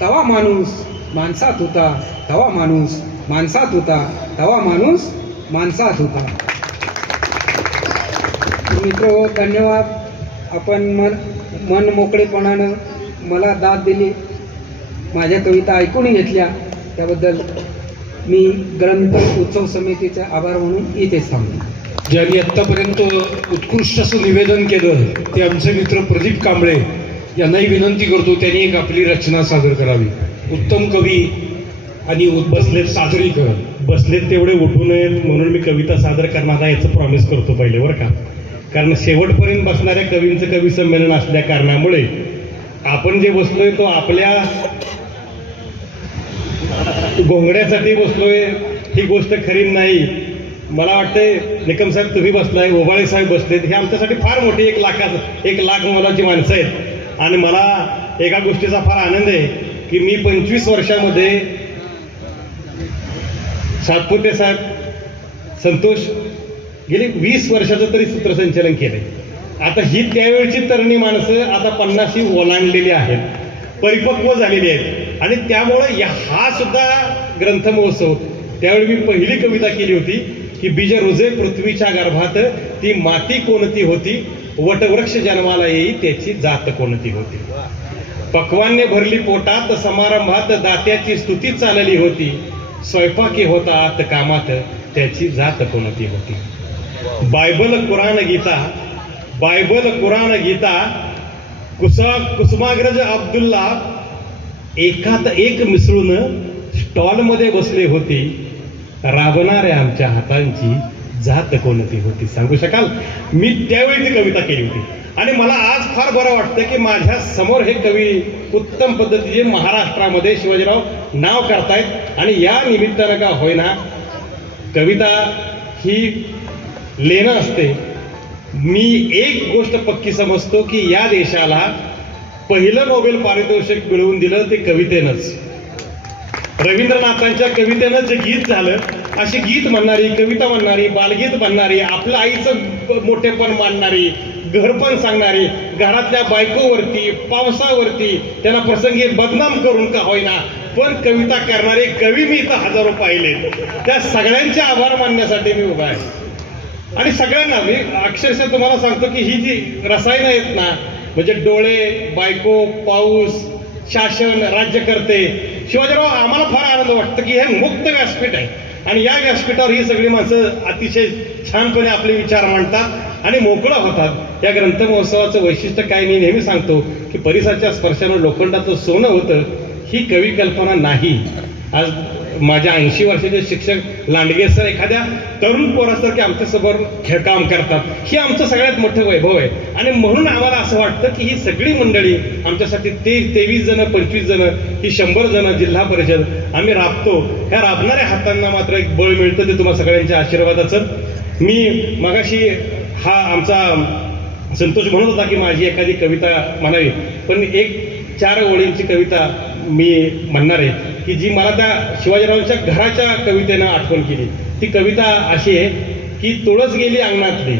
तेव्हा माणूस माणसात होता, तेव्हा माणूस माणसात होता, तेव्हा माणूस माणसात होता. मित्र हो, धन्यवाद. आपण मन मोकळेपणानं मला दाद दिली, माझ्या कविता ऐकून घेतल्या, त्याबद्दल मी ग्रंथ उत्सव समितीचे आभार म्हणून इथेच थांबतो. ज्यांनी आत्तापर्यंत उत्कृष्ट असं निवेदन केलं ते आमचे मित्र प्रदीप कांबळे यांनाही विनंती करतो त्यांनी एक आपली रचना सादर करावी. उत्तम कवी आणि बसलेत सादरीकरण. बसलेत तेवढे उठू नयेत म्हणून मी कविता सादर करणार आहे याचं प्रॉमिस करतो पहिले, बरं का. कारण शेवटपर्यंत बसणाऱ्या कवींचं कवी संमेलन असल्या कारणामुळे आपण जे बसलोय तो आपल्या घोंगड्यासाठी बसलोय ही गोष्ट खरी नाही. मला वाटतंय निकम साहेब तुम्ही बसलाय, ओबाळे साहेब बसलेत, हे आमच्यासाठी फार मोठी 1 लाख मोलाची माणसं आहेत. आणि मला एका गोष्टीचा फार आनंद आहे की मी 25 वर्षामध्ये सातपुते साहेब, संतोष गेली 20 वर्षाचं तरी सूत्रसंचालन केलंय. आता ही त्यावेळची तरुणी माणसं आता 50शी ओलांडलेली आहेत, परिपक्व झालेली आहेत. आणि त्यामुळं हा सुद्धा ग्रंथ महोत्सव त्यावेळी मी पहिली कविता केली होती की बीज रुजे पृथ्वीच्या गर्भात, ती माती कोणती होती, वटवृक्ष जन्माला येई त्याची जात कोणती होती. पक्वान्य भरली पोटात, समारंभात दात्याची स्तुती चालली होती, स्वयंपाकी होता आत कामात त्याची जात कोणती होती. बायबल कुराण गीता कुसुमाग्रज अब्दुल्ला एकात एक मिसळून स्टॉलमध्ये बसले होते, राबणाऱ्या आमच्या हातांची जात कोणती होती. सांगू शकाल? मी त्यावेळी ती कविता केली होती आणि मला आज फार बरं वाटतं की माझ्या समोर हे कवी उत्तम पद्धतीने महाराष्ट्रामध्ये शिवाजीराव नाव करतायत आणि या निमित्तानं का होईना कविता ही लेणं असते. मी एक गोष्ट पक्की समजतो की या देशाला पहिलं नोबेल पारितोषिक मिळवून दिलं ते कवितेनंच. रवींद्रनाथांच्या कवितेनं जे गीत झालं, अशी गीत म्हणणारी, कविता म्हणणारी, बालगीत म्हणणारी, आपलं आईचं मोठेपण मानणारी, घरपण सांगणारी, घरातल्या बायकोवरती, पावसावरती त्यांना प्रसंगी बदनाम करून का होईना पण कविता करणारे कवी मी इथं हजारो पाहिलेत. त्या सगळ्यांचे आभार मानण्यासाठी मी उभा आहे. आणि सगळ्यांना मी अक्षरशः तुम्हाला सांगतो की ही जी रसायनं आहेत ना, म्हणजे डोळे, बायको, पाऊस, शासन, राज्यकर्ते, शिवाजीराव आम्हाला फार आनंद वाटतं की हे मुक्त व्यासपीठ आहे आणि या व्यासपीठावर ही सगळी माणसं अतिशय छानपणे आपले विचार मांडतात आणि मोकळं होतात. या ग्रंथ महोत्सवाचं वैशिष्ट्य काय, मी नेहमी सांगतो की परिसराच्या स्पर्शानं लोखंडाचं सोनं होतं, ही कवी कल्पना नाही. आज माझ्या 80 वर्षाचे शिक्षक लांडगे सर एखाद्या तरुण पोरासारखे आमच्यासमोर काम करतात, हे आमचं सगळ्यात मोठं वैभव आहे. आणि म्हणून आम्हाला असं वाटतं की ही सगळी मंडळी आमच्यासाठी 23 जण, 25 जण, ही 100 जण जिल्हा परिषद आम्ही राबतो. ह्या राबणाऱ्या हातांना मात्र एक बळ मिळतं, ते तुम्हा सगळ्यांच्या आशीर्वादाचं. मी मगाशी हा आमचा संतोष म्हणत होता की माझी एखादी कविता म्हणावी, पण एक 4 ओळींची कविता मी म्हणणार आहे की जी मला त्या शिवाजीरावांच्या घराच्या कवितेनं आठवण केली. ती कविता अशी आहे की तुळस गेली अंगणातली,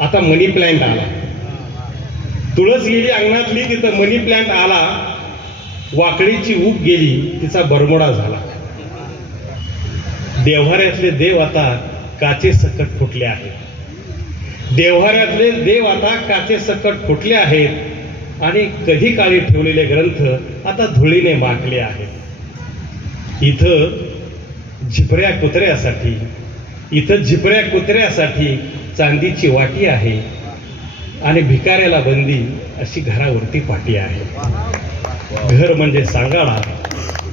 आता मनी प्लॅन्ट आला. तुळस गेली अंगणातली, तिथं मनी प्लॅन्ट आला, वाकडीची ऊब गेली, तिचा बरमोडा झाला. देव्हाऱ्यातले देव आता काचे सकट फुटले आहेत. देव्हाऱ्यातले देव आता काचे सकट फुटले आहेत आणि कधी काळी ठेवलेले ग्रंथ आता धुळीने माखले आहेत. इथं झिपऱ्या कुत्र्यासाठी चांदीची वाटी आहे आणि भिकाऱ्याला बंदी अशी घरावरती पाटी आहे. घर म्हणजे सांगाडा,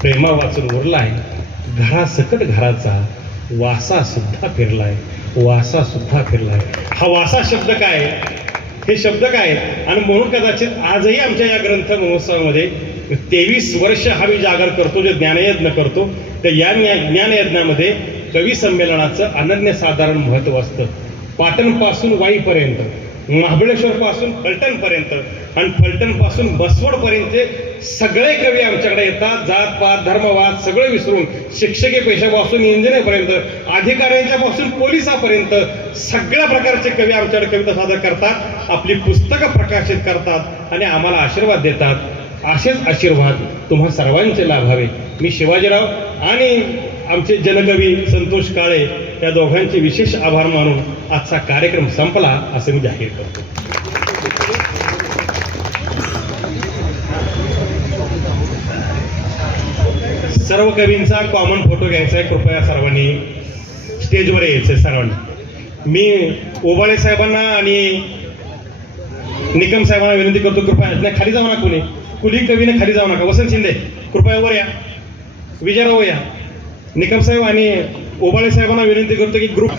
प्रेमा वाचून उरलाय, घरासकट घराचा वासा सुद्धा फिरलाय. हा वासा शब्द काय, हे शब्द काय, आणि म्हणून कदाचित आजही आमच्या या ग्रंथ महोत्सवामध्ये 23 वर्ष हा मी जागर करतो, जे ज्ञानयज्ञ करतो, तर या ज्ञानयज्ञामध्ये कवी संमेलनाचं अनन्यसाधारण महत्त्व असतं. पाटणपासून वाईपर्यंत, महाबळेश्वरपासून फलटणपर्यंत आणि फलटणपासून बसवडपर्यंत सगळे कवी आमच्याकडे येतात. जातपात, धर्मवाद सगळं विसरून, शिक्षकी पेशापासून इंजिनिअरपर्यंत, अधिकाऱ्यांच्यापासून पोलिसापर्यंत सगळ्या प्रकारचे कवी आमच्याकडे कविता सादर करतात, आपली पुस्तकं प्रकाशित करतात आणि आम्हाला आशीर्वाद देतात. असेच आशीर्वाद तुम्हा सर्वांचे लाभावे. मी शिवाजीराव आणि आमचे जनकवी संतोष काळे या दोघांचे विशेष आभार मानून आजचा कार्यक्रम संपला असं मी जाहीर करतो. सर्व कवींचा कॉमन फोटो घ्यायचा आहे, कृपया सर्वांनी स्टेजवर यायचं आहे. सर्वांनी मी ओबाळे साहेबांना आणि निकम साहेबांना विनंती करतो, कृपया खाली जाऊ नका, कुणी कवीने खाली जाऊ नका. वसंत शिंदे कृपया वर या, विजयराव या. निकम साहेब आणि ओबाळे साहेबांना विनंती करतो की ग्रुप